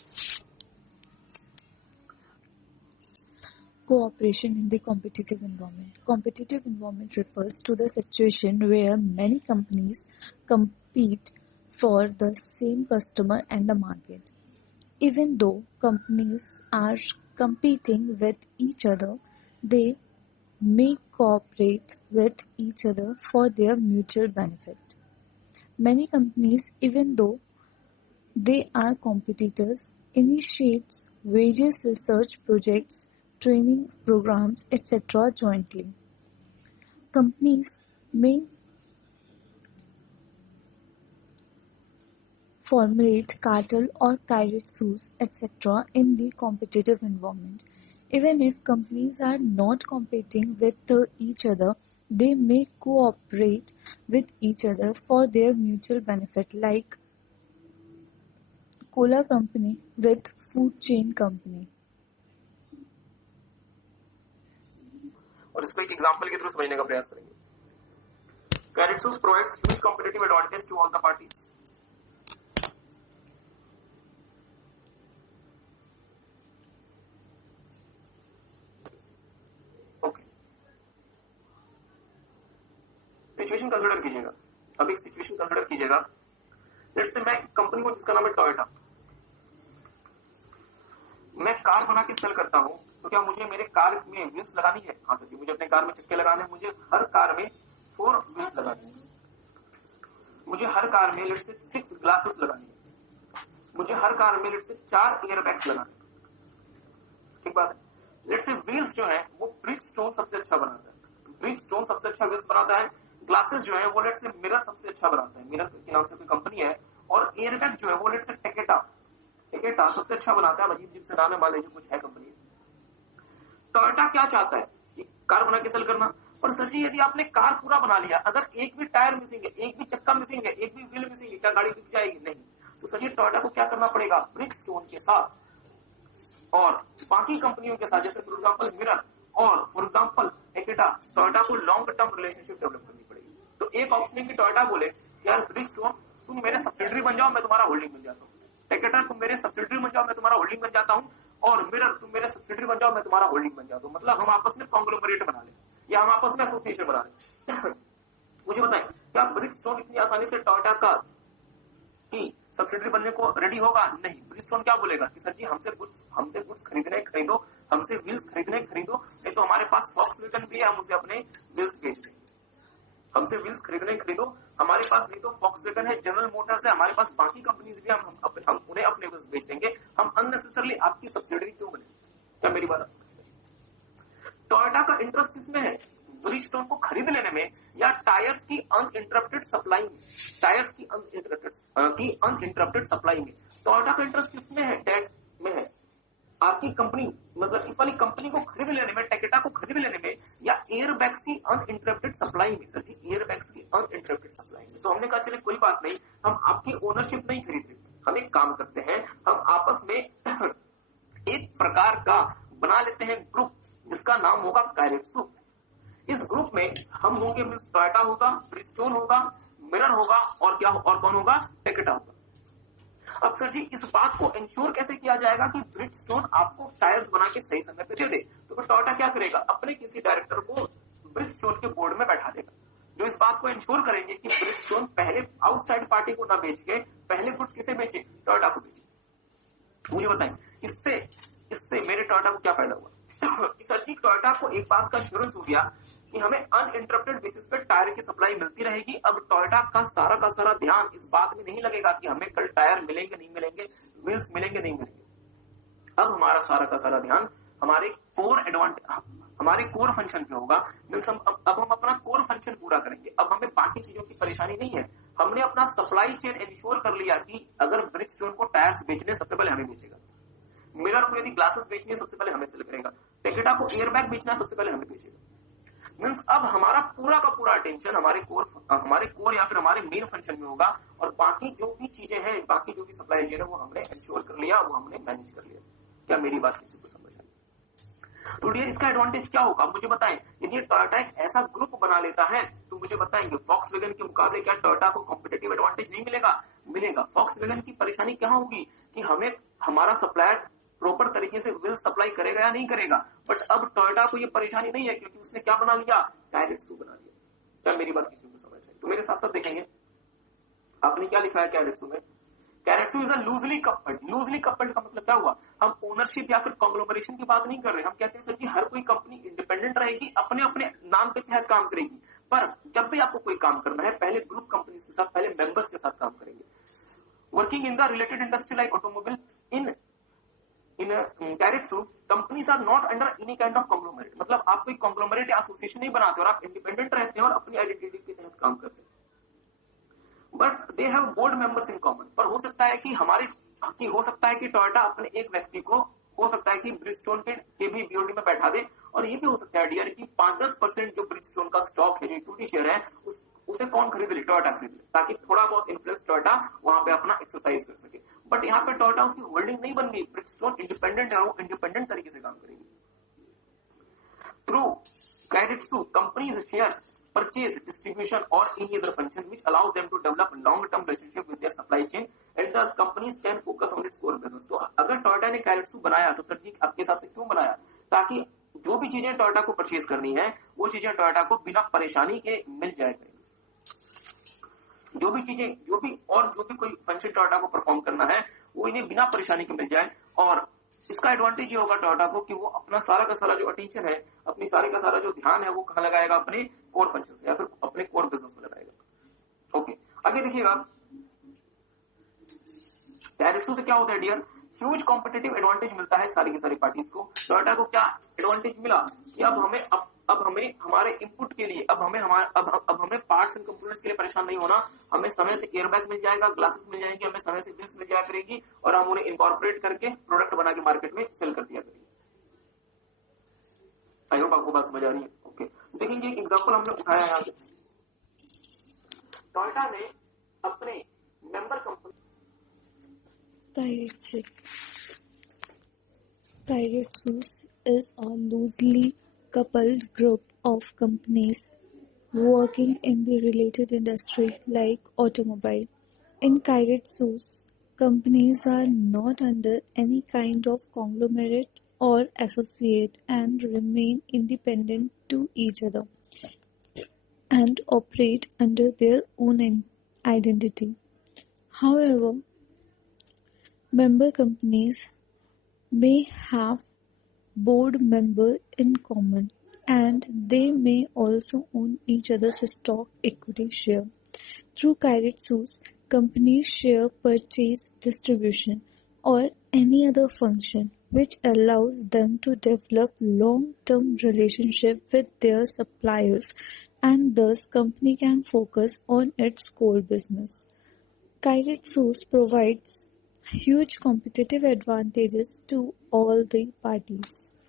Cooperation in the competitive environment. Competitive environment refers to the situation where many companies compete for the same customer and the market. Even though companies are competing with each other, they may cooperate with each other for their mutual benefit. Many companies, even though they are competitors, initiate various research projects, training programs, etc. jointly. Companies may formulate cartel or kairetsus, etc. in the competitive environment. Even if companies are not competing with each other, they may cooperate with each other for their mutual benefit, like cola company with food chain company. और इसको एक एग्जांपल के थ्रू समझने का प्रयास करेंगे। Keiretsus provides huge competitive advantage to all the parties. Okay, situation consider कीजिएगा। अब एक सिचुएशन कंसीडर कीजिएगा, लेट्स से मैं कंपनी हूं जिसका नाम है टोयोटा, मैं कार बना के सेल करता हूं, तो क्या मुझे मेरे कार में व्हील्स लगानी है? हाँ सर जी, मुझे अपने कार में चक्के लगाने हैं, मुझे हर कार में 4 व्हील्स लगानी है, मुझे हर कार में लेट से 6 ग्लासेस लगानी है, मुझे हर कार में लेट से 4 एयरबैग्स लगाने हैं। ठीक बात है। लेट से व्हील्स जो है वो ब्रिजस्टोन सबसे अच्छा बनाता है, ब्रिजस्टोन सबसे अच्छा व्हील्स बनाता है। ग्लासेस जो है वो लेट से मिरर सबसे अच्छा बनाता है, मिरर के नाम से कोई कंपनी है। और एयरबैग जो है वो लेट से टेकेटा सबसे अच्छा बनाता है। अजीब से नाम है, मान लीजिए कुछ है कंपनी। टोयोटा क्या चाहता है कि कार बना के सेल करना। और सर जी यदि आपने कार पूरा बना लिया, अगर एक भी टायर मिसिंग है, एक भी चक्का मिसिंग है, एक भी व्हील मिसिंग है, क्या गाड़ी बिक जाएगी? नहीं। तो सर जी टोयोटा को क्या करना पड़ेगा? ब्रिजस्टोन के साथ और बाकी कंपनियों के साथ, जैसे फॉर एग्जाम्पल मिरर और फॉर एग्जाम्पल टेकेटा, टोयोटा को लॉन्ग टर्म रिलेशनशिप डेवलप करनी पड़ेगी। तो एक ऑप्शन है कि टोयोटा बोले यार ब्रिजस्टोन तुम मेरे सब्सिडरी बन जाओ, मैं तुम्हारा होल्डिंग बन जाता हूँ। टेकेटा तुम मेरे सब्सिडरी बन जाओ, मैं तुम्हारा होल्डिंग बन जाता हूँ। और मिरर तुम मेरे सब्सिडरी बन जाओ, मैं तुम्हारा होल्डिंग बन जाता हूँ। मतलब हम आपस में कॉन्ग्लोमरेट बना ले या हम आपस में एसोसिएशन बना ले। मुझे बताएं क्या ब्रिजस्टोन इतनी आसानी से टोयोटा का कि सब्सिडरी बनने को रेडी होगा? नहीं। ब्रिजस्टोन क्या बोलेगा कि सर जी हमसे गुड्स खरीदो, हमसे व्हील्स खरीदो, नहीं तो हमारे पास फॉक्सवैगन भी है, हम उसे अपने व्हील्स बेच देंगे। हमसे व्हील्स खरीदो, हमारे पास नहीं तो फॉक्सवैगन है, जनरल मोटर्स है, हमारे पास बाकी कंपनीज भी, हम उन्हें अपने व्हील्स बेच देंगे। हम अननेसेसरली आपकी सब्सिडरी क्यों बने? क्या मेरी बात? टोयोटा का इंटरेस्ट किसमें है? ब्रिजस्टोन को खरीद लेने में या टायर्स की अनइंटरप्टेड सप्लाई में? टायर्स की अनइंटरप्टेड सप्लाई में टोयोटा का इंटरेस्ट किसमें है? डेट में है। आपकी कंपनी मतलब इस वाली कंपनी को खरीद लेने में, टेकेटा को खरीद लेने में, या एयरबैग्स की अनइंटरप्टेड सप्लाई में? सर जी एयरबैग्स की अनइंटरप्टेड सप्लाई में। तो हमने कहा चले कोई बात नहीं, हम आपकी ओनरशिप नहीं खरीद रहे, हम एक काम करते हैं, हम आपस में एक प्रकार का बना लेते हैं ग्रुप जिसका नाम होगा कैरेटसू। इस ग्रुप में हम होंगे, टोयोटा होगा, ब्रिजस्टोन होगा, मिरर होगा और क्या और कौन होगा? टेकेटा होगा। अब सर जी इस बात को इंश्योर कैसे किया जाएगा कि ब्रिजस्टोन आपको टायर्स बना के सही समय पे दे दे? तो फिर टोयोटा क्या करेगा? अपने किसी डायरेक्टर को ब्रिजस्टोन के बोर्ड में बैठा देगा, जो इस बात को इंश्योर करेंगे कि ब्रिजस्टोन पहले आउटसाइड पार्टी को ना बेच के पहले गुड्स किसे बेचे? टोयोटा को बेचे। मुझे बताएं इससे मेरे टोयोटा को क्या फायदा हुआ? सर जी टोयोटा को एक बात का एश्योरेंस हो गया कि हमें अनइंटरप्टेड बेसिस पे टायर की सप्लाई मिलती रहेगी। अब टोयोटा का सारा ध्यान इस बात में नहीं लगेगा कि हमें कल टायर मिलेंगे नहीं मिलेंगे, व्हील्स मिलेंगे नहीं मिलेंगे। अब हमारा सारा ध्यान हमारे कोर फंक्शन पे होगा। अब हम अपना कोर फंक्शन पूरा करेंगे। अब हमें बाकी चीजों की परेशानी नहीं है। हमने अपना सप्लाई चेन इंश्योर कर लिया कि अगर ब्रिजस्टोन को टायर्स बेचने सबसे पहले हमें बेचेगा, मिरर को यदि ग्लासेस बेचनी है सबसे पहले हमें सेल करेगा, टेकेटा को एयरबैग बेचना सबसे पहले हमें बेचेगा। मींस अब हमारा पूरा का पूरा अटेंशन हमारे कोर या फिर हमारे मेन फंक्शन में होगा और बाकी जो भी चीजें हैं, बाकी जो भी सप्लाई चेन है वो हमने इंश्योर कर लिया, वो हमने मैनेज कर लिया। क्या मेरी बात किसी को समझ आई? तो डियर इसका एडवांटेज क्या होगा मुझे बताएं। यदि टोयोटा एक ऐसा ग्रुप बना लेता है तो मुझे बताएंगे फॉक्सवैगन के मुकाबले क्या टोयोटा को कॉम्पिटिटिव एडवांटेज नहीं मिलेगा? फॉक्सवैगन की परेशानी क्या होगी कि हमें हमारा सप्लायर प्रॉपर तरीके से व्हील सप्लाई करेगा या नहीं करेगा। बट अब टोयोटा को ये परेशानी नहीं है क्योंकि उसने क्या बना लिया? कैरेटसू बना लिया। क्या मेरी बात किसी को समझ आई? तो मेरे साथ साथ देखेंगे आपने क्या लिखा है कैरेटसू में। कैरेटसू इज अ लूजली कपल्ड का मतलब क्या हुआ? हम ओनरशिप या फिर कॉन्ग्लोमरेशन की बात नहीं कर रहे। हम कहते हैं सर कि हर कोई कंपनी इंडिपेंडेंट रहेगी, अपने अपने नाम के तहत काम करेगी, पर जब भी आपको कोई काम करना है पहले ग्रुप कंपनीज के साथ, पहले मेंबर्स के साथ काम करेंगे। Working in the related industry like automobile in keiretsu companies are not under any kind of conglomerate. मतलब आप कोई कॉन्ग्लोमरेट या एसोसिएशन नहीं बनाते और आप इंडिपेंडेंट रहते हैं और अपनी आइडेंटिटी के तहत काम करते हैं। But they have board members in common. पर हो सकता है कि टोयोटा अपने एक व्यक्ति को हो सकता है कि ब्रिजस्टोन के भी बीओडी में बैठा दे। और ये भी हो सकता है डियर कि 5-10% जो ब्रिजस्टोन का स्टॉक है, जो इक्विटी शेयर है, उसे कौन खरीद ले? टोयोटा खरीद ले, ताकि थोड़ा बहुत इन्फ्लुएंस टोयोटा वहां पे अपना एक्सरसाइज कर सके। बट यहाँ पे टोयोटा उसकी होल्डिंग नहीं बन गई। ब्रिजस्टोन इंडिपेंडेंट है, वो इंडिपेंडेंट तरीके से काम करेगी। Through keiretsu companies share purchase, distribution or any other function which allows them to develop long-term relationship with their supply chain and thus companies can focus on its core business। तो अगर टोयोटा ने कैरेटसू बनाया तो सर जी आपके हिसाब से क्यों बनाया? ताकि जो भी चीजें टोयोटा को परचेज करनी है वो चीजें टोयोटा को बिना परेशानी के मिल जाए करेंगी। जो भी कोई फंक्शन टोयोटा को परफॉर्म करना है वो इन्हें बिना परेशानी के मिल जाए। और इसका एडवांटेज ये होगा टोयोटा को कि वो अपना सारा का सारा जो अटेंशन है, अपनी सारे का सारा जो ध्यान है वो कहाँ लगाएगा, अपने कोर फंक्शन से या फिर अपने कोर बिजनेस में लगाएगा। ओके, आगे देखिएगा डायरेक्टो से क्या होता है डियर, ह्यूज कॉम्पिटिटिव एडवांटेज मिलता है सारी की सारी पार्टीज को। टोयोटा को क्या एडवांटेज मिला कि अब हमें हमारे इनपुट के लिए अब हमें पार्ट्स एंड कंपोनेंट्स के लिए परेशान नहीं होना, हमें समय से एयरबैग मिल जाएगा, ग्लासेस मिल जाएंगे, हमें समय से ग्रिल्स मिल जाया करेगी और हम उन्हें इनकॉर्पोरेट करके प्रोडक्ट बना के मार्केट में सेल कर दिया करेंगे। आई होप आपको बात समझ आ रही है। ओके, देखेंगे एक एग्जांपल हमने उठाया यहाँ से, टोयोटा ने अपने member company Kairitsus is a loosely coupled group of companies working in the related industry like automobile. In Kairitsus, companies are not under any kind of conglomerate or associate and remain independent to each other and operate under their own identity. However, member companies may have board member in common and they may also own each other's stock equity share. Through Kairitsus, companies share purchase, distribution or any other function which allows them to develop long-term relationship with their suppliers and thus company can focus on its core business. Kairitsus provides huge competitive advantages to all the parties.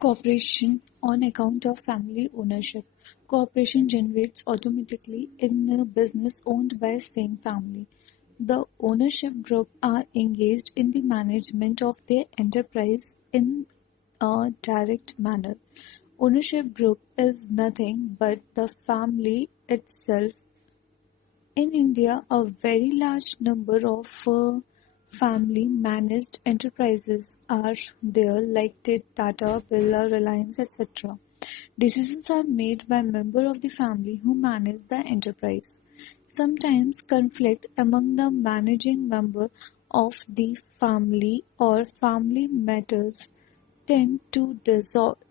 Cooperation on account of family ownership. Cooperation generates automatically in a business owned by same family. The ownership group are engaged in the management of their enterprise in a direct manner. Ownership group is nothing but the family itself. In India, a very large number of family-managed enterprises are there like Tata, Birla, Reliance, etc. Decisions are made by members of the family who manage the enterprise. Sometimes conflict among the managing member of the family or family matters tend to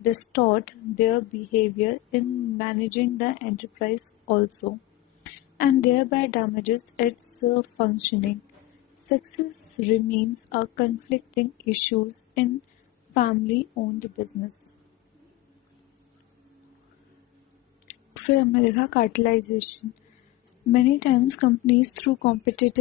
distort their behavior in managing the enterprise also, and thereby damages its functioning. Success remains a conflicting issues in family-owned business. फिर हमने देखा cartelisation. Many times companies though competing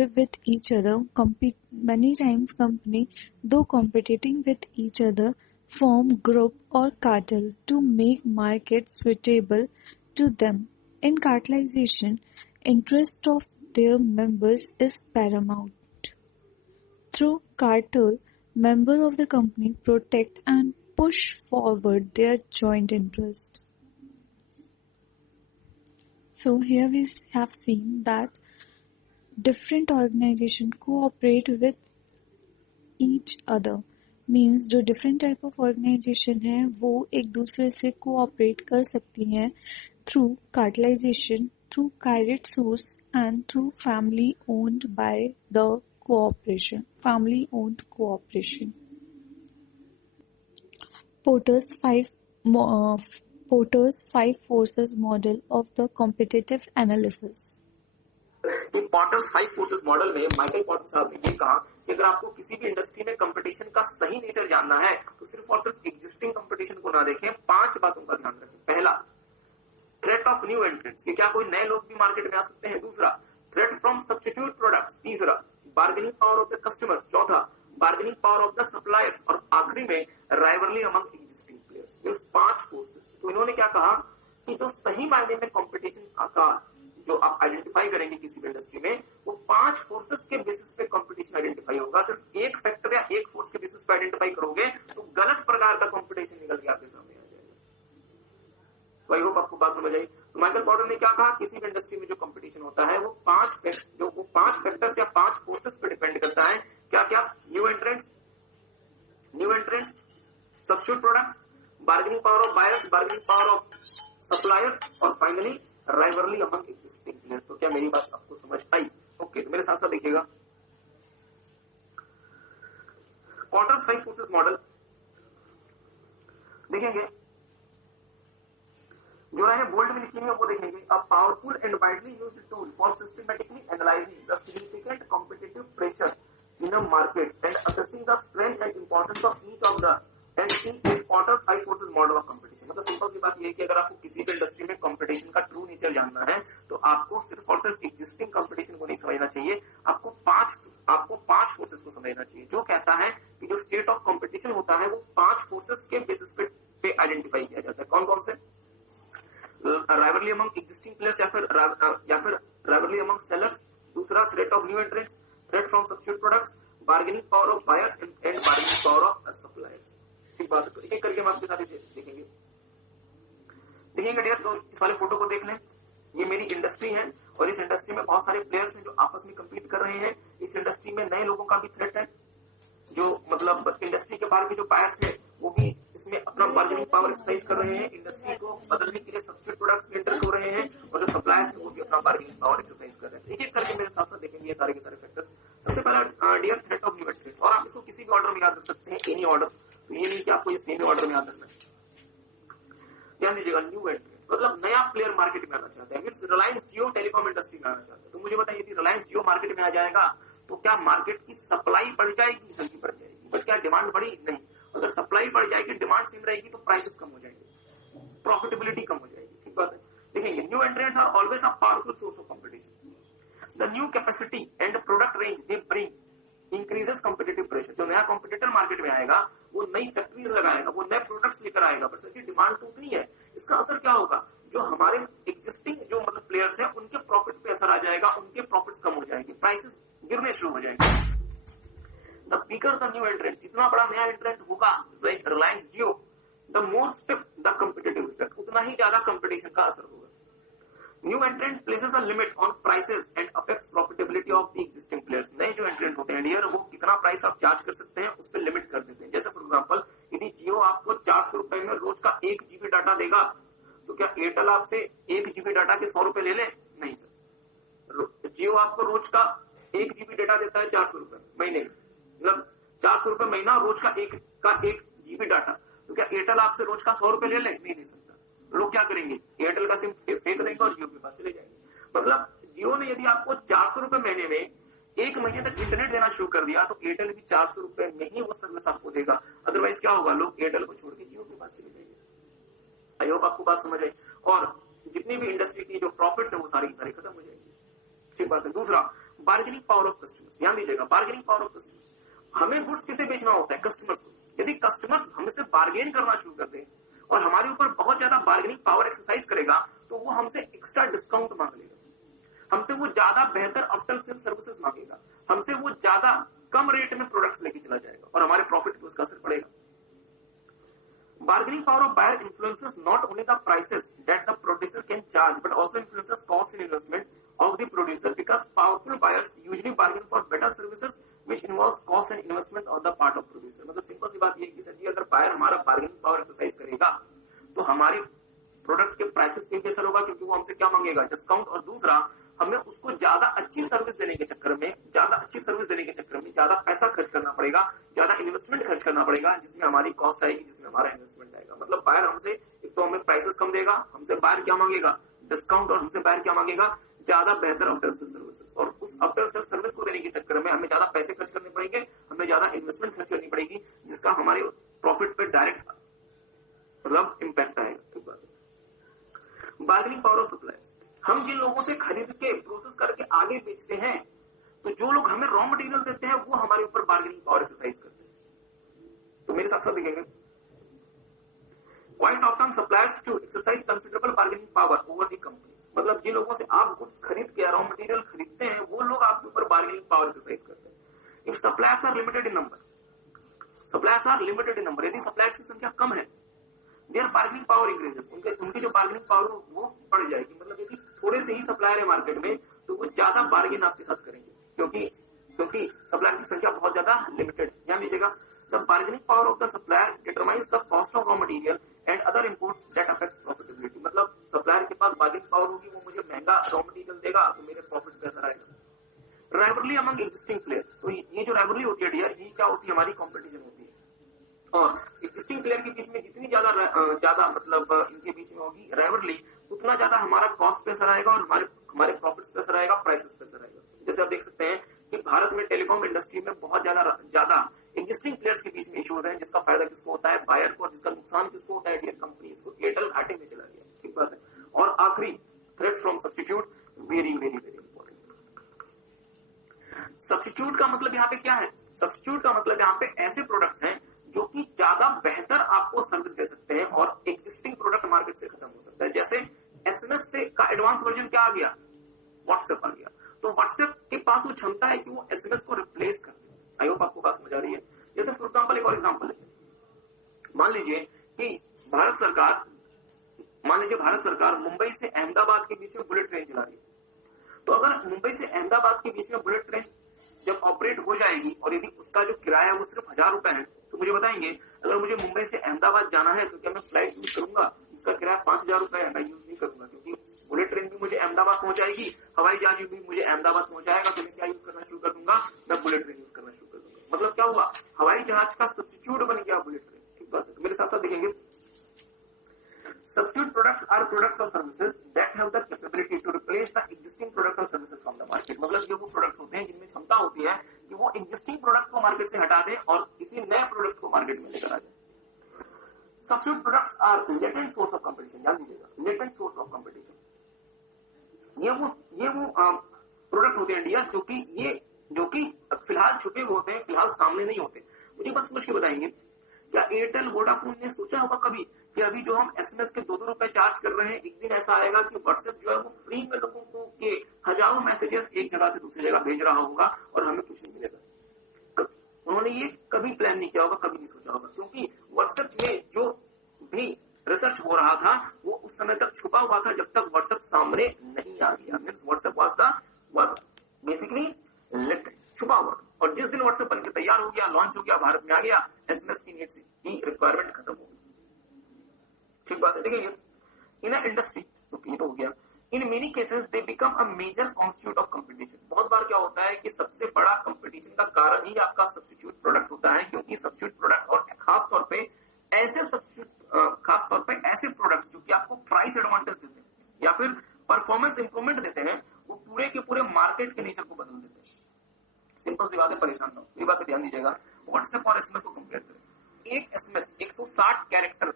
with each other form group or cartel to make markets suitable to them. In cartelization, interest of their members is paramount. Through cartel, members of the company protect and push forward their joint interest. So here we have seen that different organizations cooperate with each other. Means जो different type of organization है वो एक दूसरे से cooperate कर सकती हैं through cartelization, through Kairitsus and through family-owned cooperation. Porter's five forces model of the competitive analysis. Porter's 5 forces model में माइकल पॉटर साहब ने ये कहा कि अगर आपको किसी भी इंडस्ट्री में कंपटीशन का सही नेचर जानना है तो सिर्फ और सिर्फ एग्जिस्टिंग कंपटीशन को ना देखें, 5 बातों का ध्यान रखें। पहला, थ्रेट ऑफ न्यू एंट्रेंट्स, कि क्या कोई नए लोग भी मार्केट में आ सकते हैं। दूसरा, थ्रेट फ्रॉम सब्स्टिट्यूट प्रोडक्ट्स। तीसरा, bargaining power of the customers. चौथा, bargaining power of the suppliers. और आखिरी में राइवलरी अमंग एग्जिस्टिंग प्लेयर्स। ये 5 फोर्सेस। तो इन्होंने क्या कहा कि जो सही मायने में कंपटीशन का जो आप आइडेंटिफाई करेंगे किसी भी इंडस्ट्री में, वो 5 फोर्सेस के बेसिस पे कंपटीशन आइडेंटिफाई होगा। सिर्फ एक फैक्टर या एक फोर्स के बेसिस पे आइडेंटिफाई करोगे तो गलत प्रकार का कंपटीशन निकल के आपके सामने आ जाएगा। तो आई होप आपको बात समझ आई। तो माइकल पॉटर ने क्या कहा, किसी भी इंडस्ट्री में जो कंपटीशन होता है वो 5 फैक्टर्स या 5 फोर्सेस पे डिपेंड करता है। क्या क्या? New entrants, substitute products, bargaining power of buyers, bargaining power of suppliers और finally rivalry among existing players. तो क्या मेरी बात आपको समझ आई? ओके, तो मेरे साथ साथ देखिएगा। पॉटर्स फाइव फोर्सेस मॉडल देखेंगे, जो है बोल्ड में लिखेंगे वो देखेंगे। A powerful and widely used tool for systematically analysing the significant competitive pressure in a market and assessing the strength and importance of each of the and each is Porter's five forces model of competition. मतलब सिंपल सी बात ये है कि अगर आपको किसी भी इंडस्ट्री में कंपटीशन का ट्रू नेचर जानना है तो आपको सिर्फ और सिर्फ एग्जिस्टिंग कंपटीशन को नहीं समझना चाहिए, आपको पांच फोर्सेस को समझना चाहिए। जो कहता है कि जो स्टेट ऑफ कंपटीशन होता है वो पांच फोर्सेस के बेसिस पे आइडेंटिफाई किया जाता है। कौन कौन से? राइवलरी अमंग एग्जिस्टिंग प्लेयर्स या फिर राइवलरी अमंग सेलर्स, दूसरा threat of new entrants, threat from substitute products, bargaining power of buyers and bargaining power of suppliers. ठीक बात है, तो एक करके हम आपके साथ देखेंगे डियर। तो इस वाले फोटो को देख लें, ये मेरी इंडस्ट्री है और इस इंडस्ट्री में बहुत सारे प्लेयर्स हैं जो आपस में कम्पीट कर रहे हैं। इस इंडस्ट्री में नए लोगों का भी थ्रेट है, जो मतलब इंडस्ट्री के बाहर के जो बायर्स है वो भी इसमें अपना बार्गेनिंग पावर एक्सरसाइज कर रहे हैं, इंडस्ट्री को बदलने के लिए सब्स्टिट्यूट प्रोडक्ट्स में एंटर हो रहे हैं और जो सप्लायर्स है वो भी अपना बार्गेनिंग पावर एक्सरसाइज कर रहे हैं। एक एक करके मेरे साथ साथ देखेंगे ये सारे के सारे फैक्टर्स। सबसे पहला dear threat of new entrants, और आप इसको किसी भी ऑर्डर में याद रख सकते हैं, एनी ऑर्डर, तो ये नहीं कि आपको ये सेमी ऑर्डर में याद रखना है। ध्यान दीजिएगा, न्यू एंट्रेंट मतलब नया प्लेयर मार्केट में आना चाहता है, मीन्स रिलायंस जियो टेलीकॉम इंडस्ट्री में आना चाहता है। तो मुझे बताइए यदि रिलायंस जियो मार्केट में आ जाएगा तो क्या मार्केट की सप्लाई बढ़ जाएगी? जल्दी बढ़ जाएगी, बट क्या डिमांड बढ़ी? नहीं। अगर सप्लाई बढ़ जाएगी, डिमांड सेम रहेगी तो प्राइसेस कम हो जाएंगे, प्रॉफिटेबिलिटी कम हो जाएगी। ठीक बात है। देखेंगे new entrants are always a powerful source of competition. The new capacity and product range they bring increases competitive pressure. जो नया कॉम्पिटिटर मार्केट में आएगा वो नई फैक्ट्रीज लगाएगा, वो नए प्रोडक्ट्स लेकर आएगा, पर सबकी डिमांड तो उतनी है। इसका असर क्या होगा? जो हमारे एग्जिस्टिंग जो मतलब प्लेयर्स हैं उनके प्रॉफिट पे असर आ जाएगा, उनके प्रॉफिट्स कम हो जाएंगे, प्राइसेस गिरने शुरू हो जाएंगे। द बिगर द न्यू एंट्रेंट, जितना बड़ा नया एंट्रेंट होगा like Reliance Jio, the more stiff the competitive effect, उतना ही ज्यादा कंपटीशन का असर होगा। New एंट्रेंट places a limit on prices and affects profitability of the existing players. नए जो एंट्रेंट्स होते हैं डियर, वो कितना प्राइस आप चार्ज कर सकते हैं उस पर लिमिट कर देते हैं। जैसे फॉर एग्जांपल यदि जियो आपको 400 रुपए में रोज का 1 GB डाटा देगा तो क्या एयरटेल आपसे 1 GB डाटा के 100 रुपए ले ले? नहीं सर। जियो आपको रोज का 1 GB डाटा देता है 400 रुपए महीने में, मतलब 400 रुपए महीना, रोज का 1 GB डाटा। तो क्या एयरटेल आपसे रोज का 100 रुपए ले ले? नहीं ले सकता। लोग क्या करेंगे? एयरटेल का सिम फेंक देंगे और जियो के पास चले जाएंगे। मतलब जियो ने यदि आपको 400 रुपए महीने में 1 महीने तक इंटरनेट देना शुरू कर दिया तो एयरटेल भी 400 रुपए में ही वो सर्विस आपको देगा। अदरवाइज क्या होगा? लोग एयरटेल को छोड़ के जियो के पास चले जाएंगे। आई होप आपको बात समझ आई। और जितनी भी इंडस्ट्री की जो प्रॉफिट्स है वो सारी की सारी खत्म हो जाएगी। ठीक बात है। दूसरा, बार्गेनिंग पावर ऑफ कस्टमर्स। ध्यान दीजिएगा, बार्गेनिंग पावर ऑफ कस्टमर्स। हमें गुड्स किसे बेचना होता है? कस्टमर्स को। यदि कस्टमर्स हमसे बार्गेन करना शुरू कर दें और हमारे ऊपर बहुत ज्यादा बार्गेनिंग पावर एक्सरसाइज करेगा तो वो हमसे एक्स्ट्रा डिस्काउंट मांग लेगा, हमसे वो ज्यादा बेहतर आफ्टर सेल सर्विसेज मांगेगा, हमसे वो ज्यादा कम रेट में प्रोडक्ट्स लेके चला जाएगा और हमारे प्रॉफिट पे उसका असर पड़ेगा। Bargaining power of buyer influences not only the prices that the producer can charge, but also influences cost and investment of the producer, because powerful buyers usually bargain for better services, which involves cost and investment on the part of producer. मतलब सिंपल सी बात ये है कि सर अगर बायर हमारा बार्गेनिंग पावर एक्सरसाइज करेगा तो हमारे प्रोडक्ट के प्राइसेस पे भी असर होगा, क्योंकि वो हमसे क्या मांगेगा? डिस्काउंट। और दूसरा, हमें उसको ज्यादा अच्छी सर्विस देने के चक्कर में ज्यादा पैसा खर्च करना पड़ेगा, ज्यादा इन्वेस्टमेंट खर्च करना पड़ेगा, जिसमें हमारी कॉस्ट आएगी, जिसमें हमारा इन्वेस्टमेंट आएगा। मतलब बायर हमसे एक तो हमें प्राइसेस कम देगा, हमसे बायर क्या मांगेगा? डिस्काउंट। और हमसे बायर क्या मांगेगा? ज्यादा बेहतर आफ्टर सेल सर्विसेज। और उस आफ्टर सेल सर्विस को देने के चक्कर में हमें ज्यादा पैसे खर्च करने पड़ेंगे, हमें ज्यादा इन्वेस्टमेंट खर्च करनी पड़ेगी, जिसका हमारे प्रॉफिट पे डायरेक्ट मतलब इम्पैक्ट आएगा। Bargaining power of suppliers. हम जिन लोगों से खरीद के प्रोसेस करके आगे बेचते हैं, तो जो लोग हमें रॉ मटेरियल देते हैं वो हमारे ऊपर बार्गेनिंग पावर एक्सरसाइज करते हैं। तो मेरे साथ साथ देखेंगे, quite often suppliers to exercise considerable bargaining power over the company. मतलब जिन लोगों से आप गुड्स खरीद के रॉ मटेरियल खरीदते हैं वो लोग आपके ऊपर बार्गेनिंग पावर एक्सरसाइज करते हैं। If suppliers are limited in number, यदि सप्लायर्स की संख्या कम है, देयर बार्गेनिंग पावर इंक्रीजेस, उनकी जो बार्गेनिंग पावर वो बढ़ जाएगी। मतलब यदि थोड़े से ही सप्लायर है मार्केट में तो वो ज्यादा बार्गेन आपके साथ करेंगे, क्योंकि सप्लायर की संख्या बहुत ज्यादा लिमिटेड। ध्यान दीजिएगा, the bargaining power of the supplier determines the cost of raw material and other inputs that affects profitability. मतलब सप्लायर के पास बार्गेनिंग पावर होगी, वो मुझे महंगा रॉ मटेरियल देगा तो मेरे प्रॉफिट पे असर आएगा। Rivalry among existing player. तो ये जो राइवलरी होती है डियर, ये क्या होती है, हमारी कॉम्पिटिशन होती है। और एग्जिस्टिंग प्लेयर के बीच में जितनी ज्यादा मतलब इनके बीच में होगी राइवलरी, उतना ज्यादा हमारा कॉस्ट प्रेशर आएगा और हमारे प्रॉफिट्स प्रेशर आएगा, प्राइसेस प्रेशर आएगा। जैसे आप देख सकते हैं कि भारत में टेलीकॉम इंडस्ट्री में बहुत ज्यादा एग्जिस्टिंग प्लेयर्स के बीच में इश्यूज है, जिसका फायदा किसको होता है, बायर को, और जिसका नुकसान किसको होता है, डियर कंपनी। इसको एयरटेल घाटे में चला गया, ठीक बात है। और आखिरी threat from substitute, very very very important. Substitute का मतलब यहाँ पे क्या है, सब्स्टिट्यूट का मतलब यहाँ पे ऐसे प्रोडक्ट्स हैं जो कि ज्यादा बेहतर आपको सर्विस दे सकते हैं और एग्जिस्टिंग प्रोडक्ट मार्केट से खत्म हो सकता है। जैसे एसएमएस से का एडवांस वर्जन क्या आ गया, व्हाट्सएप आ गया। तो व्हाट्सएप के पास वो क्षमता है कि वो एसएमएस को रिप्लेस कर दे। आई होप आपको बात समझ आ रही है। जैसे फॉर एग्जांपल, एक और एग्जांपल है, मान लीजिए भारत सरकार मुंबई से अहमदाबाद के बीच में बुलेट ट्रेन चला रही है। तो अगर मुंबई से अहमदाबाद के बीच में बुलेट ट्रेन जब ऑपरेट हो जाएगी और यदि उसका जो किराया है वो सिर्फ 1000 रुपए है, तो मुझे बताएंगे अगर मुझे मुंबई से अहमदाबाद जाना है तो क्या मैं फ्लाइट यूज करूंगा जिसका किराया 5000 रुपए है? मैं यूज नहीं करूंगा, क्योंकि बुलेट ट्रेन भी मुझे अहमदाबाद पहुंचाएगी, हवाई जहाज भी मुझे अहमदाबाद पहुंचाएगा। तो मैं क्या यूज करना शुरू कर दूंगा, मैं बुलेट ट्रेन यूज करना शुरू कर दूंगा। मतलब क्या हुआ, हवाई जहाज का सब्स्टिट्यूट बन गया बुलेट ट्रेन, ठीक बात है। तो मेरे साथ साथ देखेंगे, substitute products are products or services that have the capability to replace the existing product or services from the market। मतलब ये वो प्रोडक्ट्स होते हैं जिनमें क्षमता होती है कि वो एग्जिस्टिंग प्रोडक्ट को मार्केट से हटा दें और किसी नए प्रोडक्ट को मार्केट में लेकर आ जाए। Substitute products are latent source of competition, ध्यान दीजिएगा, latent source of competition। ये वो प्रोडक्ट होते हैं इंडिया जो कि फिलहाल छुपे हुए होते हैं, फिलहाल सामने नहीं होते। मुझे बस समझ के बताएंगे, क्या एयरटेल वोडाफोन ने सोचा होगा कभी कि अभी जो हम एसएमएस के 2-2 रुपए चार्ज कर रहे हैं, एक दिन ऐसा आएगा कि व्हाट्सएप जो है वो फ्री में लोगों को के हजारों मैसेजेस एक जगह से दूसरी जगह भेज रहा होगा और हमें कुछ नहीं मिलेगा? उन्होंने ये कभी प्लान नहीं किया होगा, कभी नहीं सोचा होगा, क्योंकि व्हाट्सएप में जो भी रिसर्च हो रहा था वो उस समय तक छुपा हुआ था जब तक व्हाट्सएप सामने नहीं आ गया। मीन्स व्हाट्सएप वाज बेसिकली छुपा हुआ था, और जिस दिन व्हाट्सएप बनकर तैयार हो गया, लॉन्च हो गया, भारत में आ गया, एसएमएस की नीड्स की रिक्वायरमेंट खत्म हो गई, ठीक बात है। देखिए, इन इंडस्ट्री तो ये तो हो गया, in many cases they become a major constitute of competition. बहुत बार क्या होता है कि सबसे बड़ा कंपटीशन का कारण ही आपका सब्स्टिट्यूट प्रोडक्ट होता है, क्योंकि सब्स्टिट्यूट प्रोडक्ट और खासतौर पे ऐसे प्रोडक्ट्स जो कि आपको प्राइस एडवांटेज देते हैं या फिर परफॉर्मेंस इंप्रूवमेंट देते हैं, वो पूरे के पूरे मार्केट के नेचर को बदल देते हैं। सिंपल सी बात है, परेशान ना हो, ये बात ध्यान दीजिएगा। व्हाट्सएप और एसएमएस को कंपेयर करें, एक एसएमएस 160 कैरेक्टर,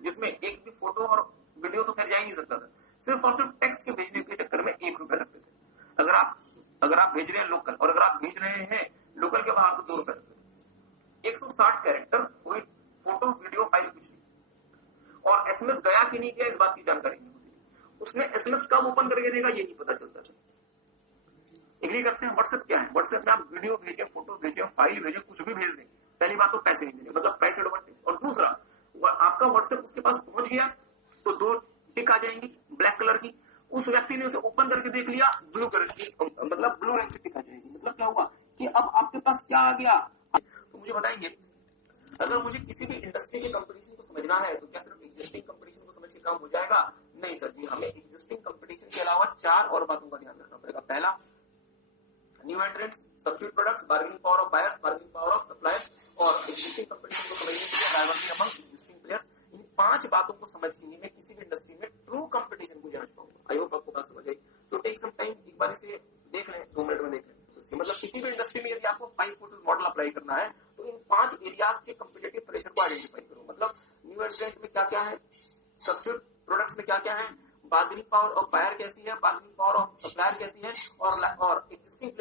जिसमें एक भी फोटो और वीडियो तो खैर जा ही नहीं सकता था, सिर्फ और सिर्फ टेक्स्ट के भेजने के चक्कर में 1 रुपए लगते थे। अगर आप भेज रहे हैं लोकल, और अगर आप भेज रहे हैं लोकल के बाहर तो 2 रुपए लगते थे। 160 कैरेक्टर, कोई फोटो वीडियो फाइल कुछ नहीं, और एसएमएस गया कि नहीं गया इस बात की जानकारी नहीं होती। उसने एसएमएस कब ओपन करके देगा ये नहीं पता चलता था। एग्री करते हैं? व्हाट्सएप क्या है, व्हाट्सएप में आप वीडियो भेजें, फोटो भेजें, फाइल भेजें, कुछ भी भेज दें, पहली बात तो पैसे नहीं देंगे, मतलब प्राइस एडवांटेज। और दूसरा, आपका व्हाट्सएप उसके पास पहुंच गया तो 2 टिक आ जाएंगी ब्लैक कलर की, उस व्यक्ति ने उसे ओपन करके देख लिया, ब्लू कलर की, मतलब ब्लू रंग की टिक आ जाएगी। मतलब क्या हुआ कि अब आपके पास क्या आ गया। तो मुझे बताएंगे, अगर मुझे किसी भी इंडस्ट्री के कंपटीशन को समझना है तो क्या सिर्फ एग्जिस्टिंग कंपटीशन को समझ के काम हो जाएगा? नहीं सर जी, हमें एग्जिस्टिंग कंपटीशन के अलावा 4 और बातों का ध्यान रखना पड़ेगा। पहला, new entrants, substitute products, bargaining power of buyers, bargaining power of suppliers, और एग्जिस्टिंग कंपटीशन को समझने के लिए राइवलरी अमंग एग्जिस्टिंग प्लेयर्स। इन 5 बातों को समझ के ही मैं किसी भी इंडस्ट्री में ट्रू कंपटीशन को जांच पाऊंगा। आई होप आपको बात समझ आई। तो टेक सम टाइम, एक बार इसे देख लें, 2 मिनट में देख लें। मतलब किसी भी इंडस्ट्री में यदि आपको 5 फोर्सेस मॉडल अप्लाई करना है तो इन 5 एरियाज के कंपटीटिव प्रेशर को आइडेंटिफाई करो। मतलब न्यू एंट्रेंट में क्या क्या है, सब्स्टिट्यूट प्रोडक्ट्स में क्या क्या है, बार्गेनिंग पावर ऑफ बायर कैसी है, बार्गेनिंग पावर ऑफ सप्लायर कैसी है, और एग्जिस्टिंग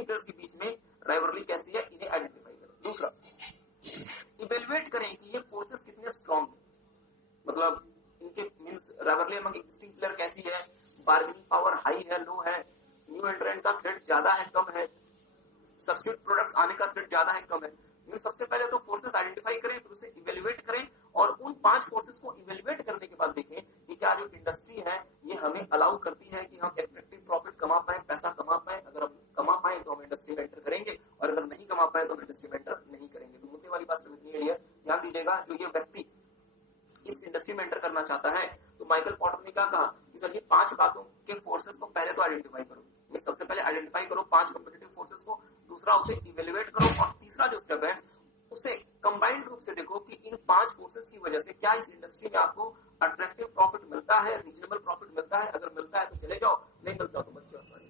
प्लेयर्स के बीच में राइवलरी कैसी है, इन्हें आइडेंटिफाई करो। दूसरा, इवेल्युएट करें कि ये फोर्सेस कितने स्ट्रॉन्ग है, मतलब इनके means rivalry among existing player कैसी है, बार्गेनिंग पावर हाई है, लो है, न्यू एंट्रेंट का थ्रेट ज्यादा है, कम है, सब्स्टिट्यूट प्रोडक्ट्स आने का थ्रेट ज्यादा है, कम है। सबसे पहले तो फोर्सेस आइडेंटिफाई करें, फिर उसे इवेल्युएट करें, और उन 5 फोर्सेस को इवेल्युएट करने के बाद देखें कि क्या जो इंडस्ट्री है ये हमें अलाउ करती है कि हम एट्रैक्टिव प्रॉफिट कमा पाए, पैसा कमा पाए। अगर हम कमा पाए तो हम इंडस्ट्री में एंटर करेंगे, और अगर नहीं कमा पाए तो हम इंडस्ट्री में एंटर नहीं करेंगे। तो मुद्दे वाली बात समझनी है, ध्यान दीजिएगा। जो ये व्यक्ति इस इंडस्ट्री में एंटर करना चाहता है, तो माइकल पोर्टर ने क्या कहा कि सर ये 5 बातों के फोर्सेस को पहले तो आइडेंटिफाई करो। ये सबसे पहले आइडेंटिफाई करो 5 कॉम्पिटिटिव फोर्सेस को, दूसरा उसे इवेल्युएट करो, और तीसरा जो स्टेप है उसे कंबाइंड रूप से देखो कि इन 5 फोर्सेस की वजह से क्या इस इंडस्ट्री में आपको अट्रैक्टिव प्रॉफिट मिलता है, रीजनेबल प्रॉफिट मिलता है। अगर मिलता है तो चले जाओ, नहीं मिलता तो मत जाओ।